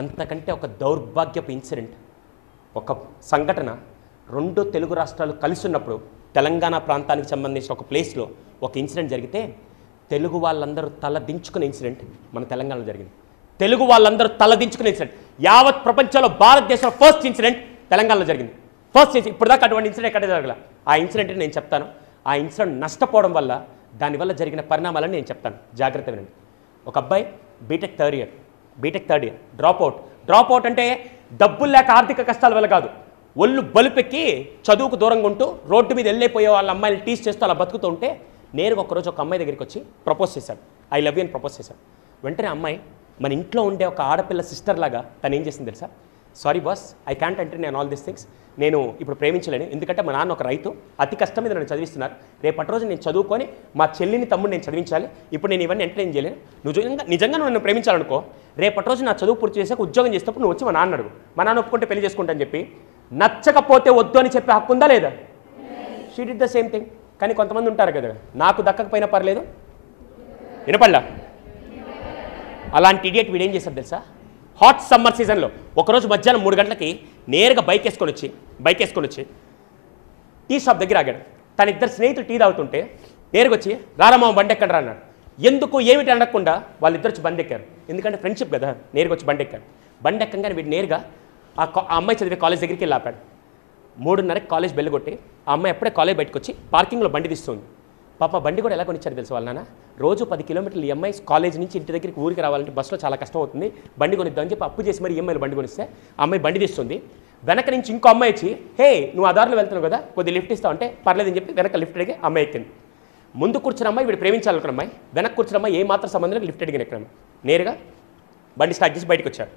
అంతకంటే ఒక దౌర్భాగ్యపు ఇన్సిడెంట్, ఒక సంఘటన 2 తెలుగు రాష్ట్రాలు కలిసి ఉన్నప్పుడు తెలంగాణ ప్రాంతానికి సంబంధించిన ఒక ప్లేస్లో ఒక ఇన్సిడెంట్ జరిగితే తెలుగు వాళ్ళందరూ తల దించుకునే ఇన్సిడెంట్ మన తెలంగాణలో జరిగింది. తెలుగు వాళ్ళందరూ తల దించుకునే ఇన్సిడెంట్, యావత్ ప్రపంచంలో భారతదేశంలో ఫస్ట్ ఇన్సిడెంట్ తెలంగాణలో జరిగింది. ఫస్ట్ ఇప్పుడు దాకా అటువంటి ఇన్సిడెంట్ ఎక్కడ జరగల. ఆ ఇన్సిడెంట్ని నేను చెప్తాను. ఆ ఇన్సిడెంట్ నష్టపోవడం వల్ల దానివల్ల జరిగిన పరిణామాలని నేను చెప్తాను. జాగ్రత్త వినండి. ఒక అబ్బాయి BTech third year drop out అంటే డబ్బులు లేక ఆర్థిక కష్టాల వల్ల కాదు, ఒళ్ళు బలుపెక్కి చదువుకు దూరంగా ఉంటూ రోడ్డు మీద వెళ్ళిపోయే వాళ్ళ అమ్మాయిలు టీస్ చేస్తూ అలా బతుకుతూ ఉంటే నేరుగా ఒకరోజు ఒక అమ్మాయి దగ్గరికి వచ్చి ప్రపోజ్ చేశాడు. ఐ లవ్ యూ అని ప్రపోజ్ చేశాడు. వెంటనే అమ్మాయి మన ఇంట్లో ఉండే ఒక ఆడపిల్ల సిస్టర్ లాగా తను ఏం చేసింది తెలుసా? Sorry boss, I can't enter నేను ఆల్ దిస్ థింగ్స్, నేను ఇప్పుడు ప్రేమించలేను, ఎందుకంటే మా నాన్న ఒక రైతు, అతి కష్టం మీద నన్ను చదివిస్తున్నారు, రేపటి రోజు నేను చదువుకొని మా చెల్లిని తమ్ముడు నేను చదివించాలి, ఇప్పుడు నేను ఇవన్నీ ఎంటర్టైన్ చేయలేను, నువ్వు నిజంగా నన్ను ప్రేమించాలనుకో, రేపటి రోజు నా చదువు పూర్తి చేసాక ఉద్యోగం చేసేటప్పుడు నువ్వు వచ్చి మా నాన్న అడుగు, మా నాన్న ఒప్పుకుంటే పెళ్లి చేసుకుంటా అని చెప్పి. నచ్చకపోతే వద్దు అని చెప్పే హక్కు ఉందా లేదా? She did the same thing. కానీ కొంతమంది ఉంటారు కదా, నాకు దక్కకపోయినా పర్లేదు, వినపడలా? అలాంటి ఇడియట్ వీడు ఏం చేశారు తెలుసా? హాట్ సమ్మర్ సీజన్లో ఒకరోజు మధ్యాహ్నం 3 గంటలకి నేరుగా బైక్ వేసుకొని వచ్చి టీ షాప్ దగ్గర ఆగాడు. తన ఇద్దరు స్నేహితులు టీ తాగుతుంటే నేరుగా వచ్చి రారమ్మ బండి ఎక్కడ రా అన్నాడు. ఎందుకు ఏమిటి అనకుండా వాళ్ళిద్దరు వచ్చి బండి ఎక్కారు. ఎందుకంటే ఫ్రెండ్షిప్ కదా, నేరుగా వచ్చి బండి ఎక్కాడు. బండి ఎక్కగానే వీడు నేరుగా ఆ అమ్మాయి చదివే కాలేజ్ దగ్గరికి వెళ్ళి ఆపాడు. 3:30కి కాలేజ్ బెల్ కొట్టి ఆ అమ్మాయి ఎప్పుడే కాలేజ్ బయటకు వచ్చి పార్కింగ్లో బండి తీస్తుంది. పాప బండి కూడా ఎలా కొనిచ్చారు తెలుసు వాళ్ళ నాన్న? రోజు 10 కిలోమీటర్లు ఈ అమ్మాయి కాలేజ్ నుంచి ఇంటి దగ్గరికి ఊరికి రావాలంటే బస్సులో చాలా కష్టం అవుతుంది, బండి కొనిద్దామని చెప్పి అప్పు చేసి మరి ఈఎంఐలో బండి కొనిస్తే ఆ అమ్మాయి బండి తీస్తుంది. వెనక నుంచి ఇంకో అమ్మాయి వచ్చి, హే నువ్వు ఆ దారిలో వెళ్తున్నావు కదా, కొద్ది లిఫ్ట్ ఇస్తావు అంటే పర్లేదని చెప్పి వెనక లిఫ్ట్ అడిగి అమ్మాయి ఎక్కింది. ముందు కూర్చున్న అమ్మాయి వీడు ప్రేమించాలనుకున్న అమ్మాయి, వెనక్కి కూర్చున్న అమ్మాయి ఏ మాత్రం సంబంధం లిఫ్ట్ అడిగిన ఎక్కడ నేరుగా బండి స్టార్ట్ చేసి బయటకు వచ్చాడు.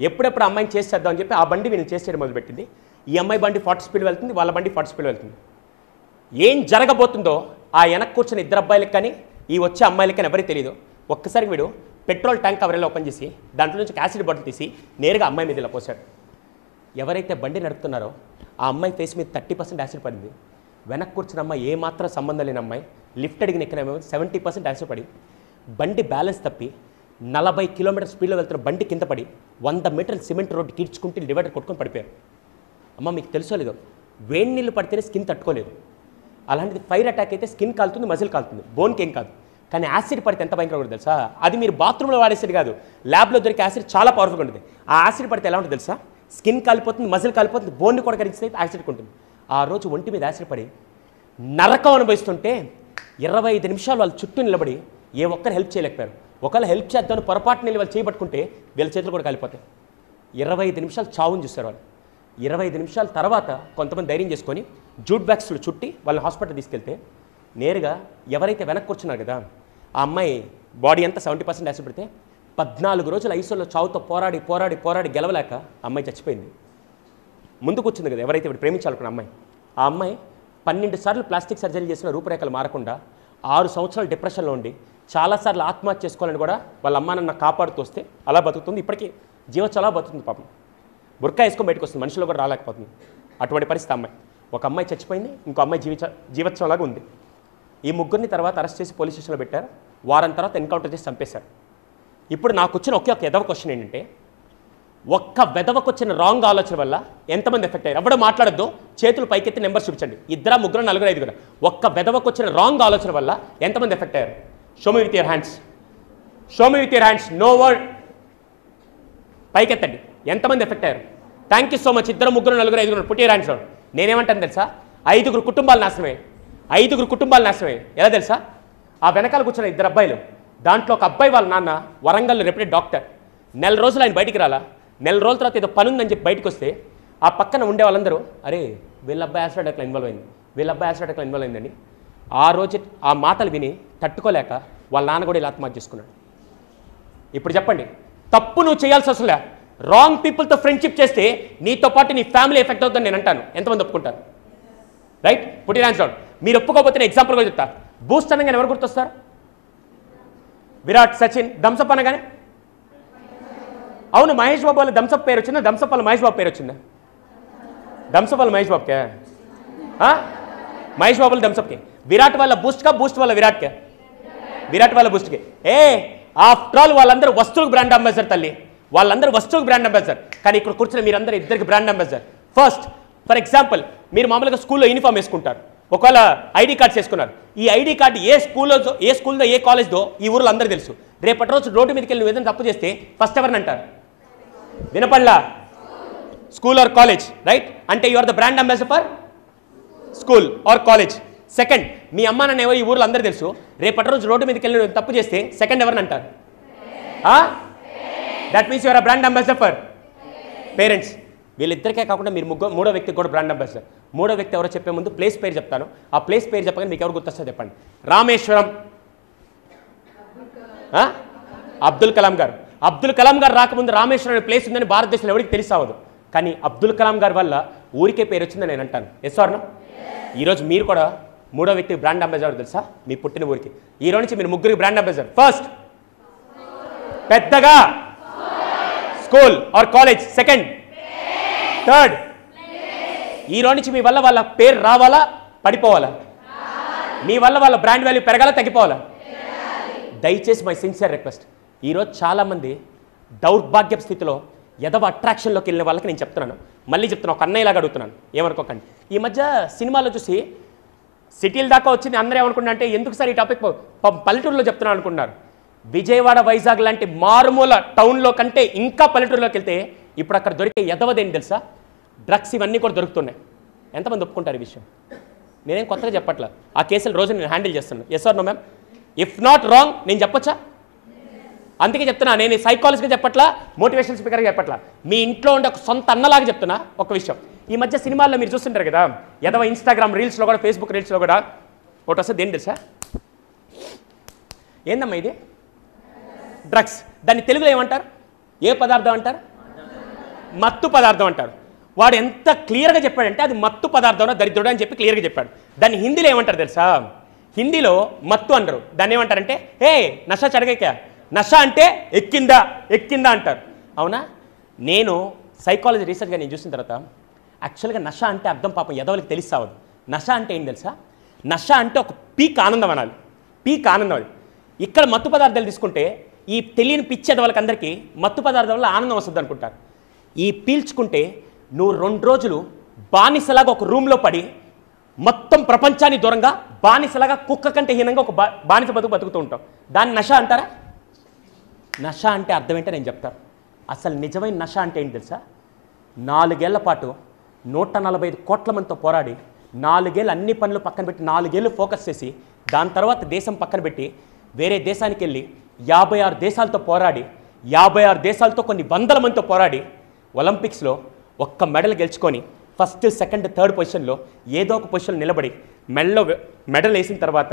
ఎప్పుడెప్పుడు అమ్మాయిని చేసి చేద్దామని చెప్పి ఆ బండి వీళ్ళు చేసి చేయడం మొదలుపెట్టింది. ఈ అమ్మాయి బండి 40 స్పీడ్ వెళ్తుంది, వాళ్ళ బండి 40 స్పీడ్ వెళ్తుంది. ఏం జరగబోతుందో ఆ వెనక్కి కూర్చున్న ఇద్దరు అబ్బాయిలకు కానీ ఈ వచ్చే అమ్మాయిలకి కానీ ఎవరికి తెలియదు. ఒక్కసారి వీడు పెట్రోల్ ట్యాంక్ కవరేలా ఓపెన్ చేసి దాంట్లో నుంచి యాసిడ్ బాటిల్ తీసి నేరుగా అమ్మాయి మీద ఇలా పోసాడు. ఎవరైతే బండి నడుపుతున్నారో ఆ అమ్మాయి ఫేస్ మీద 30% యాసిడ్ పడింది. వెనక్కి కూర్చున్న అమ్మాయి ఏమాత్రం సంబంధం లేని అమ్మాయి లిఫ్ట్ అడిగిన ఎక్కడేమో 70% యాసిడ్ పడి బండి బ్యాలెన్స్ తప్పి 40 కిలోమీటర్ స్పీడ్లో వెళ్తున్న బండి కింద పడి 100 మీటర్ల సిమెంట్ రోడ్డు కీడ్చుకుంటూ డివైడర్ కొట్టుకొని పడిపోయారు. అమ్మ మీకు తెలుసో లేదో, వేడి నీళ్ళు పడితేనే స్కిన్ తట్టుకోలేదు. అలాంటిది ఫైర్ అటాక్ అయితే స్కిన్ కాలుతుంది, మజిల్ కాలుతుంది, బోన్కి ఏం కాదు. కానీ యాసిడ్ పడితే ఎంత భయంకరంగా ఉంటుంది తెలుసా? అది మీరు బాత్రూంలో వాడేసేది కాదు, ల్యాబ్లో దొరికే యాసిడ్ చాలా పవర్ఫుల్గా ఉంటుంది. ఆ యాసిడ్ పడితే ఎలా ఉంటుంది తెలుసా? స్కిన్ కాలిపోతుంది, మజిల్ కాలిపోతుంది, బోన్ని కూడా కరిగిస్తే యాసిడ్ ఉంటుంది. ఆ రోజు ఒంటి మీద యాసిడ్ పడి నరకం అనుభవిస్తుంటే 25 నిమిషాలు వాళ్ళ చుట్టూ నిలబడి ఏ ఒక్కరు హెల్ప్ చేయలేకపోయారు. ఒకవేళ హెల్ప్ చేద్దామని పొరపాటు నిల్లి వాళ్ళు చేయబట్టుకుంటే వీళ్ళ చేతులు కూడా కాలిపోతాయి. 25 నిమిషాలు చావుని చూస్తారు వాళ్ళు. 25 నిమిషాల తర్వాత కొంతమంది ధైర్యం చేసుకొని జూట్ బ్యాగ్స్లో చుట్టి వాళ్ళని హాస్పిటల్ తీసుకెళ్తే నేరుగా ఎవరైతే వెనక్కి కూర్చున్నారు కదా ఆ అమ్మాయి బాడీ అంతా 70% యాసిడ్ పడితే 14 రోజులు ఐసోలో చావుతో పోరాడి గెలవలేక అమ్మాయి చచ్చిపోయింది. ముందు కూర్చుంది కదా ఎవరైతే ఇప్పుడు ప్రేమించాలనుకున్న అమ్మాయి, ఆ అమ్మాయి 12 సార్లు ప్లాస్టిక్ సర్జరీ చేసిన రూపురేఖలు మారకుండా 6 సంవత్సరాలు డిప్రెషన్లో ఉండి చాలాసార్లు ఆత్మహత్య చేసుకోవాలని కూడా వాళ్ళ అమ్మ నాన్న కాపాడుతూ వస్తే అలా బతుకుతుంది. ఇప్పటికీ జీవోత్సవం అలా బతుకుతుంది. పాపం బుర్కా వేసుకొని బయటకు వస్తుంది, మనుషులు కూడా రాలేకపోతుంది. అటువంటి పరిస్థితి అమ్మాయి. ఒక అమ్మాయి చచ్చిపోయింది, ఇంకో అమ్మాయి జీవోత్సవంలాగా ఉంది. ఈ ముగ్గురిని తర్వాత అరెస్ట్ చేసి పోలీస్ స్టేషన్లో పెట్టారు. వారం తర్వాత ఎన్కౌంటర్ చేసి చంపేశారు. ఇప్పుడు నాకు వచ్చిన ఒకే ఒక ఎదవ క్వశ్చన్ ఏంటంటే, ఒక్క వెదవకు వచ్చిన రాంగ్ ఆలోచన వల్ల ఎంతమంది ఎఫెక్ట్ అయ్యారు? ఎవడో మాట్లాడద్దు, చేతులు పైకెత్తి నెంబర్ చూపించండి. 2, 3, 4, 5. ఒక్క వెదవకు వచ్చిన రాంగ్ ఆలోచన వల్ల ఎంతమంది ఎఫెక్ట్ అయ్యారు? Show me with your hands. Show me with your hands. No word. పైకెత్తండి. ఎంతమంది ఎఫెక్ట్ అయ్యారు? Thank you so much. 2, 3, 4, 5 put your hands. నేనేమంటాను తెలుసా? 5 కుటుంబాలు నాశనమే. 5 కుటుంబాలు నాశనమే. ఎలా తెలుసా? ఆ వెనకాల కూర్చున్న 2 అబ్బాయిలు, దాంట్లో ఒక అబ్బాయి వాళ్ళ నాన్న వరంగల్లో రెప్యూటెడ్ డాక్టర్. 4 రోజులు ఆయన బయటికి రాలా. 4 రోజుల తర్వాత ఏదో పని ఉందని చెప్పి బయటకు వస్తే ఆ పక్కన ఉండే వాళ్ళందరూ అరే వీళ్ళ అబ్బాయి యాసిడ్ అటాక్లో ఇన్వాల్వ్ అయింది, వీళ్ళ అబ్బాయి యాసిడ్ అటాక్లో ఇన్వాల్వ్ అయిందని ఆ రోజు ఆ మాటలు విని తట్టుకోలేక వాళ్ళ నాన్న కూడా ఇలా ఆత్మహత్య చేసుకున్నాడు. ఇప్పుడు చెప్పండి, తప్పు నువ్వు చేయాల్సి అవసరం లే. రాంగ్ పీపుల్తో ఫ్రెండ్షిప్ చేస్తే నీతో పాటు నీ ఫ్యామిలీ ఎఫెక్ట్ అవుతుందని నేను అంటాను. ఎంతమంది ఒప్పుకుంటారు? Right, put your hands down. మీరు ఒప్పుకోకపోతే నేను ఎగ్జాంపుల్ కూడా చెప్తా. బూస్ట్ అనగానే ఎవరు గుర్తొస్తారు? విరాట్, సచిన్. థమ్సప్ అనగానే అవును మహేష్ బాబు వాళ్ళ థమ్సప్ పేరు వచ్చిందా? థమ్సప్ వాళ్ళ మహేష్ బాబు పేరు వచ్చిందా? థమ్సప్ వాళ్ళ మహేష్ బాబుకే, మహేష్ బాబు వాళ్ళ థమ్సప్కి. విరాట్ వాళ్ళ బూస్ట్కా, బూస్ట్ వాళ్ళ విరాట్కే? విరాట్ వాళ్ళ బూస్ట్కి. ఆఫ్టర్ ఆల్ వాళ్ళందరూ వస్తువులకు బ్రాండ్ అంబాసిడర్ తల్లి, వాళ్ళందరూ వస్తువులకు బ్రాండ్ అంబాసిడర్. కానీ ఇక్కడ కూర్చున్న మీరందరూ ఇద్దరికి brand ambassador. First for example, మీరు మామూలుగా స్కూల్లో యూనిఫామ్ వేసుకుంటారు, ఒకవేళ ఐడి కార్డ్స్ వేసుకున్నారు. ఈ ఐడి కార్డు ఏ స్కూల్దో ఏ కాలేజ్దో ఈ ఊర్లో అందరూ తెలుసు. రేపటి రోజు రోడ్డు మీదకి వెళ్ళి నువ్వు ఏదైనా తప్పు చేస్తే ఫస్ట్ ఎవరిని అంటారు? వినపడలా? School or college, right? అంటే you are the brand ambassador for school or college. Second, మీ అమ్మ నాన్న ఎవరు ఈ ఊర్లో అందరూ తెలుసు. రేపటి రోజు రోడ్డు మీదకి వెళ్ళి నువ్వు తప్పు చేస్తే సెకండ్ ఎవరిని అంటారు? That means you are a brand ambassador for parents. వీళ్ళిద్దరికే కాకుండా మీరు మూడో వ్యక్తికి కూడా బ్రాండ్ అంబాసిడర్. మూడో వ్యక్తి ఎవరో చెప్పే ముందు ప్లేస్ పేరు చెప్తాను. ఆ ప్లేస్ పేరు చెప్పగానే మీకు ఎవరు గుర్తొస్తా చెప్పండి. రామేశ్వరం. అబ్దుల్ కలాం గారు. అబ్దుల్ కలాం గారు రాకముందు రామేశ్వరం అనే ప్లేస్ ఉందని భారతదేశంలో ఎవరికి తెలిసావదు. కానీ అబ్దుల్ కలాం గారి వల్ల ఊరికే పేరు వచ్చిందని నేను అంటాను. Yes or no? ఈరోజు మీరు కూడా మూడో వ్యక్తి బ్రాండ్ అంబాసిడర్ తెలుసా? మీ పుట్టిన ఊరికి. ఈ రోజు నుంచి మీరు ముగ్గురికి బ్రాండ్ అంబాసిడర్. ఫస్ట్ పెద్దగా school or college. Second, third, ఈ రోజు నుంచి మీ వల్ల వాళ్ళ పేరు రావాలా పడిపోవాలా? మీ వల్ల వాళ్ళ బ్రాండ్ వాల్యూ పెరగాలా తగ్గిపోవాలా? దయచేసి మై సిన్సియర్ రిక్వెస్ట్, ఈరోజు చాలామంది దౌర్భాగ్య స్థితిలో ఎదవ అట్రాక్షన్లోకి వెళ్ళిన వాళ్ళకి నేను చెప్తున్నాను, మళ్ళీ చెప్తున్నాను, ఒక అన్నయ్యలాగా అడుగుతున్నాను, ఏమనుకోకండి. ఈ మధ్య సినిమాలో చూసి సిటీల దాకా వచ్చింది అందరూ ఏమనుకున్నా అంటే ఎందుకు సార్ ఈ టాపిక్ పల్లెటూరులో చెప్తున్నాను అనుకున్నారు. విజయవాడ, వైజాగ్ లాంటి మారుమూల టౌన్లో కంటే ఇంకా పల్లెటూరులోకి వెళ్తే ఇప్పుడు అక్కడ దొరికే ఎదవదేంటి తెలుసా? డ్రగ్స్ ఇవన్నీ కూడా దొరుకుతున్నాయి. ఎంతమంది ఒప్పుకుంటారు ఈ విషయం? నేనేం కొత్తగా చెప్పట్లా. ఆ కేసులు రోజు నేను హ్యాండిల్ చేస్తున్నాను. Yes or no ma'am? If not wrong నేను చెప్పొచ్చా? అందుకే చెప్తున్నా, నేను సైకాలజీగా చెప్పట్లా, మోటివేషన్ స్పీకర్గా చెప్పట్లా, మీ ఇంట్లో ఉండే ఒక సొంత అన్నలాగా చెప్తున్నా. ఒక విషయం, ఈ మధ్య సినిమాల్లో మీరు చూస్తుంటారు కదా, ఎదవ ఇన్స్టాగ్రామ్ రీల్స్లో కూడా, ఫేస్బుక్ రీల్స్లో కూడా ఒకటి వస్తుంది. ఏంటి తెలుసా? ఏందమ్మా ఇది? డ్రగ్స్. దాన్ని తెలుగులో ఏమంటారు? ఏ పదార్థం అంటారు? మత్తు పదార్థం అంటారు. వాడు ఎంత క్లియర్గా చెప్పాడంటే అది మత్తు పదార్థం దరిద్రుడు అని చెప్పి క్లియర్గా చెప్పాడు. దాన్ని హిందీలో ఏమంటారు తెలుసా? హిందీలో మత్తు అనరు, దాన్ని ఏమంటారంటే నషా చడగేకా, నష అంటే ఎక్కిందా ఎక్కిందా అంటారు. అవునా? నేను సైకాలజీ రీసెర్చ్గా నేను చూసిన తర్వాత యాక్చువల్గా నష అంటే అర్థం పాపం ఎదవలకి తెలిసావదు. నష అంటే ఏంటి తెలుసా? నష అంటే ఒక పీక్ ఆనందం అనాలి, పీక్ ఆనందం అది. ఇక్కడ మత్తు పదార్థాలు తీసుకుంటే ఈ తెలియని పిచ్చి ఎదవలకి అందరికీ మత్తు పదార్థం వల్ల ఆనందం వస్తుంది అనుకుంటారు. ఈ పీల్చుకుంటే నువ్వు 2 రోజులు బానిసలాగా ఒక రూమ్లో పడి మొత్తం ప్రపంచాన్ని దూరంగా బానిసలాగా కుక్క కంటే హీనంగా ఒక బానిస బతుకుతూ ఉంటావు. దాన్ని నష అంటారా? నష అంటే అర్థం ఏంటో నేను చెప్తాను. అసలు నిజమైన నష అంటే ఏంటి తెలుసా? 4 ఏళ్ల పాటు 145 కోట్ల మందితో పోరాడి 4 ఏళ్ళు అన్ని పనులు పక్కన పెట్టి 4 ఏళ్ళు ఫోకస్ చేసి దాని తర్వాత దేశం పక్కన పెట్టి వేరే దేశానికి వెళ్ళి 56 దేశాలతో పోరాడి 56 దేశాలతో కొన్ని వందల మందితో పోరాడి ఒలింపిక్స్లో ఒక్క మెడల్ గెలుచుకొని ఫస్ట్, సెకండ్, థర్డ్ పొజిషన్లో ఏదో ఒక పొజిషన్ నిలబడి మెడలో మెడల్ వేసిన తర్వాత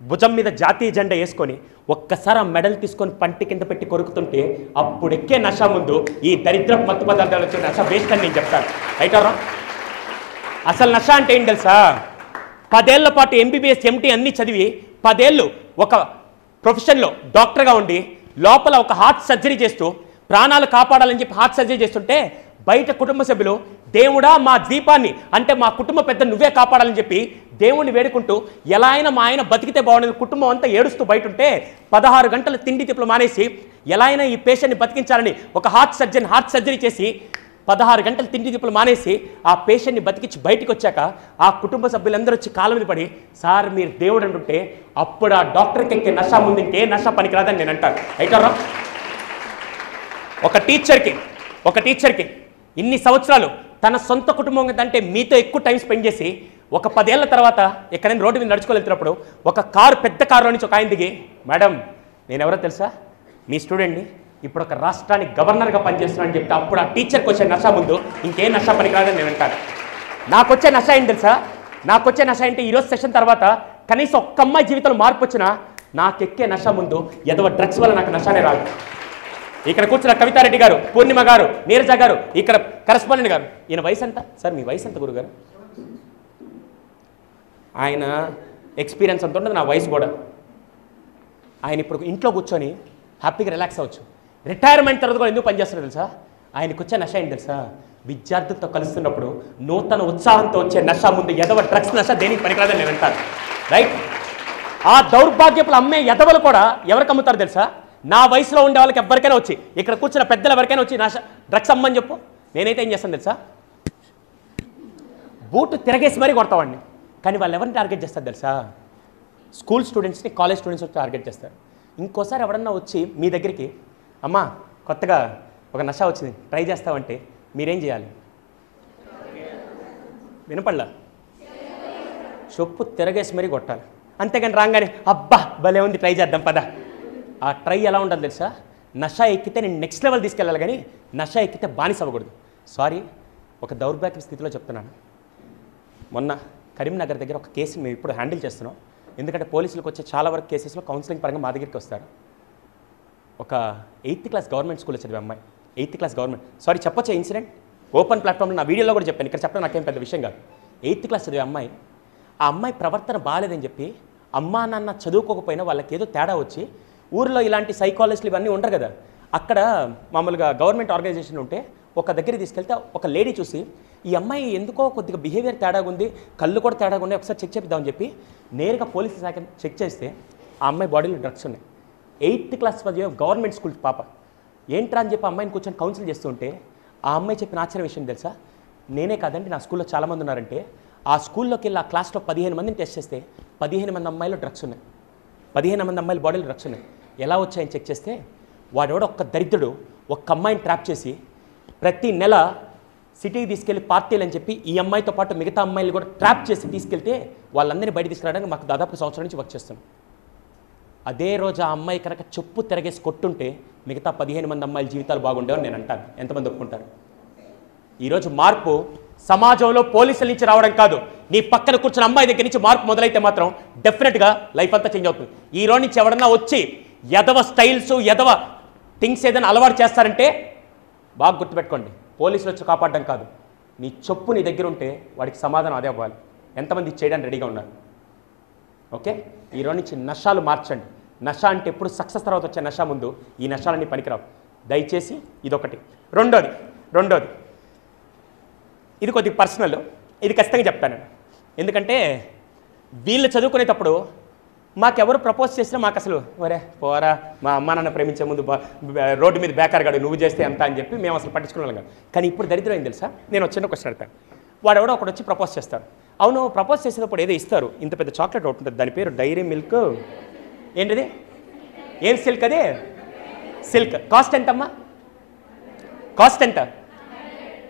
భుజం మీద జాతీయ జెండా వేసుకొని ఒక్కసారి ఆ మెడల్ తీసుకొని పంటి కింద పెట్టి కొరుకుతుంటే అప్పుడు ఎక్కే నష ముందు ఈ దరిద్ర మత్తు పదార్థాలు వచ్చే నష వేస్ట్ అని నేను చెప్తాను. Right or wrong? అసలు నష అంటే ఏంటి తెలుసా? 10 ఏళ్ల పాటు ఎంబీబీఎస్, ఎంటీ అన్నీ చదివి 10 ఏళ్ళు ఒక ప్రొఫెషన్లో డాక్టర్గా ఉండి లోపల ఒక హార్ట్ సర్జరీ చేస్తూ ప్రాణాలు కాపాడాలని చెప్పి హార్ట్ సర్జరీ చేస్తుంటే బయట కుటుంబ సభ్యులు దేవుడా మా దీపాన్ని అంటే మా కుటుంబ పెద్ద నువ్వే కాపాడాలని చెప్పి దేవుణ్ణి వేడుకుంటూ ఎలా అయినా మా ఆయన బతికితే బాగుండేది కుటుంబం అంతా ఏడుస్తూ బయట ఉంటే 16 గంటల తిండి తిప్పులు మానేసి ఎలా అయినా ఈ పేషెంట్ని బతికించాలని ఒక హార్ట్ సర్జరీ చేసి 16 గంటలు తిండి తిప్పులు మానేసి ఆ పేషెంట్ని బతికించి బయటికి వచ్చాక ఆ కుటుంబ సభ్యులందరూ వచ్చి కాళ్ళ మీద పడి సార్ మీరు దేవుడు అంటుంటే అప్పుడు ఆ డాక్టర్కి ఎక్కే నష ముందు ఇంకే నష పనికిరాదని నేను అంటాను. అయితారా? ఒక టీచర్కి ఇన్ని సంవత్సరాలు తన సొంత కుటుంబం అంటే మీతో ఎక్కువ టైం స్పెండ్ చేసి ఒక 10 ఏళ్ల తర్వాత ఎక్కడైనా రోడ్డు మీద నడుచుకోలేతున్నప్పుడు ఒక కారు పెద్ద కారులో నుంచి ఒక ఆయన దిగి మేడం నేను ఎవరో తెలుసా మీ స్టూడెంట్ని ఇప్పుడు ఒక రాష్ట్రానికి గవర్నర్గా పనిచేస్తున్నానని చెప్తే అప్పుడు ఆ టీచర్కి వచ్చే నష ముందు ఇంకేం నష పనికిరాదని నేను అంటాను. నాకు వచ్చే నష ఏంటి తెలుసా? నాకు వచ్చే నష అంటే ఈరోజు సెషన్ తర్వాత కనీసం ఒక్క అమ్మాయి జీవితంలో మార్పు వచ్చినా నాకెక్కే నష ముందు ఎదవ డ్రగ్స్ వల్ల నాకు నషానే రాదు. ఇక్కడ కూర్చున్న కవితారెడ్డి గారు, పూర్ణిమ గారు, నీరజ గారు, ఇక్కడ కరెస్పాండెంట్ గారు, ఈయన వయసు ఎంత సార్? మీ వయసు ఎంత గురుగారు? ఆయన ఎక్స్పీరియన్స్ అంత ఉండదు, నా వయసు కూడా. ఆయన ఇప్పుడు ఇంట్లో కూర్చొని హ్యాపీగా రిలాక్స్ అవ్వచ్చు. రిటైర్మెంట్ తర్వాత కూడా ఎందుకు పనిచేస్తున్నారు తెలుసా? ఆయనకు వచ్చే నష ఏంటి తెలుసా? విద్యార్థులతో కలుస్తున్నప్పుడు నూతన ఉత్సాహంతో వచ్చే నష ముందు ఎదవ డ్రగ్స్ నష దేనికి పనికిరాదని నేను అంటాను. రైట్? ఆ దౌర్భాగ్యపులు అమ్మే ఎదవలు కూడా ఎవరికి అమ్ముతారు తెలుసా? నా వయసులో ఉండే వాళ్ళకి ఎవరికైనా వచ్చి ఇక్కడ కూర్చున్న పెద్దలు ఎవరికైనా వచ్చి నష డ్రగ్స్ అమ్మని చెప్పు, నేనైతే ఏం చేస్తాను తెలుసా? బూటు తిరగేసి మరీ కొడతావాడిని. కానీ వాళ్ళు ఎవరిని టార్గెట్ చేస్తారు తెలుసా? స్కూల్ స్టూడెంట్స్ని, కాలేజ్ స్టూడెంట్స్ వచ్చి టార్గెట్ చేస్తారు. ఇంకోసారి ఎవరన్నా వచ్చి మీ దగ్గరికి అమ్మా కొత్తగా ఒక నష వచ్చింది ట్రై చేస్తామంటే మీరేం చేయాలి? వినపడలా? చొప్పు తిరగేసి మరీ కొట్టాలి. అంతేగాని రాగానే అబ్బా భలే ఉంది ట్రై చేద్దాం పద. ఆ ట్రై ఎలా ఉండాలి తెలుసా? నష ఎక్కితే నేను నెక్స్ట్ లెవెల్ తీసుకెళ్ళాలి కానీ నష ఎక్కితే బానిస అవ్వకూడదు. సారీ, ఒక దౌర్భాగ్య స్థితిలో చెప్తున్నాను. మొన్న కరీంనగర్ దగ్గర ఒక కేసుని మేము ఇప్పుడు హ్యాండిల్ చేస్తున్నాం. ఎందుకంటే పోలీసులకు వచ్చే చాలా వరకు కేసెస్లో కౌన్సిలింగ్ పరంగా మా దగ్గరికి వస్తారు. ఒక 8th క్లాస్ గవర్నమెంట్ స్కూల్లో చదివే అమ్మాయి, 8th క్లాస్ గవర్నమెంట్, సారీ చెప్పొచ్చే ఇన్సిడెంట్ ఓపెన్ ప్లాట్ఫామ్లో నా వీడియోలో కూడా చెప్పాను, ఇక్కడ చెప్పడం నాకేం పెద్ద విషయం కాదు. 8th క్లాస్ చదివే అమ్మాయి, ఆ అమ్మాయి ప్రవర్తన బాగాలేదని చెప్పి అమ్మా నాన్న చదువుకోకపోయినా వాళ్ళకి ఏదో తేడా వచ్చి ఊరిలో ఇలాంటి సైకాలజిస్టులు ఇవన్నీ ఉండరు కదా, అక్కడ మామూలుగా గవర్నమెంట్ ఆర్గనైజేషన్ ఉంటే ఒక దగ్గర తీసుకెళ్తే ఒక లేడీ చూసి ఈ అమ్మాయి ఎందుకో కొద్దిగా బిహేవియర్ తేడాగా ఉంది, కళ్ళు కూడా తేడాగా ఉన్నాయి, ఒకసారి చెక్ చేద్దామని చెప్పి నేరుగా పోలీసు శాఖ చెక్ చేస్తే ఆ అమ్మాయి బాడీలో డ్రగ్స్ ఉన్నాయి. 8th క్లాస్ చదివే గవర్నమెంట్ స్కూల్ పాప ఏంట్రా అని చెప్పి అమ్మాయిని కూర్చొని కౌన్సిల్ చేస్తుంటే ఆ అమ్మాయి చెప్పిన ఆశ్చర్య విషయం తెలుసా? నేనే కాదండి నా స్కూల్లో చాలామంది ఉన్నారంటే ఆ స్కూల్లోకి వెళ్ళి ఆ క్లాస్లో 15 మందిని టెస్ట్ చేస్తే 15 మంది అమ్మాయిలో డ్రగ్స్ ఉన్నాయి, 15 మంది అమ్మాయిల బాడీలో డ్రగ్స్ ఉన్నాయి. ఎలా వచ్చాయని చెక్ చేస్తే వాడెవడో ఒక్క దరిద్రుడు ఒక్క అమ్మాయిని ట్రాప్ చేసి ప్రతి నెల సిటీకి తీసుకెళ్లి పార్టీలు అని చెప్పి ఈ అమ్మాయితో పాటు మిగతా అమ్మాయిలు కూడా ట్రాప్ చేసి తీసుకెళ్తే వాళ్ళందరినీ బయట తీసుకురావడానికి మాకు దాదాపు సంవత్సరం నుంచి వర్క్ చేస్తున్నాం. అదే రోజు ఆ అమ్మాయి కనుక చెప్పు తిరగేసి కొట్టుంటే మిగతా 15 మంది అమ్మాయిల జీవితాలు బాగుండేవని నేను అంటాను. ఎంతమంది ఒప్పుకుంటారు? ఈరోజు మార్పు సమాజంలో పోలీసుల నుంచి రావడం కాదు, నీ పక్కన కూర్చున్న అమ్మాయి దగ్గర నుంచి మార్పు మొదలైతే మాత్రం డెఫినెట్గా లైఫ్ అంతా చేంజ్ అవుతుంది. ఈ రోజు నుంచి ఎవరన్నా వచ్చి ఎదవ స్టైల్స్ ఎదవ థింగ్స్ ఏదైనా అలవాటు చేస్తారంటే బాగా గుర్తుపెట్టుకోండి, పోలీసులు వచ్చి కాపాడడం కాదు, నీ చెప్పు నీ దగ్గర ఉంటే వాడికి సమాధానం అదే అవ్వాలి. ఎంతమంది చేయడానికి రెడీగా ఉన్నారు? ఓకే, ఈరోజు నుంచి నషాలు మార్చండి. నష అంటే ఎప్పుడు సక్సెస్ తర్వాత వచ్చే నష ముందు ఈ నషాలన్నీ పనికిరావు. దయచేసి ఇదొకటి. రెండోది ఇది కొద్దిగా పర్సనల్, ఇది ఖచ్చితంగా చెప్తాను. ఎందుకంటే వీళ్ళు చదువుకునేటప్పుడు మాకెవరు ప్రపోజ్ చేసినా మాకు అసలు ఒరే పోరా మా అమ్మ నాన్న ప్రేమించే ముందు రోడ్డు మీద బేకార్ గాడు నువ్వు చేస్తే ఎంత అని చెప్పి మేము అసలు పట్టించుకునే వాళ్ళం కాదు. కానీ ఇప్పుడు దరిద్రం ఏం తెలుసా? నేను చిన్న క్వశ్చన్ అడతాను. వాడు ఎవడో ఒకడు వచ్చి ప్రపోజ్ చేస్తాడు. అవును, ప్రపోజ్ చేసేటప్పుడు ఏదో ఇస్తారు, ఇంత పెద్ద చాక్లెట్ ఒకటి ఉంటుంది, దాని పేరు డైరీ మిల్క్, ఏంటిది ఏం సిల్క్, అదే సిల్క్. కాస్ట్ ఎంతమ్మా? కాస్ట్ ఎంత?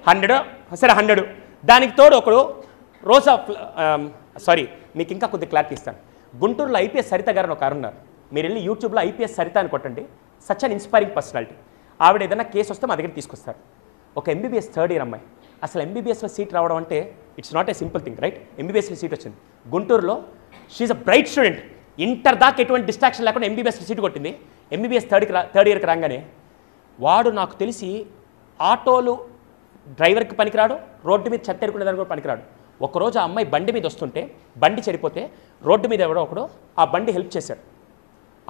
100. సరే 100. దానికి తోడు ఒకడు రోజా సారీ మీకు ఇంకా కొద్ది క్లారిటీ ఇస్తాను. గుంటూరులో ఐపీఎస్ సరిత గారు అని ఒక ఉన్నారు. మీరు వెళ్ళి యూట్యూబ్లో ఐపీఎస్ సరిత అని కొట్టండి. Such an inspiring personality. ఆవిడ ఏదైనా కేసు వస్తే మా దగ్గర తీసుకొస్తారు. ఒక ఎంబీబీఎస్ 3rd ఇయర్ అమ్మాయి. అసలు ఎంబీబీఎస్లో సీట్ రావడం అంటే it's not a simple thing, right? ఎంబీబీఎస్లో సీట్ వచ్చింది గుంటూరులో. She is a bright student. Inter దాకా ఎటువంటి డిస్ట్రాక్షన్ లేకుండా ఎంబీబీఎస్లో సీట్ కొట్టింది. ఎంబీబీఎస్ 3rd ఇయర్కి రాగానే వాడు నాకు తెలిసి ఆటోలు డ్రైవర్కి పనికిరాడు, రోడ్డు మీద చెత్త ఎరుకునే దానికి కూడా పనికిరాడు. ఒకరోజు ఆ అమ్మాయి బండి మీద వస్తుంటే బండి చెడిపోతే రోడ్డు మీద ఎవడో ఒకడు ఆ బండి హెల్ప్ చేశాడు.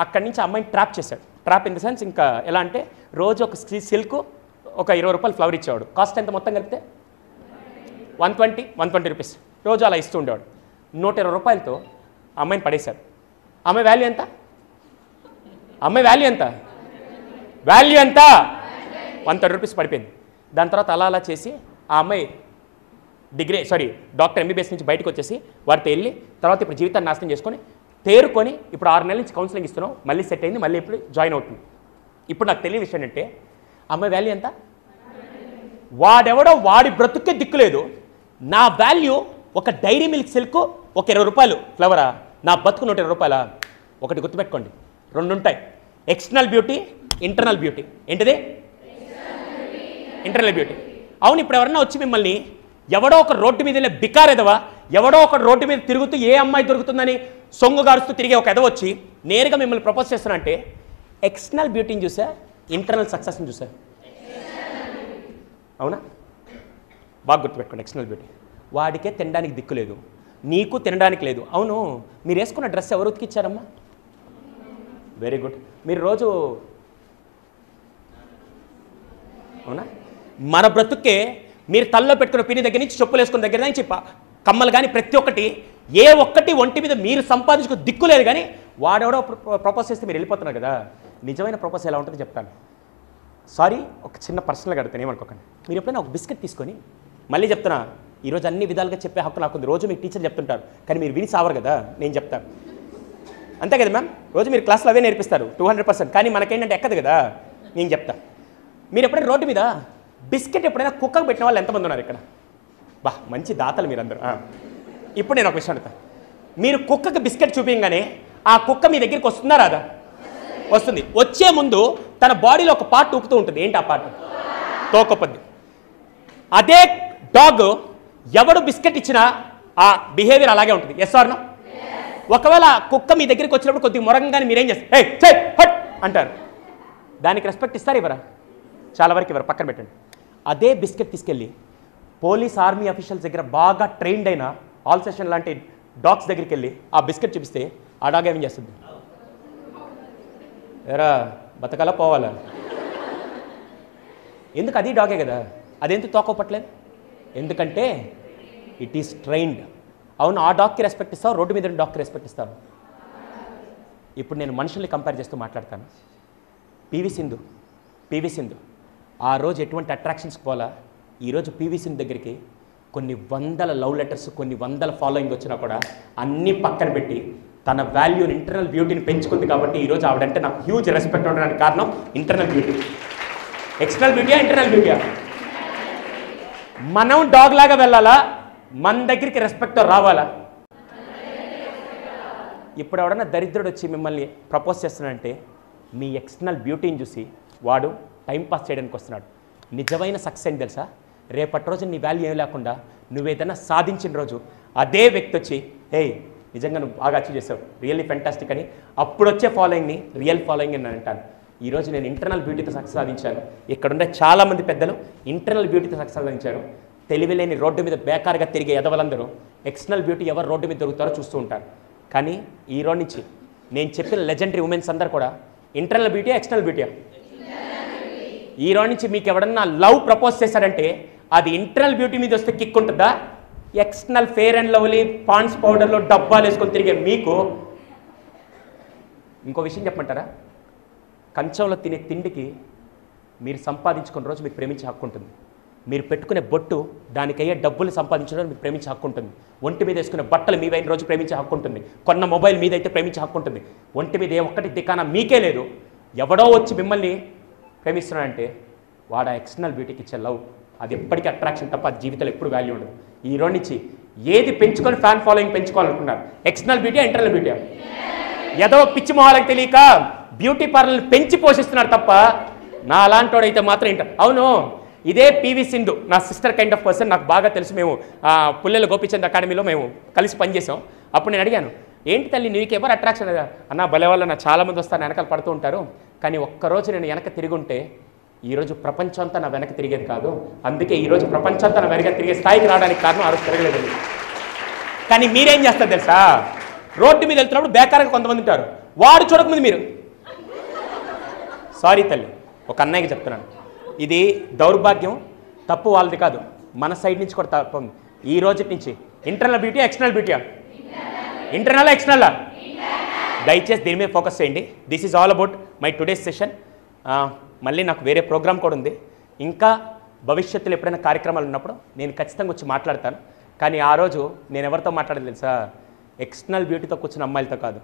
అక్కడి నుంచి ఆ అమ్మాయిని ట్రాప్ చేశాడు. ట్రాప్ ఇన్ ద సెన్స్ ఇంకా ఎలా అంటే రోజు ఒక సిల్క్ ఒక 20 రూపాయలు ఫ్లవర్ ఇచ్చేవాడు. కాస్ట్ ఎంత మొత్తం కలిపితే? 120 రూపీస్ రోజు అలా ఇస్తూ ఉండేవాడు. 120 రూపాయలతో అమ్మాయిని పడేశాడు. అమ్మాయి వాల్యూ ఎంత? అమ్మాయి వాల్యూ ఎంత? 130 రూపీస్ పడిపోయింది. దాని తర్వాత అలా అలా చేసి ఆ అమ్మాయి డాక్టర్ ఎంబీబీఎస్ నుంచి బయటకు వచ్చేసి వారితో వెళ్ళి తర్వాత ఇప్పుడు జీవితాన్ని నాశనం చేసుకొని తేరుకొని ఇప్పుడు 6 నెలల నుంచి కౌన్సిలింగ్ ఇస్తున్నాం, మళ్ళీ సెట్ అయింది, మళ్ళీ ఇప్పుడు జాయిన్ అవుతుంది. ఇప్పుడు నాకు తెలియని విషయం ఏంటంటే అమ్మాయి వాల్యూ ఎంత? వాడెవడో వాడి బ్రతుకే దిక్కులేదు, నా వాల్యూ ఒక డైరీ మిల్క్ సిల్క్ ఒక 20 రూపాయలు ఫ్లవరా, నా బతుకు 120 రూపాయల. ఒకటి గుర్తుపెట్టుకోండి, 2 ఉంటాయి, ఎక్స్టర్నల్ బ్యూటీ, ఇంటర్నల్ బ్యూటీ. ఏంటిది? Internal beauty. అవును, ఇప్పుడు ఎవరన్నా వచ్చి మిమ్మల్ని ఎవడో ఒక రోడ్డు మీద బికార్ ఎదవా, ఎవడో ఒక రోడ్డు మీద తిరుగుతూ ఏ అమ్మాయి దొరుకుతుందని సొంగు గారుస్తూ తిరిగే ఒక ఎదవ వచ్చి నేరుగా మిమ్మల్ని ప్రపోజ్ చేస్తున్నా అంటే ఎక్స్టర్నల్ బ్యూటీని చూసా, ఇంటర్నల్ సక్సెస్ని చూసా? అవునా? బాగా గుర్తుపెట్టుకోండి, ఎక్స్టర్నల్ బ్యూటీ. వాడికే తినడానికి దిక్కు లేదు, నీకు తినడానికి లేదు. అవును, మీరు వేసుకున్న డ్రెస్ ఎవరు ఉతికిచ్చారమ్మా? Very good. మీరు రోజు అవునా? మన బ్రతుక్కే మీరు తల్లో పెట్టుకున్న పిన్ని దగ్గర నుంచి చెప్పులు వేసుకున్న దగ్గర నుంచి కమ్మలు కానీ ప్రతి ఒక్కటి ఏ ఒక్కటి ఒంటి మీద మీరు సంపాదించుకుని దిక్కు లేదు, కానీ వాడెవడో ప్రపోజ్ చేస్తే మీరు వెళ్ళిపోతున్నారు కదా. నిజమైన ప్రపోజ్ ఎలా ఉంటుందో చెప్తాను. సారీ, ఒక చిన్న పర్సనల్గా అడుగుతాను, ఏమనుకోకండి. మీరు ఎప్పుడైనా ఒక బిస్కెట్ తీసుకొని, మళ్ళీ చెప్తున్నా, ఈరోజు అన్ని విధాలుగా చెప్పే హక్కు నాకుంది. రోజు మీకు టీచర్ చెప్తుంటారు, కానీ మీరు విని సావరు కదా, నేను చెప్తాను. అంతే కదా మ్యామ్? రోజు మీరు క్లాస్లో అవే నేర్పిస్తారు 200%, కానీ మనకేంటంటే ఎక్కదు కదా, నేను చెప్తా. మీరు ఎప్పుడైనా రోడ్డు మీద బిస్కెట్ ఎప్పుడైనా కుక్కకు పెట్టిన వాళ్ళు ఎంతమంది ఉన్నారు ఇక్కడ? బా, మంచి దాతలు మీరందరూ. ఇప్పుడు నేను ఒక విషయం అడుగుతాను, మీరు కుక్కకు బిస్కెట్ చూపించగానే ఆ కుక్క మీ దగ్గరికి వస్తుందా రాదా? వస్తుంది. వచ్చే ముందు తన బాడీలో ఒక పార్ట్ ఊపుతూ ఉంటుంది. ఏంటి ఆ పార్ట్? తోకపద్దు. అదే డాగ్ ఎవడు బిస్కెట్ ఇచ్చినా ఆ బిహేవియర్ అలాగే ఉంటుంది. Yes or no? ఒకవేళ కుక్క మీ దగ్గరికి వచ్చినప్పుడు కొద్దిగా మొరగంగానే మీరేం చేస్తారు? హే చే హట్ అంటారు. దానికి రెస్పెక్ట్ ఇస్తారు ఇవ్వరా? చాలా వరకు ఇవ్వరు, పక్కన పెట్టండి. అదే బిస్కెట్ తీసుకెళ్ళి పోలీస్ ఆర్మీ అఫీషియల్స్ దగ్గర బాగా ట్రైన్డ్ అయిన ఆల్ సెషన్ లాంటి డాగ్స్ దగ్గరికి వెళ్ళి ఆ బిస్కెట్ చూపిస్తే ఆ డాగ్ ఏం చేస్తుంది? ఎరా బతకాలా పోవాలా? ఎందుకు? అది డాగే కదా, అదెందుకు తోకపట్లేదు? ఎందుకంటే ఇట్ ఈస్ ట్రైన్డ్. అవును, ఆ డాగ్కి రెస్పెక్ట్ ఇస్తావు, రోడ్డు మీద డాగ్కి రెస్పెక్ట్ ఇస్తావు. ఇప్పుడు నేను మనుషుల్ని కంపేర్ చేస్తూ మాట్లాడతాను. పివి సింధు ఆ రోజు ఎటువంటి అట్రాక్షన్స్కి పోలా, ఈరోజు పివి సింధు దగ్గరికి కొన్ని వందల లవ్ లెటర్స్, కొన్ని వందల ఫాలోయింగ్ వచ్చినా కూడా అన్నీ పక్కన పెట్టి తన వాల్యూని, ఇంటర్నల్ బ్యూటీని పెంచుకుంది. కాబట్టి ఈరోజు ఆవిడంటే నాకు హ్యూజ్ రెస్పెక్ట్ ఉండడానికి కారణం ఇంటర్నల్ బ్యూటీ. ఎక్స్టర్నల్ బ్యూటీయా, ఇంటర్నల్ బ్యూటీయా? మనం డాగ్ లాగా వెళ్ళాలా, మన దగ్గరికి రెస్పెక్ట్ రావాలా? ఇప్పుడు ఎవడన్నా దరిద్రుడు వచ్చి మిమ్మల్ని ప్రపోజ్ చేస్తున్నాడంటే మీ ఎక్స్టర్నల్ బ్యూటీని చూసి వాడు టైంపాస్ చేయడానికి వస్తున్నాడు. నిజమైన సక్సెస్ ఏంటి తెలుసా? రేపటి రోజు నీ వాల్యూ ఏం లేకుండా నువ్వేదైనా సాధించిన రోజు అదే వ్యక్తి వచ్చి హే నిజంగా నువ్వు బాగా అచీవ్ చేసావు, రియల్లీ ఫెంటాస్టిక్ అని అప్పుడు వచ్చే ఫాలోయింగ్ని రియల్ ఫాలోయింగ్ అని అంటాను. ఈరోజు నేను ఇంటర్నల్ బ్యూటీతో సక్సెస్ సాధించాను. ఇక్కడుండే చాలామంది పెద్దలు ఇంటర్నల్ బ్యూటీతో సక్సెస్ సాధించారు. తెలివిలేని రోడ్డు మీద బేకారుగా తిరిగే ఎదవలందరూ ఎక్స్టర్నల్ బ్యూటీ ఎవరు రోడ్డు మీద దొరుకుతారో చూస్తూ ఉంటారు. కానీ ఈ రోజు నుంచి నేను చెప్పిన లెజెండరీ ఉమెన్స్ అందరూ కూడా ఇంటర్నల్ బ్యూటీయా, ఎక్స్టర్నల్ బ్యూటీయా? ఈ రోజు నుంచి మీకు ఎవడన్నా లవ్ ప్రపోజ్ చేశారంటే అది ఇంటర్నల్ బ్యూటీ మీద వస్తే కిక్ ఉంటుందా? External Fair and Lovely Pond's పౌడర్లో డబ్బాలు వేసుకొని తిరిగే మీకు ఇంకో విషయం చెప్పమంటారా? కంచంలో తినే తిండికి మీరు సంపాదించుకున్న రోజు మీకు ప్రేమించే హక్కు ఉంటుంది. మీరు పెట్టుకునే బొట్టు దానికయ్యే డబ్బులు సంపాదించడం మీకు ప్రేమించే హక్కు ఉంటుంది. ఒంటి మీద వేసుకునే బట్టలు మీవైన రోజు ప్రేమించే హక్కు ఉంటుంది. కొన్న మొబైల్ మీదైతే ప్రేమించే హక్కు ఉంటుంది. ఒంటి మీద ఏ ఒక్కటి దిక్కానా మీకే లేదు. ఎవడో వచ్చి మిమ్మల్ని ప్రేమిస్తున్నాడంటే వాడు ఆ ఎక్స్టర్నల్ బ్యూటీకి ఇచ్చే లవ్ అది ఎప్పటికీ అట్రాక్షన్ తప్ప అది జీవితంలో ఎప్పుడు వాల్యూ ఉండదు. ఈ రోజు నుంచి ఏది పెంచుకొని ఫ్యాన్ ఫాలోయింగ్ పెంచుకోవాలనుకున్నారు? ఎక్స్టర్నల్ బ్యూటీయా, ఇంటర్నల్ బ్యూటీయా? ఏదో పిచ్చి మొహాలకు తెలియక బ్యూటీ పార్లర్లు పెంచి పోషిస్తున్నారు తప్ప నా అలాంటోడైతే మాత్రం అవును, ఇదే పివి సింధు నా సిస్టర్ కైండ్ ఆఫ్ పర్సన్, నాకు బాగా తెలుసు. మేము పుల్లెల గోపిచంద్ అకాడమీలో మేము కలిసి పనిచేసాం. అప్పుడు నేను అడిగాను, ఏంటి తల్లి నీకు ఎవరు అట్రాక్షన్? అన్న భలే వల్ల నా చాలామంది వస్తారు, వెనకాల పడుతూ ఉంటారు, కానీ ఒక్కరోజు నేను వెనక తిరిగి ఉంటే ఈరోజు ప్రపంచం అంతా నా వెనక తిరిగేది కాదు. అందుకే ఈరోజు ప్రపంచం అంతా నా వెనక తిరిగే స్థాయికి రావడానికి కారణం ఆ రోజు తిరగలేదు. కానీ మీరేం చేస్తారు తెలుసా? రోడ్డు మీద వెళ్తున్నప్పుడు బేకారుగా కొంతమంది ఉంటారు, వాడు చూడకముందు మీరు సారీ తల్లి, ఒక అన్నయ్యకి చెప్తున్నాను, ఇది దౌర్భాగ్యం, తప్పు వాళ్ళది కాదు, మన సైడ్ నుంచి కూడా తప్పు. ఈ రోజు నుంచి ఇంటర్నల్ బ్యూటీ, ఎక్స్టర్నల్ బ్యూటీయా? Internal, external? దయచేసి దీని మీద ఫోకస్ చేయండి. This is all about my today's session. మళ్ళీ నాకు వేరే ప్రోగ్రామ్ కూడా ఉంది. ఇంకా భవిష్యత్తులో ఎప్పుడైనా కార్యక్రమాలు ఉన్నప్పుడు నేను ఖచ్చితంగా వచ్చి మాట్లాడతాను. కానీ ఆ రోజు నేను ఎవరితో మాట్లాడలేదు తెలుసా? ఎక్స్టర్నల్ బ్యూటీతో కూర్చున్న అమ్మాయిలతో కాదు.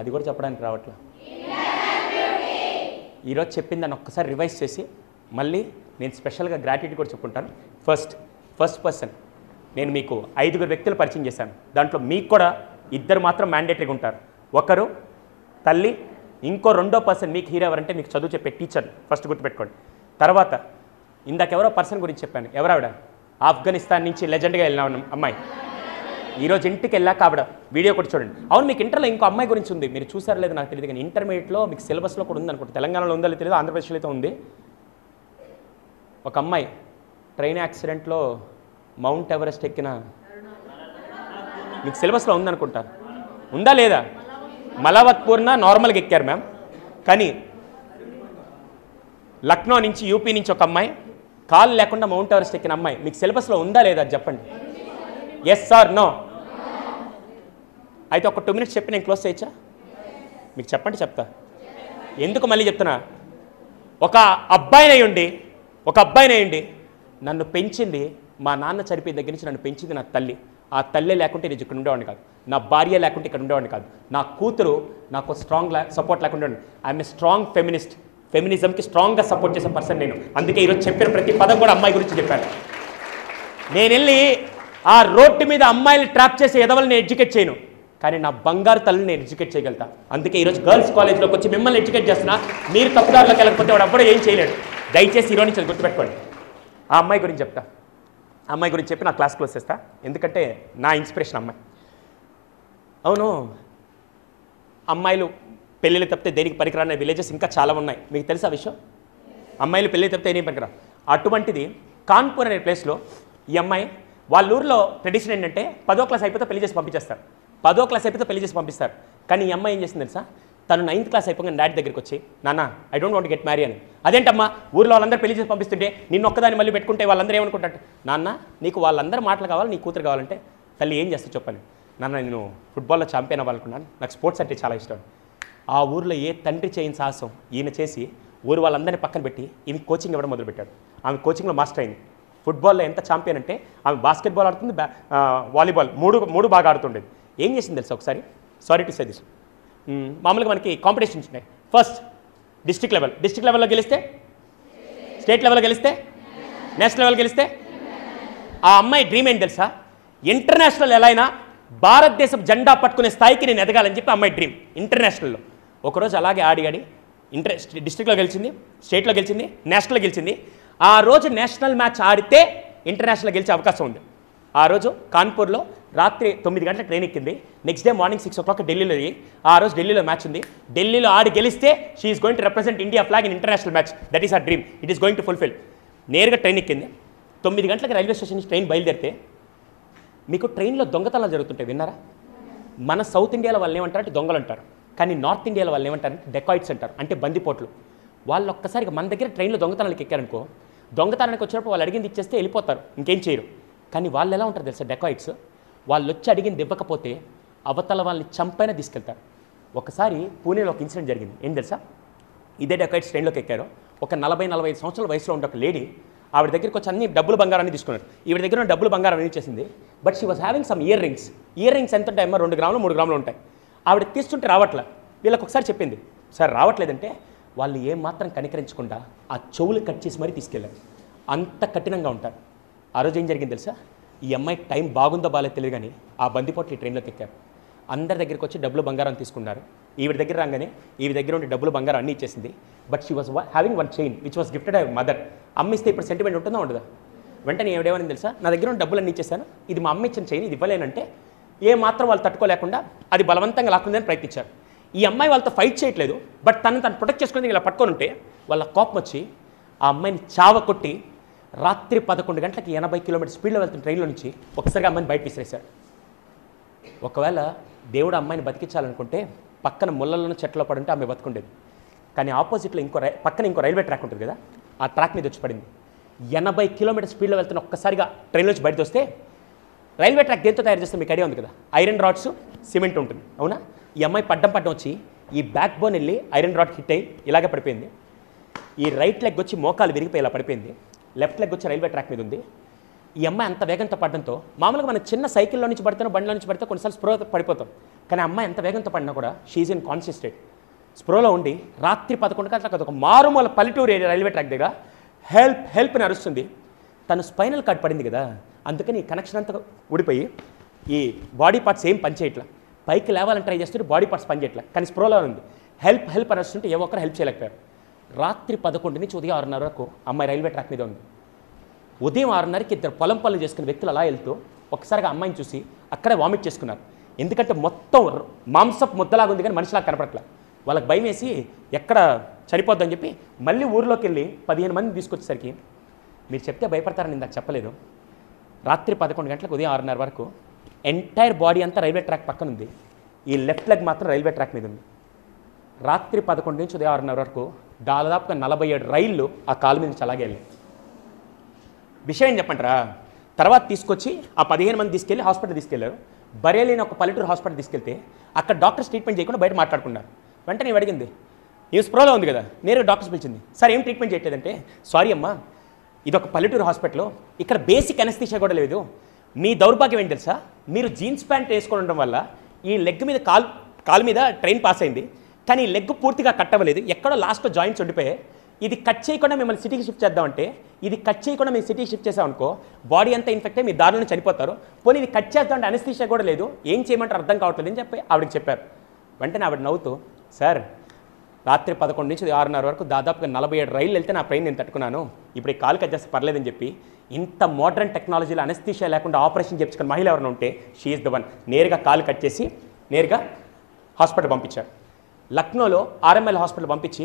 అది కూడా చెప్పడానికి రావట్లా. ఈరోజు చెప్పిందని ఒక్కసారి రివైజ్ చేసి మళ్ళీ నేను స్పెషల్గా గ్రాట్యుటీ కూడా చెప్పుకుంటాను. ఫస్ట్ పర్సన్ నేను మీకు 5 వ్యక్తులు పరిచయం చేశాను. దాంట్లో మీకు కూడా 2 మాత్రం మ్యాండేటరీగా ఉంటారు. ఒకరు తల్లి, ఇంకో 2వ పర్సన్ మీకు హీరో ఎవరంటే మీకు చదువు చెప్పే టీచర్. ఫస్ట్ గుర్తుపెట్టుకోండి. తర్వాత ఇందాక ఎవరో పర్సన్ గురించి చెప్పాను. ఎవరావిడ? ఆఫ్ఘనిస్తాన్ నుంచి లెజెండ్గా వెళ్ళిన అమ్మాయి. ఈరోజు ఇంటికి వెళ్ళాక ఆవిడ వీడియో కూడా చూడండి. అవును, మీకు ఇంటర్లో ఇంకో అమ్మాయి గురించి ఉంది, మీరు చూసారో లేదో నాకు తెలియదు. కానీ ఇంటర్మీడియట్లో మీకు సిలబస్లో కూడా ఉంది అనుకుంటా. తెలంగాణలో ఉందో తెలియదు, ఆంధ్రప్రదేశ్లో అయితే ఉంది. ఒక అమ్మాయి ట్రైన్ యాక్సిడెంట్లో మౌంట్ ఎవరెస్ట్ ఎక్కిన, మీకు సిలబస్లో ఉందనుకుంటా. ఉందా లేదా? మలవత్పూర్న నార్మల్గా ఎక్కారు మ్యామ్. కానీ లక్నో నుంచి, యూపీ నుంచి ఒక అమ్మాయి కాలు లేకుండా మౌంట్ ఎవరెస్ట్ ఎక్కిన అమ్మాయి మీకు సిలబస్లో ఉందా లేదా చెప్పండి. Yes or no? అయితే ఒక 2 minutes చెప్పి నేను క్లోజ్ చేయొచ్చా? మీకు చెప్పండి, చెప్తా. ఎందుకు మళ్ళీ చెప్తున్నా? ఒక అబ్బాయినై ఉండి నన్ను పెంచింది మా నాన్న చనిపోయిన దగ్గర నుంచి నన్ను పెంచింది నా తల్లి. ఆ తల్లే లేకుంటే నేను ఇక్కడ ఉండేవాడిని కాదు. నా భార్య లేకుంటే ఇక్కడ ఉండేవాడిని కాదు. నా కూతురు నాకు స్ట్రాంగ్ సపోర్ట్ లేకుండా ఐఎమ్ ఏ స్ట్రాంగ్ ఫెమినిస్ట్. ఫెమినిజంకి స్ట్రాంగ్గా సపోర్ట్ చేసే పర్సన్ నేను. అందుకే ఈరోజు చెప్పిన ప్రతి పదం కూడా అమ్మాయి గురించి చెప్పాను. నేను వెళ్ళి ఆ రోడ్డు మీద అమ్మాయిలు ట్రాప్ చేసే ఎదవల్ని ఎడ్యుకేట్ చేయను, కానీ నా బంగారు తల్లిని నేను ఎడ్యుకేట్ చేయగలుగుతా. అందుకే ఈరోజు గర్ల్స్ కాలేజ్లోకి వచ్చి మిమ్మల్ని ఎడ్యుకేట్ చేస్తున్నా. మీరు తప్పుదారులోకి వెళ్ళకపోతే వాడు అప్పుడే ఏం చేయలేడు. దయచేసి ఈరోజు నుంచి గుర్తుపెట్టుకోండి. ఆ అమ్మాయి గురించి చెప్తా. అమ్మాయి గురించి చెప్పి నా క్లాస్ క్లోజ్ చేస్తా. ఎందుకంటే నా ఇన్స్పిరేషన్ అమ్మాయి. అవును, అమ్మాయిలు పెళ్ళిళ్ళు తప్పితే దేనికి పనికిరాని విలేజెస్ ఇంకా చాలా ఉన్నాయి. మీకు తెలుసా విషయం? అమ్మాయిలు పెళ్ళి తప్పితే ఏమీ పనికిరా. అటువంటిది కాన్పూర్ అనే ప్లేస్లో ఈ అమ్మాయి, వాళ్ళ ఊరిలో ట్రెడిషన్ ఏంటంటే 10వ క్లాస్ అయిపోతే పెళ్లి చేసి పంపించేస్తారు. 10వ క్లాస్ అయిపోతే పెళ్లి చేసి పంపిస్తారు. కానీ ఈ అమ్మాయి ఏం చేస్తుంది తెలుసా? తను 9th క్లాస్ అయిపోగానే డాడీ దగ్గరికి వచ్చి, నాన్న I don't want get marry అని. అదేంటమ్మా, ఊరిలో వాళ్ళందరూ పెళ్లి చేసి పంపిస్తుంటే నిన్ను ఒక్కదాన్ని మళ్ళీ పెట్టుకుంటే వాళ్ళందరూ ఏమనుకుంటారు? నాన్న నీకు వాళ్ళందరూ మాటలు కావాలి, నీ కూతురు కావాలంటే తల్లి ఏం చేస్తా చెప్పాలి. నాన్న నేను ఫుట్బాల్లో ఛాంపియన్ అవ్వాలనుకున్నాను, నాకు స్పోర్ట్స్ అంటే చాలా ఇష్టం. ఆ ఊరిలో ఏ తండ్రి చేయని సాహసం ఈయన చేసి ఊరు వాళ్ళందరినీ పక్కన పెట్టి ఈమె కోచింగ్ ఇవ్వడం మొదలుపెట్టాడు. ఆమె కోచింగ్లో మాస్టర్ అయింది. ఫుట్బాల్లో ఎంత ఛాంపియన్ అంటే ఆమె బాస్కెట్బాల్ ఆడుతుంది, వాలీబాల్ మూడు బాగా ఆడుతుండేది. ఏం చేసింది తెలుసా? ఒకసారి సారీ టు సే దిస్, మామూలుగా మనకి కాంపిటీషన్స్ ఉన్నాయి. ఫస్ట్ డిస్ట్రిక్ట్ లెవెల్లో గెలిస్తే, స్టేట్ లెవెల్లో గెలిస్తే, నేషనల్ లెవెల్ గెలిస్తే. ఆ అమ్మాయి డ్రీమ్ ఏంటి తెలుసా? ఇంటర్నేషనల్ ఎలా అయినా భారతదేశం జెండా పట్టుకునే స్థాయికి నేను ఎదగాలని చెప్పి అమ్మాయి డ్రీమ్. ఇంటర్నేషనల్లో ఒకరోజు అలాగే ఆడి డిస్ట్రిక్ట్లో గెలిచింది, స్టేట్లో గెలిచింది, నేషనల్లో గెలిచింది. ఆ రోజు నేషనల్ మ్యాచ్ ఆడితే ఇంటర్నేషనల్ గెలిచే అవకాశం ఉంది. ఆ రోజు కాన్పూర్లో రాత్రి 9 గంటల ట్రైన్ ఎక్కింది. నెక్స్ట్ డే మార్నింగ్ 6 o'clock ఢిల్లీలో అయ్యి, ఆ రోజు ఢిల్లీలో మ్యాచ్ ఉంది. ఢిల్లీలో ఆడి గెలిస్తే she is going to represent India flag in international match. That is her dream. It is going to fulfil. నేరుగా ట్రైన్ ఎక్కింది. 9 గంటలకు రైల్వే స్టేషన్ నుంచి ట్రైన్ బయలుదేరితే, మీకు ట్రైన్లో దొంగతనాలు జరుగుతుంటాయి, విన్నారా? మన సౌత్ ఇండియాలో వాళ్ళు ఏమంటారంటే దొంగలు అంటారు, కానీ నార్త్ ఇండియాలో వాళ్ళు ఏమంటారంటే డెకాయిట్స్ అంటారు, అంటే బందిపోట్లు. వాళ్ళు ఒక్కసారిగా మన దగ్గర ట్రైన్లో దొంగతనాలకు ఎక్కారనుకో, దొంగతనానికి వచ్చినప్పుడు వాళ్ళు అడిగింది ఇచ్చేస్తే వెళ్ళిపోతారు, ఇంకేం చేయరు. కానీ వాళ్ళు ఎలా ఉంటారు తెలుసా? డెకాయిట్స్. వాళ్ళు వచ్చి అడిగింది ఇవ్వకపోతే అవతల వాళ్ళని చంపైనా తీసుకెళ్తారు. ఒకసారి పూణేలో ఒక ఇన్సిడెంట్ జరిగింది. ఏం తెలుసా? ఇదే డెకాయిట్స్ ట్రైన్లోకి ఎక్కారు. ఒక 40-45 సంవత్సరాల వయసులో ఉండే ఒక లేడీ ఆవిడ దగ్గరికి వచ్చి అన్ని డబ్బులు బంగారాన్ని తీసుకున్నారు. ఈవిడ దగ్గర ఉన్న డబ్బులు బంగారం ఇచ్చేసింది. But she was having some ear rings ఎంత ఉంటాయి అమ్మ? 2 గ్రాములు 3 గ్రాములు ఉంటాయి. ఆవిడ తీస్తుంటే రావట్లే. వీళ్ళకి ఒకసారి చెప్పింది, సార్ రావట్లేదంటే వాళ్ళు ఏమాత్రం కనికరించకుండా ఆ చెవులు కట్ చేసి మరీ తీసుకెళ్ళారు. అంత కఠినంగా ఉంటారు. ఆ రోజు ఏం జరిగింది తెలుసా? ఈ అమ్మాయి టైం బాగుందో బాగాలేదు తెలియదు, కానీ ఆ బందిపోట్లు ఈ ట్రైన్లోకి ఎక్కారు. అందరి దగ్గరికి వచ్చి డబ్బులు బంగారం తీసుకున్నారు. ఈవిడ దగ్గర రాగానే ఈవిడ దగ్గర ఉండే డబ్బులు బంగారం అన్నీ ఇచ్చేసింది. But she was having one chain which was gifted by mother. అమ్మ ఇస్తే ఇప్పుడు సెంటిమెంట్ ఉంటుందా ఉండదా? వెంటనే ఏమిడేమని తెలుసా? నా దగ్గర ఉన్న డబ్బులు అన్నీ ఇచ్చేసాను, ఇది మా అమ్మ ఇచ్చిన చైన్, ఇది ఇవ్వలేనంటే ఏ మాత్రం వాళ్ళు తట్టుకోలేకుండా అది బలవంతంగా లాక్కుందని ప్రయత్నించారు. ఈ అమ్మాయి వాళ్ళతో ఫైట్ చేయట్లేదు, బట్ తను ప్రొటెక్ట్ చేసుకుని ఇలా పట్టుకొని ఉంటే వాళ్ళ కోపం వచ్చి ఆ అమ్మాయిని చావ కొట్టి రాత్రి 11 గంటలకి 80 కిలోమీటర్ స్పీడ్లో వెళ్తున్న ట్రైన్లో నుంచి ఒకసారిగా అమ్మాయిని బయట విసిరేశారు. ఒకవేళ దేవుడు అమ్మాయిని బతికించాలనుకుంటే పక్కన ముళ్ళలోనూ చెట్లో పడుంటే ఆమె బతుకుండేది. కానీ ఆపోజిట్లో పక్కన ఇంకో రైల్వే ట్రాక్ ఉంటుంది కదా, ఆ ట్రాక్ మీద వచ్చి పడింది. 80 కిలోమీటర్ స్పీడ్లో వెళ్తున్న ఒక్కసారిగా ట్రైన్ నుంచి బయటకు వస్తే, రైల్వే ట్రాక్ దేంతో తయారు చేస్తే మీకు ఐడియా ఉంది కదా? ఐరన్ రాడ్స్, సిమెంట్ ఉంటుంది, అవునా? ఈ అమ్మాయి పడ్డం వచ్చి ఈ బ్యాక్ బోన్ వెళ్ళి ఐరన్ రాడ్ హిట్ అయ్యి ఇలాగే పడిపోయింది. ఈ రైట్ లెగ్ వచ్చి మోకాలు విరిగిపోయి ఇలా పడిపోయింది, లెఫ్ట్ లెగ్ వచ్చి రైల్వే ట్రాక్ మీద ఉంది. ఈ అమ్మాయి అంత వేగంతో పడడంతో మామూలుగా మనం చిన్న సైకిల్లో నుంచి పడితే బండిలో నుంచి పడితే కొన్నిసార్లు స్ప్రో పడిపోతాం. కానీ అమ్మాయి ఎంత వేగంతో పడినా కూడా షీఈ్ ఇన్ కాన్షియస్ స్టేట్. స్ప్రోలో ఉండి రాత్రి 11 గంటలకు ఒక మారుమూల పల్లెటూరు రైల్వే ట్రాక్ దగ్గర హెల్ప్ హెల్ప్ అని అరుస్తుంది. తను స్పైనల్ కార్డ్ పడింది కదా, అందుకని ఈ కనెక్షన్ అంతా ఊడిపోయి ఈ బాడీ పార్ట్స్ ఏం పనిచేయట్లా. పైకి లేవాలని ట్రై చేస్తుంటే బాడీ పార్ట్స్ పనిచేయట్లా, కానీ స్ప్రోలో ఉంది. హెల్ప్ హెల్ప్ అని వస్తుంటే ఏ ఒక్కరు హెల్ప్ చేయలేకపోయారు. రాత్రి 11 నుంచి ఉదయం 6:30 వరకు అమ్మాయి రైల్వే ట్రాక్ మీద ఉంది. ఉదయం 6:30కి ఇద్దరు పొలం పనులు చేసుకునే వ్యక్తులు అలా వెళ్తూ ఒక్కసారిగా అమ్మాయిని చూసి అక్కడే వామిట్ చేసుకున్నారు. ఎందుకంటే మొత్తం మాంసపు ముద్దలాగా ఉంది కానీ మనిషిలాగా కనపడట్లా. వాళ్ళకి భయం వేసి ఎక్కడ చనిపోద్దని చెప్పి మళ్ళీ ఊరిలోకి వెళ్ళి 15 మందిని తీసుకొచ్చేసరికి, మీరు చెప్తే భయపడతారని ఇందాక చెప్పలేదు, రాత్రి 11 గంటలకు ఉదయం 6:30 వరకు ఎంటైర్ బాడీ అంతా రైల్వే ట్రాక్ పక్కన ఉంది. ఈ లెఫ్ట్ లెగ్ మాత్రం రైల్వే ట్రాక్ మీద ఉంది. రాత్రి 11 నుంచి ఉదయం 6:30 వరకు దాదాపుగా 47 రైళ్ళు ఆ కాలు మీద నుంచి అలాగే వెళ్ళాయి. విషయం ఏం చెప్పంటారా, తర్వాత తీసుకొచ్చి ఆ 15 మంది తీసుకెళ్ళి హాస్పిటల్ తీసుకెళ్లారు. బరేలీని ఒక పల్లెటూరు హాస్పిటల్ తీసుకెళ్తే అక్కడ డాక్టర్స్ ట్రీట్మెంట్ చేయకుండా బయట మాట్లాడుకున్నారు. వెంటనే నేను అడిగింది, ఈ స్ప్రోలో ఉంది కదా, నేరుగా డాక్టర్స్ పిలిచింది. సార్ ఏం ట్రీట్మెంట్ చేయట్లేదంటే, సారీ అమ్మా ఇది ఒక పల్లెటూరు హాస్పిటల్, ఇక్కడ బేసిక్ అనస్థీషియా కూడా లేదు. మీ దౌర్భాగ్యం ఏంటి తెలుసా, మీరు జీన్స్ ప్యాంట్ వేసుకొని ఉండడం వల్ల ఈ లెగ్ మీద కాలు మీద ట్రైన్ పాస్ అయింది, కానీ ఈ లెగ్ పూర్తిగా కట్ అవ్వలేదు, ఎక్కడో లాస్ట్లో జాయింట్స్ ఉండిపోయాయి. ఇది కట్ చేయకుండా మిమ్మల్ని సిటీకి షిఫ్ట్ చేద్దామంటే, ఇది కట్ చేయకుండా మేము సిటీకి షిఫ్ట్ చేసామనుకో బాడీ అంతా ఇన్ఫెక్ట్ అయ్యి మీ దారిలో చనిపోతారు. పోనీ ఇది కట్ చేద్దామంటే అనస్థీషియా కూడా లేదు, ఏం చేయమంటారు అర్థం కావట్లేదు అని చెప్పి ఆవిడకి చెప్పారు. వెంటనే ఆవిడ నవ్వుతూ, సార్ రాత్రి 11 నుంచి 6:30 వరకు దాదాపుగా 47 రైళ్ళు వెళ్తే నా ట్రైన్ నేను తట్టుకున్నాను, ఇప్పుడు ఈ కాలు కట్ చేస్తే పర్లేదని చెప్పి ఇంత మోడర్న్ టెక్నాలజీలో అనస్థీషియా లేకుండా ఆపరేషన్ చేయించుకున్న మహిళ ఎవరైనా ఉంటే షీ ఈజ్ ద వన్. నేరుగా కాలు కట్ చేసి నేరుగా హాస్పిటల్ పంపించారు. లక్నోలో RML హాస్పిటల్ పంపించి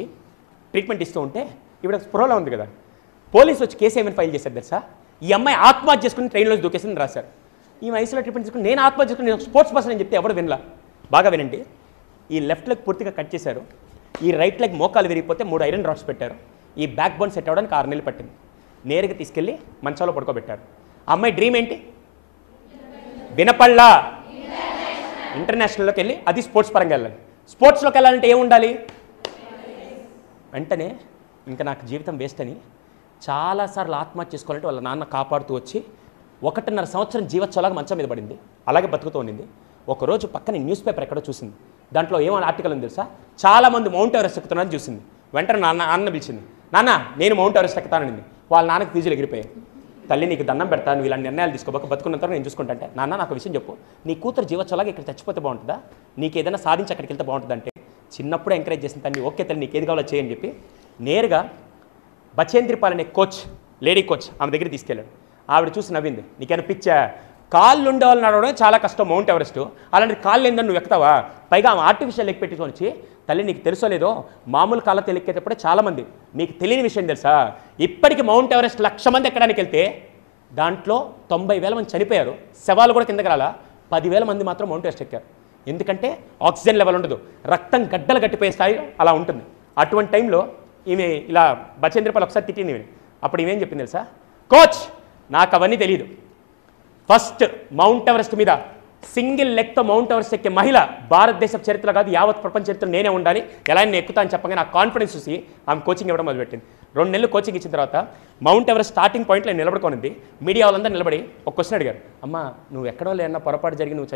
ట్రీట్మెంట్ ఇస్తూ ఉంటే ఇప్పుడు స్ప్రోలో ఉంది కదా, పోలీసు వచ్చి కేసు ఏమైనా ఫైల్ చేశారు తెలుసా, ఈ అమ్మాయి ఆత్మహత్య చేసుకుని ట్రైన్లో దూకేసిందని రాశారు. ఈ వయసులో ట్రీట్మెంట్ తీసుకుని నేను ఆత్మహత్య చేసుకుని నేను స్పోర్ట్స్ పర్సన్ అని చెప్తే ఎవరు వినలా. బాగా వినండి, ఈ లెఫ్ట్ లెగ్ పూర్తిగా కట్ చేశారు, ఈ రైట్ లెగ్ మోకాలు విరిగిపోతే 3 ఐరన్ రాడ్స్ పెట్టారు, ఈ బ్యాక్ బోన్ సెట్ అవ్వడానికి 6 నెలలు పట్టింది. నేరుగా తీసుకెళ్ళి మంచాలో పడుకోబెట్టారు. ఆ అమ్మాయి డ్రీమ్ ఏంటి, వినపల్లా ఇంటర్నేషనల్లోకి వెళ్ళి అది స్పోర్ట్స్ పరంగా వెళ్ళాలి. స్పోర్ట్స్లోకి వెళ్ళాలంటే ఏముండాలి, వెంటనే ఇంకా నాకు జీవితం వేస్ట్ అని చాలాసార్లు ఆత్మహత్య చేసుకోవాలంటే వాళ్ళ నాన్న కాపాడుతూ వచ్చి 1.5 సంవత్సరం జీవోత్సవాలాగా మంచం మీద పడింది, అలాగే బతుకుతూ ఉండింది. ఒకరోజు పక్కన న్యూస్ పేపర్ ఎక్కడో చూసింది, దాంట్లో ఏమైనా ఆర్టికల్ ఉంది తెలుసా, చాలామంది మౌంట్ ఎవరెస్ట్ ఎక్కుతున్నారని చూసింది. వెంటనే నాన్న పిలిచింది, నాన్న నేను మౌంట్ ఎవరెస్ట్ ఎక్కుతానని. వాళ్ళ నాన్నకి ఫీజులు ఎగిరిపోయాయి. తల్లి నీకు దండం పెడతా, నువ్వు ఇలాంటి నిర్ణయాలు తీసుకోబోక బతుకున్నంత నేను చూసుకుంటే, నాన్న నాకు విషయం చెప్పు, నీ కూతురు జీవోత్సవాలాగా ఇక్కడ చచ్చిపోతే బాగుంటుందా, నీకు ఏదైనా సాధించి అక్కడికి వెళ్తే బాగుంటుందంటే, చిన్నప్పుడు ఎంకరేజ్ చేసిన తల్లి ఓకే తల్లి నీకు ఏది కావాలో చేయని చెప్పి నేరుగా బచేంద్రిపాల్ అనే కోచ్, లేడీ కోచ్ ఆమె దగ్గర తీసుకెళ్ళాడు. ఆవిడ చూసి నవ్వింది, నీకేమైనా పిచ్చా, కాళ్ళు ఉండేవాళ్ళు నడవడం చాలా కష్టం మౌంట్ ఎవరెస్ట్, అలాంటి కాళ్ళు ఏందని నువ్వు ఎక్కుతావా, పైగా ఆమె ఆర్టిఫిషియల్ లెగ్ పెట్టుకొని వచ్చి, తల్లి నీకు తెలుసో లేదో మామూలు కాళ్ళతో ఎక్కేటప్పుడే చాలామంది, మీకు తెలియని విషయం తెలుసా, ఇప్పటికీ మౌంట్ ఎవరెస్ట్ 1,00,000 మంది ఎక్కడానికి వెళ్తే దాంట్లో 90,000 మంది చనిపోయారు, శవాలు కూడా కిందకి రాలా, 10,000 మంది మాత్రం మౌంట్ ఎవరెస్ట్ ఎక్కారు. ఎందుకంటే ఆక్సిజన్ లెవెల్ ఉండదు, రక్తం గడ్డలు గట్టిపోయే స్థాయి అలా ఉంటుంది. అటువంటి టైంలో ఈమె ఇలా బచేంద్రిపాల్ ఒకసారి తిట్టింది ఈమె. అప్పుడు ఈమెం చెప్పింది తెలుసా, కోచ్ నాకు అవన్నీ తెలియదు, ఫస్ట్ మౌంట్ ఎవరెస్ట్ మీద సింగిల్ లెగ్తో మౌంట్ ఎవరెస్ట్ ఎక్కే మహిళ భారతదేశ చరిత్రలో కాదు యావత్ ప్రపంచ చరిత్రలో నేనే ఉండాలి, ఎలా నేను ఎక్కుతా అని చెప్పగానే ఆ కాన్ఫిడెన్స్ చూసి ఆమె కోచింగ్ ఇవ్వడం మొదలుపెట్టింది. 2 నెలలు కోచింగ్ ఇచ్చిన తర్వాత మౌంట్ ఎవరెస్ట్ స్టార్టింగ్ పాయింట్లో నిలబడుకోనుంది. మీడియా వాళ్ళందరూ నిలబడి ఒక క్వశ్చన్ అడిగారు, అమ్మ నువ్వు ఎక్కడో లేనా పొరపాటు జరిగి నువ్వు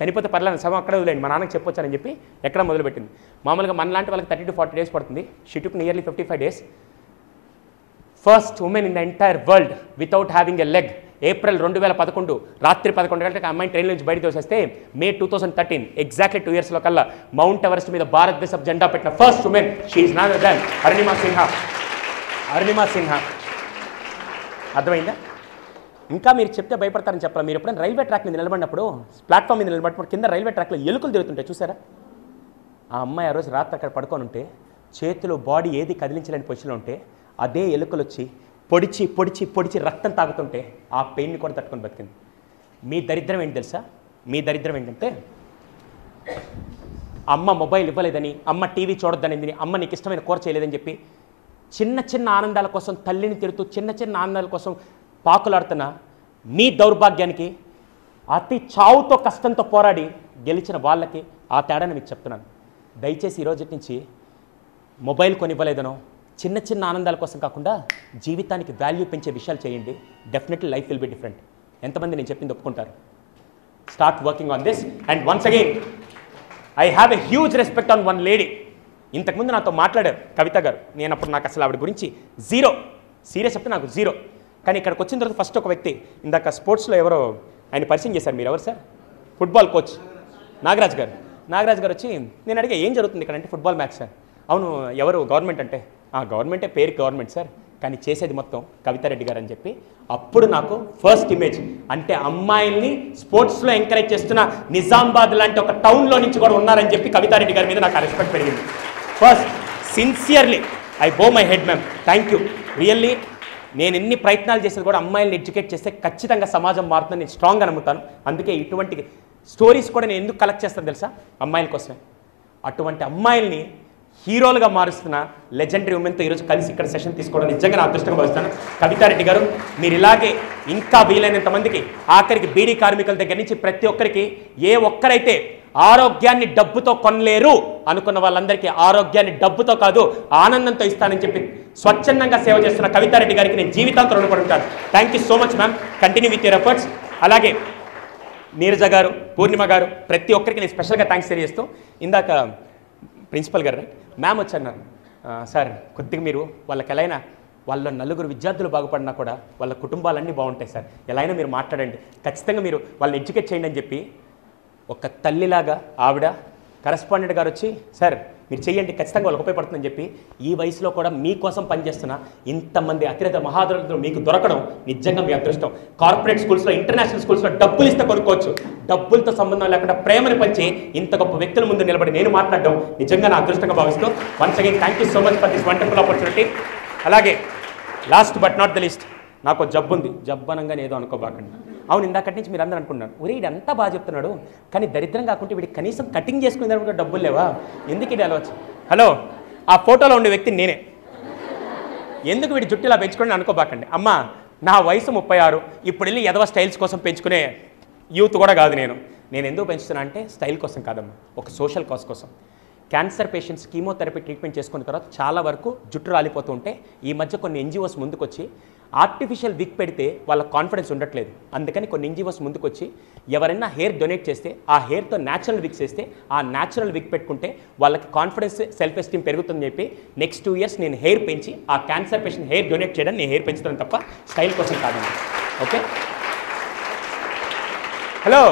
చనిపోతే పర్లేదు శవం అక్కడే వదిలేండి, మా నాన్నకి చెప్పొచ్చానని చెప్పి ఎక్కడ మొదలుపెట్టింది. మామూలుగా మనలాంటి వాళ్ళకి 30 to 40 days పడుతుంది, she took nearly 55 days. First women in the entire world without having a leg. April 2011 రాత్రి 11 గంటలకు అమ్మాయి ట్రైన్ నుంచి బయట తోసేస్తే మే 2013 ఎగ్జాక్ట్లీ 2 yearsలో కల్లా మౌంట్ ఎవరెస్ట్ మీద భారతదేశ జెండా పెట్టిన first women she is none other than Arunima Sinha. అర్థమైందా? ఇంకా మీరు చెప్తే భయపడతారని చెప్పాలి. మీరు ఎప్పుడైనా రైల్వే ట్రాక్ మీద నిలబడినప్పుడు, ప్లాట్ఫామ్ మీద నిలబడినప్పుడు కింద రైల్వే ట్రాక్లో ఎలుకలు తిరుగుతుంటాయి చూసారా? ఆ అమ్మాయి ఆ రోజు రాత్రి అక్కడ పడుకొని ఉంటే, చేతులు బాడీ ఏది కదిలించలేని పొజిషన్లో ఉంటే, అదే ఎలుకలు వచ్చి పొడిచి పొడిచి పొడిచి రక్తం తాగుతుంటే ఆ పెయిన్ని కూడా తట్టుకొని బతికింది. మీ దరిద్రం ఏంటి తెలుసా? మీ దరిద్రం ఏంటంటే, అమ్మ మొబైల్ ఇవ్వలేదని, అమ్మ టీవీ చూడొద్దనిందని, అమ్మ నీకు ఇష్టమైన కూర చేయలేదని చెప్పి చిన్న చిన్న ఆనందాల కోసం తల్లిని తిడుతూ చిన్న చిన్న ఆనందాల కోసం పాకులాడుతున్న మీ దౌర్భాగ్యానికి అతి చావుతో కష్టంతో పోరాడి గెలిచిన వాళ్ళకి ఆ తేడాని మీకు చెప్తున్నాను. దయచేసి ఈరోజు నుంచి మొబైల్ కొనివ్వలేదనో, చిన్న చిన్న ఆనందాల కోసం కాకుండా జీవితానికి వాల్యూ పెంచే విషయాలు చేయండి. Definitely life will be different. ఎంతమంది నేను చెప్పింది ఒప్పుకుంటారు? Start working on this. And once again I have a huge respect on one lady. ఇంతకుముందు నాతో మాట్లాడారు కవిత గారు. నేను అప్పుడు నాకు అసలు ఆవిడ గురించి జీరో, సీరియస్ చెప్తే నాకు జీరో. కానీ ఇక్కడికి వచ్చిన తర్వాత ఫస్ట్ ఒక వ్యక్తి, ఇందాక స్పోర్ట్స్లో ఎవరో ఆయన పరిచయం చేశారు. మీరు ఎవరు సార్? ఫుట్బాల్ కోచ్ నాగరాజ్ గారు. నాగరాజ్ గారు వచ్చి నేను అడిగా ఏం జరుగుతుంది ఇక్కడ అంటే ఫుట్బాల్ మ్యాచ్ సార్. అవును, ఎవరు గవర్నమెంట్ అంటే గవర్నమెంటే, పేరు గవర్నమెంట్ సార్, కానీ చేసేది మొత్తం కవితారెడ్డి గారు అని చెప్పి అప్పుడు నాకు ఫస్ట్ ఇమేజ్ అంటే అమ్మాయిల్ని స్పోర్ట్స్లో ఎంకరేజ్ చేస్తున్న నిజామాబాద్ లాంటి ఒక టౌన్లో నుంచి కూడా ఉన్నారని చెప్పి కవితారెడ్డి గారి మీద నాకు రెస్పెక్ట్ పెరిగింది. ఫస్ట్ సిన్సియర్లీ ఐ బో my head ma'am, thank you. Really నేను ఎన్ని ప్రయత్నాలు చేసేది కూడా అమ్మాయిల్ని ఎడ్యుకేట్ చేస్తే ఖచ్చితంగా సమాజం మారుతుందని నేను స్ట్రాంగ్గా నమ్ముతాను. అందుకే ఇటువంటి స్టోరీస్ కూడా నేను ఎందుకు కలెక్ట్ చేస్తాను తెలుసా? అమ్మాయిల కోసమే. అటువంటి అమ్మాయిల్ని హీరోలుగా మారుస్తున్న లెజెండరీ ఉమెన్తో ఈరోజు కలిసి ఇక్కడ సెషన్ తీసుకోవడం నిజంగా నా అదృష్టంగా భావిస్తాను. కవితారెడ్డి గారు, మీరు ఇలాగే ఇంకా వీలైనంత మందికి, ఆఖరికి బీడీ కార్మికుల దగ్గర నుంచి ప్రతి ఒక్కరికి, ఏ ఒక్కరైతే ఆరోగ్యాన్ని డబ్బుతో కొనలేరు అనుకున్న వాళ్ళందరికీ ఆరోగ్యాన్ని డబ్బుతో కాదు ఆనందంతో ఇస్తానని చెప్పి స్వచ్ఛందంగా సేవ చేస్తున్న కవితారెడ్డి గారికి నేను జీవితాంతం రుణపడి ఉంటాను. Thank you so much ma'am, continue with your efforts. అలాగే నీరజ గారు, పూర్ణిమ గారు, ప్రతి ఒక్కరికి నేను స్పెషల్గా థ్యాంక్స్ తెలియజేస్తూ, ఇందాక ప్రిన్సిపల్ గారు మ్యామ్ వచ్చన్నారు సార్, కొద్దిగా మీరు వాళ్ళకి ఎలా అయినా వాళ్ళ నలుగురు విద్యార్థులు బాగుపడినా కూడా వాళ్ళ కుటుంబాలన్నీ బాగుంటాయి సార్, ఎలా అయినా మీరు మాట్లాడండి, ఖచ్చితంగా మీరు వాళ్ళని ఎడ్యుకేట్ చేయండి అని చెప్పి ఒక తల్లిలాగా ఆవిడ కరెస్పాండెంట్ గారు వచ్చి సార్ మీరు చేయండి, ఖచ్చితంగా వాళ్ళకి ఉపయోగపడుతుందని చెప్పి ఈ వయసులో కూడా మీకోసం పనిచేస్తున్న ఇంతమంది అతిరథ మహాదరులు మీకు దొరకడం నిజంగా మీ అదృష్టం. కార్పొరేట్ స్కూల్స్లో, ఇంటర్నేషనల్ స్కూల్స్లో డబ్బులు ఇస్తే కొనుక్కోవచ్చు, డబ్బులతో సంబంధం లేకుండా ప్రేమను పంచి ఇంత గొప్ప వ్యక్తుల ముందు నిలబడి నేను మాట్లాడడం నిజంగా నా అదృష్టంగా భావిస్తూ once again thank you so much for this wonderful opportunity. అలాగే last but not the least, నాకు జబ్బు ఉంది, జబ్బనంగా ఏదో అనుకోబాకండి. అవును, ఇందాకటి నుంచి మీరు అందరూ అనుకుంటున్నారు ఒరే ఇది అంతా బాగా చెప్తున్నాడు కానీ దరిద్రం కాకుంటే వీడికి కనీసం కటింగ్ చేసుకునే కూడా డబ్బులు లేవా, ఎందుకు ఇది అలవచ్చు? హలో, ఆ ఫోటోలో ఉండే వ్యక్తి నేనే, ఎందుకు వీడి జుట్టు ఇలా పెంచుకోండి అనుకోబాకండి. అమ్మ నా వయసు 36, ఇప్పుడు వెళ్ళి ఎదవ స్టైల్స్ కోసం పెంచుకునే యూత్ కూడా కాదు నేను ఎందుకు పెంచుతున్నా అంటే స్టైల్ కోసం కాదమ్మా, ఒక సోషల్ కాజ్ కోసం. క్యాన్సర్ పేషెంట్స్ కీమోథెరపీ ట్రీట్మెంట్ చేసుకున్న తర్వాత చాలా వరకు జుట్టు రాలిపోతూ ఉంటే ఈ మధ్య కొన్ని ఎన్జిఓస్ ముందుకొచ్చి ఆర్టిఫిషియల్ విగ్ పెడితే వాళ్ళ కాన్ఫిడెన్స్ ఉండట్లేదు, అందుకని కొన్ని ఎన్జిఓస్ ముందుకొచ్చి ఎవరైనా హెయిర్ డొనేట్ చేస్తే ఆ హెయిర్తో న్యాచురల్ విగ్స్ వేస్తే ఆ న్యాచురల్ విగ్ పెట్టుకుంటే వాళ్ళకి కాన్ఫిడెన్స్, సెల్ఫ్ ఎస్టీమ్ పెరుగుతుందని చెప్పి నెక్స్ట్ 2 years నేను హెయిర్ పెంచి ఆ క్యాన్సర్ పేషెంట్ హెయిర్ డొనేట్ చేయడం నేను హెయిర్ పెంచుతాను తప్ప స్టైల్ కోసం కాదండి. ఓకే, హలో,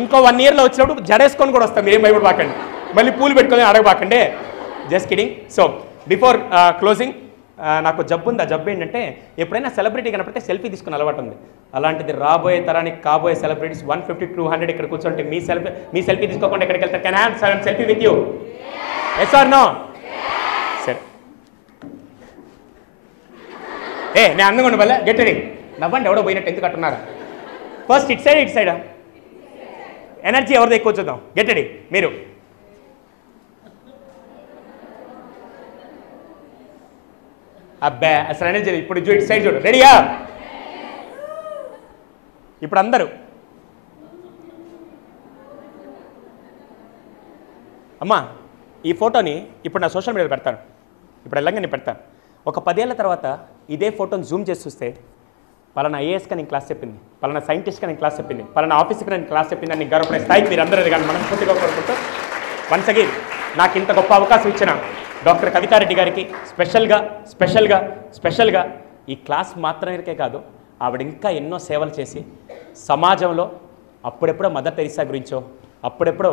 ఇంకో 1 yearలో వచ్చినప్పుడు జడేసుకొని కూడా వస్తాం, మీరేం భయపడబాకండి, మళ్ళీ పూలు పెట్టుకొని అడగబాకండి, just kidding. So before closing, నాకు జబ్బు ఉంది. ఆ జబ్బు ఏంటంటే ఎప్పుడైనా సెలబ్రిటీ కనపడితే సెల్ఫీ తీసుకుని అలవాటు ఉంది. అలాంటిది రాబోయే తరానికి కాబోయే సెలబ్రిటీస్ 150-200 ఇక్కడ కూర్చుంటే మీ సెల్ఫీ తీసుకోకుండా ఎక్కడికి వెళ్తారు? Can I have selfie with you? Yes or no? సరే, నేను అందంగా ఉండి వల్ల గెట్ రెడీ, నవ్వండి, ఎవడో పోయినట్టు ఎందుకు అంటున్నారా? ఫస్ట్ ఇట్ సైడా ఎనర్జీ ఎవరిది ఎక్కువ చూద్దాం. గెట్ రెడీ, మీరు అబ్బా అసలు ఎనర్జీ ఇప్పుడు ఇటు సైడ్ చూడు, రెడీయా? ఇప్పుడు అందరూ అమ్మా ఈ ఫోటోని ఇప్పుడు నా సోషల్ మీడియాలో పెడతాను, ఇప్పుడు ఎలాగ నేను పెడతాను. ఒక 10 ఏళ్ల తర్వాత ఇదే ఫోటోని జూమ్ చేసి చూస్తే పలానా ఐఏఎస్గా నేను క్లాస్ చెప్పింది, పలానా సైంటిస్ట్గా నేను క్లాస్ చెప్పింది, పలానా ఆఫీస్గా నేను క్లాస్ చెప్పింది అని గర్వపడే స్థాయికి మీరు అందరూ కానీ మనస్ఫూర్తిగా కోరుకుంటూ వన్స్ అగైన్ నాకు ఇంత గొప్ప అవకాశం ఇచ్చిన డాక్టర్ కవితారెడ్డి గారికి స్పెషల్గా ఈ క్లాస్ మాత్రమే కాదు, ఆవిడ ఇంకా ఎన్నో సేవలు చేసి సమాజంలో అప్పుడెప్పుడో మదర్ తెరీసా గురించో, అప్పుడెప్పుడో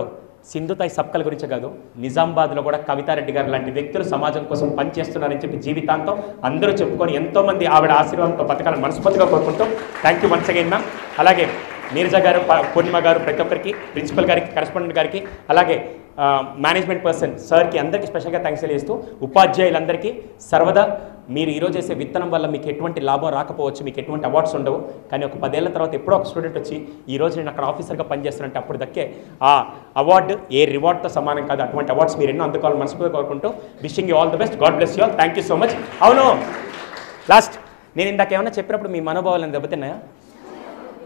సింధుతాయి సబ్కల్ గురించో కాదు, నిజామాబాద్లో కూడా కవితారెడ్డి గారు లాంటి వ్యక్తులు సమాజం కోసం పనిచేస్తున్నారని చెప్పి జీవితాంతం అందరూ చెప్పుకొని ఎంతోమంది ఆవిడ ఆశీర్వాదంతో బతకాలని మనస్ఫూర్తిగా కోరుకుంటూ thank you once again ma'am. అలాగే నీరజ గారు, పూర్ణిమ గారు, ప్రతి ఒక్కరికి, ప్రిన్సిపల్ గారికి, కరెస్పాండెంట్ గారికి, అలాగే మేనేజ్మెంట్ పర్సన్ సార్కి అందరికీ స్పెషల్గా థ్యాంక్స్ తెలియజేస్తూ, ఉపాధ్యాయులందరికీ సర్వదా మీరు ఈరోజు చేసే విత్తనం వల్ల మీకు ఎటువంటి లాభం రాకపోవచ్చు, మీకు ఎటువంటి అవార్డ్స్ ఉండవు, కానీ ఒక 10 ఏళ్ల తర్వాత ఎప్పుడో ఒక స్టూడెంట్ వచ్చి ఈరోజు నేను అక్కడ ఆఫీసర్గా పనిచేస్తానంటే అప్పుడు దక్కే ఆ అవార్డు ఏ రివార్డ్తో సమానం కాదు. అటువంటి అవార్డ్స్ మీరు ఎన్నో అందుకోవాలని మనస్ఫూర్తిగా కోరుకుంటూ wishing you all the best, God bless you all, thank you so much. అవును, లాస్ట్ నేను ఇందాక ఏమన్నా చెప్పినప్పుడు మీ మనోభావాలను దెబ్బతిన్నాయా?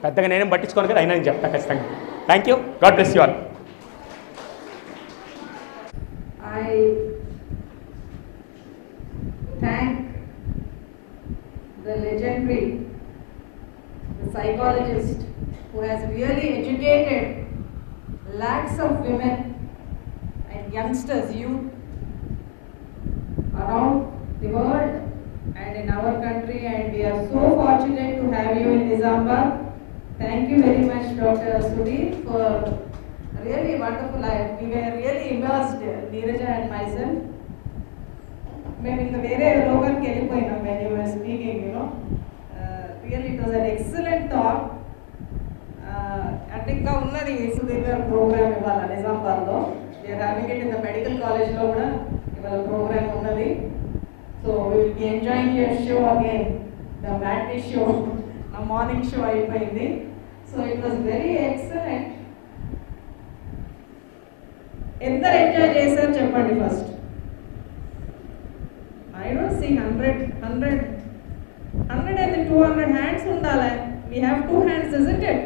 పెద్దగా నేనేం పట్టించుకోను కదా, అయినా నేను చెప్తాను ఖచ్చితంగా. Thank you, God bless you all. I thank Jeffrey, the psychologist who has really educated lakhs of women and youngsters, youth around the world and in our country, and we are so fortunate to have you in Nizamabad. Thank you very much, Dr. Sudhir, for really wonderful life. We were really immersed, Neeraja and myself. Maybe in the very local Kellypoina when you were speaking, you know. Really, it was an excellent talk. I think the Sudhir program in Nizamabad. We are having it in the medical college. Program. So we will be enjoying your show again, the matinee show, the morning show. So it was very excellent. Entar enjoy chesaru cheppandi first. I don't see 100 and 200 hands undala. We have 2 hands, isn't it?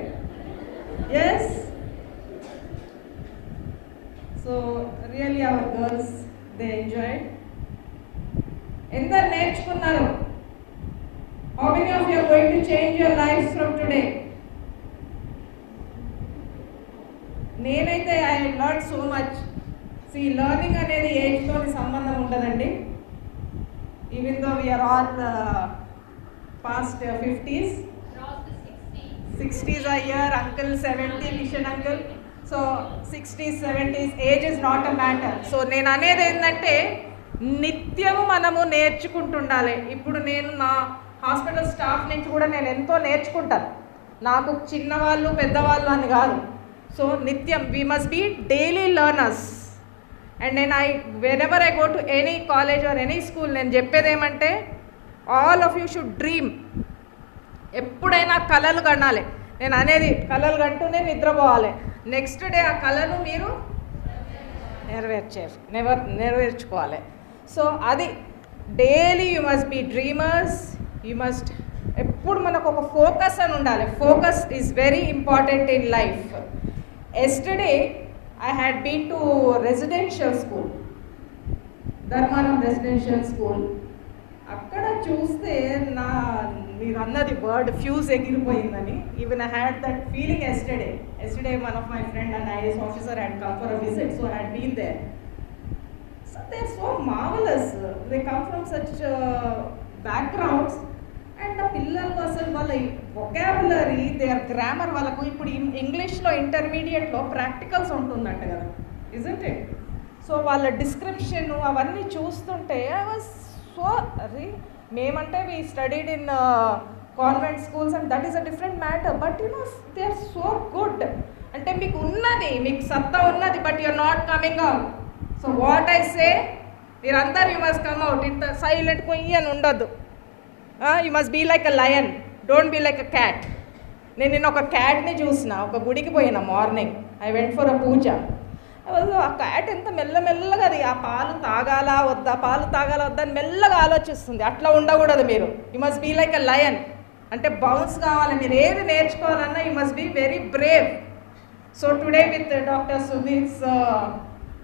Yes. So really our girls, they enjoyed. Entar nerchukunnaru. How many of you are going to change your lives from today? నేనైతే I learn so much. See learning అనేది ఏజ్తో సంబంధం ఉండదండి. Even though we are all past 50s, 60s are here, uncle 70, Kishan uncle. So 60s, 70s age is not a matter. So నేను అనేది ఏంటంటే నిత్యము మనము నేర్చుకుంటుండాలి. ఇప్పుడు నేను నా హాస్పిటల్ స్టాఫ్ నుంచి కూడా నేను ఎంతో నేర్చుకుంటాను. నాకు చిన్నవాళ్ళు పెద్దవాళ్ళు అని కాదు. So nityam, we must be daily learners. And then whenever I go to any college or any school, నేను చెప్పేది ఏమంటే all of you should dream. ఎప్పుడైనా కలలు కనాలి. నేను అనేది కలలు కంటూనే నిద్రపోవాలి. నెక్స్ట్ డే ఆ కళను మీరు నెరవేర్చుకోవాలి. సో అది daily you must be dreamers. You must ఎప్పుడు మనకు ఒక ఫోకస్ అని ఉండాలి. Focus is very important in life. Yesterday, I had been to residential school, Dharmanam Residential School. అక్కడ చూస్తే మీరు అన్నది వర్డ్ ఫ్యూజ్ ఎగిరిపోయిందని. Even I had that feeling yesterday one of my friend and IAS officer had come for a visit, so I had been there. So they're so marvelous. They come from such backgrounds. And ఆ పిల్లలు అసలు వాళ్ళ vocabulary, there grammar, వాళ్ళకు ఇప్పుడు ఇంగ్లీష్లో ఇంటర్మీడియట్లో practicals ఉంటుందంట కదా, ఇజంట్ ఇట్? సో వాళ్ళ డిస్క్రిప్షన్ అవన్నీ చూస్తుంటే ఐ వాజ్ సో మేమంటే we studied in convent schools and that is a different matter. But you know they are so good. అంటే మీకు ఉన్నది, మీకు సత్తా ఉన్నది, but you are not coming out. So what I say, మీరందరూ you must come out. ఇంత silent కొయ్యి అని ఉండొద్దు. You must be like a lion, don't be like a cat. నేను నిన్న ఒక క్యాట్ని చూసిన, ఒక గుడికి పోయిన morning. I went for a puja. ఆ క్యాట్ ఎంత మెల్లమెల్లగా అది ఆ పాలు తాగాలా వద్దా అని మెల్లగా ఆలోచిస్తుంది. అట్లా ఉండకూడదు మీరు. You must be like a lion. అంటే బౌన్స్ కావాలి. మీరు ఏది నేర్చుకోవాలన్నా you must be very brave. So today with doctor Sudheer's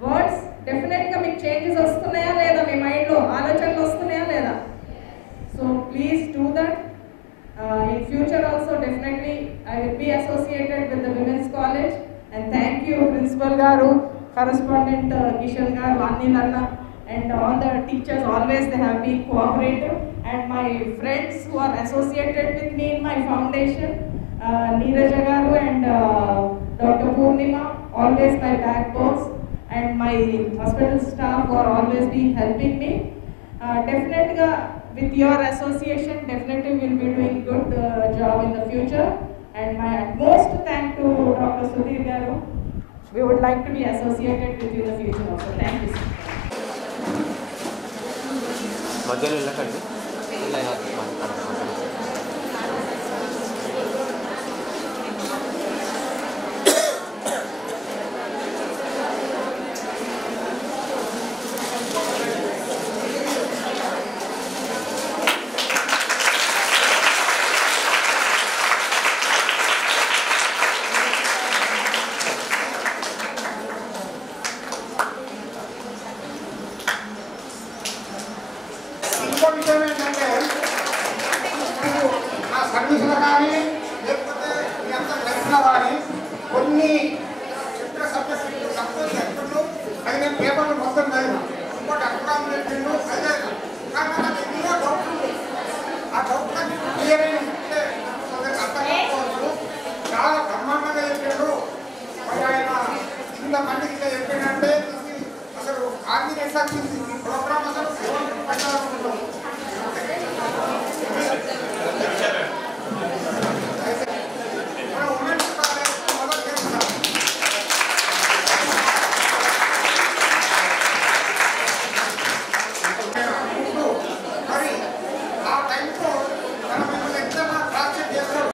words డెఫినెట్గా మీకు చేంజెస్ వస్తున్నాయా లేదా? మీ మైండ్లో ఆలోచనలు వస్తున్నాయా లేదా? So please do that. In future also definitely I will be associated with the Women's College. And thank you Principal Garu, Correspondent Kishan Garu, Anil Anna, and all the teachers. Always they have been cooperative. And my friends who are associated with me in my foundation, Neeraja Garu and Dr. Purnima, always my backbones. And my hospital staff who are always been helping me. Definitely with your association, definitely we'll be doing good job in the future. And my utmost thank to Dr. Sudhir Garu. We would like to be associated with you in the future also. Thank you, sir. మధ్యలో వెళ్ళకండి.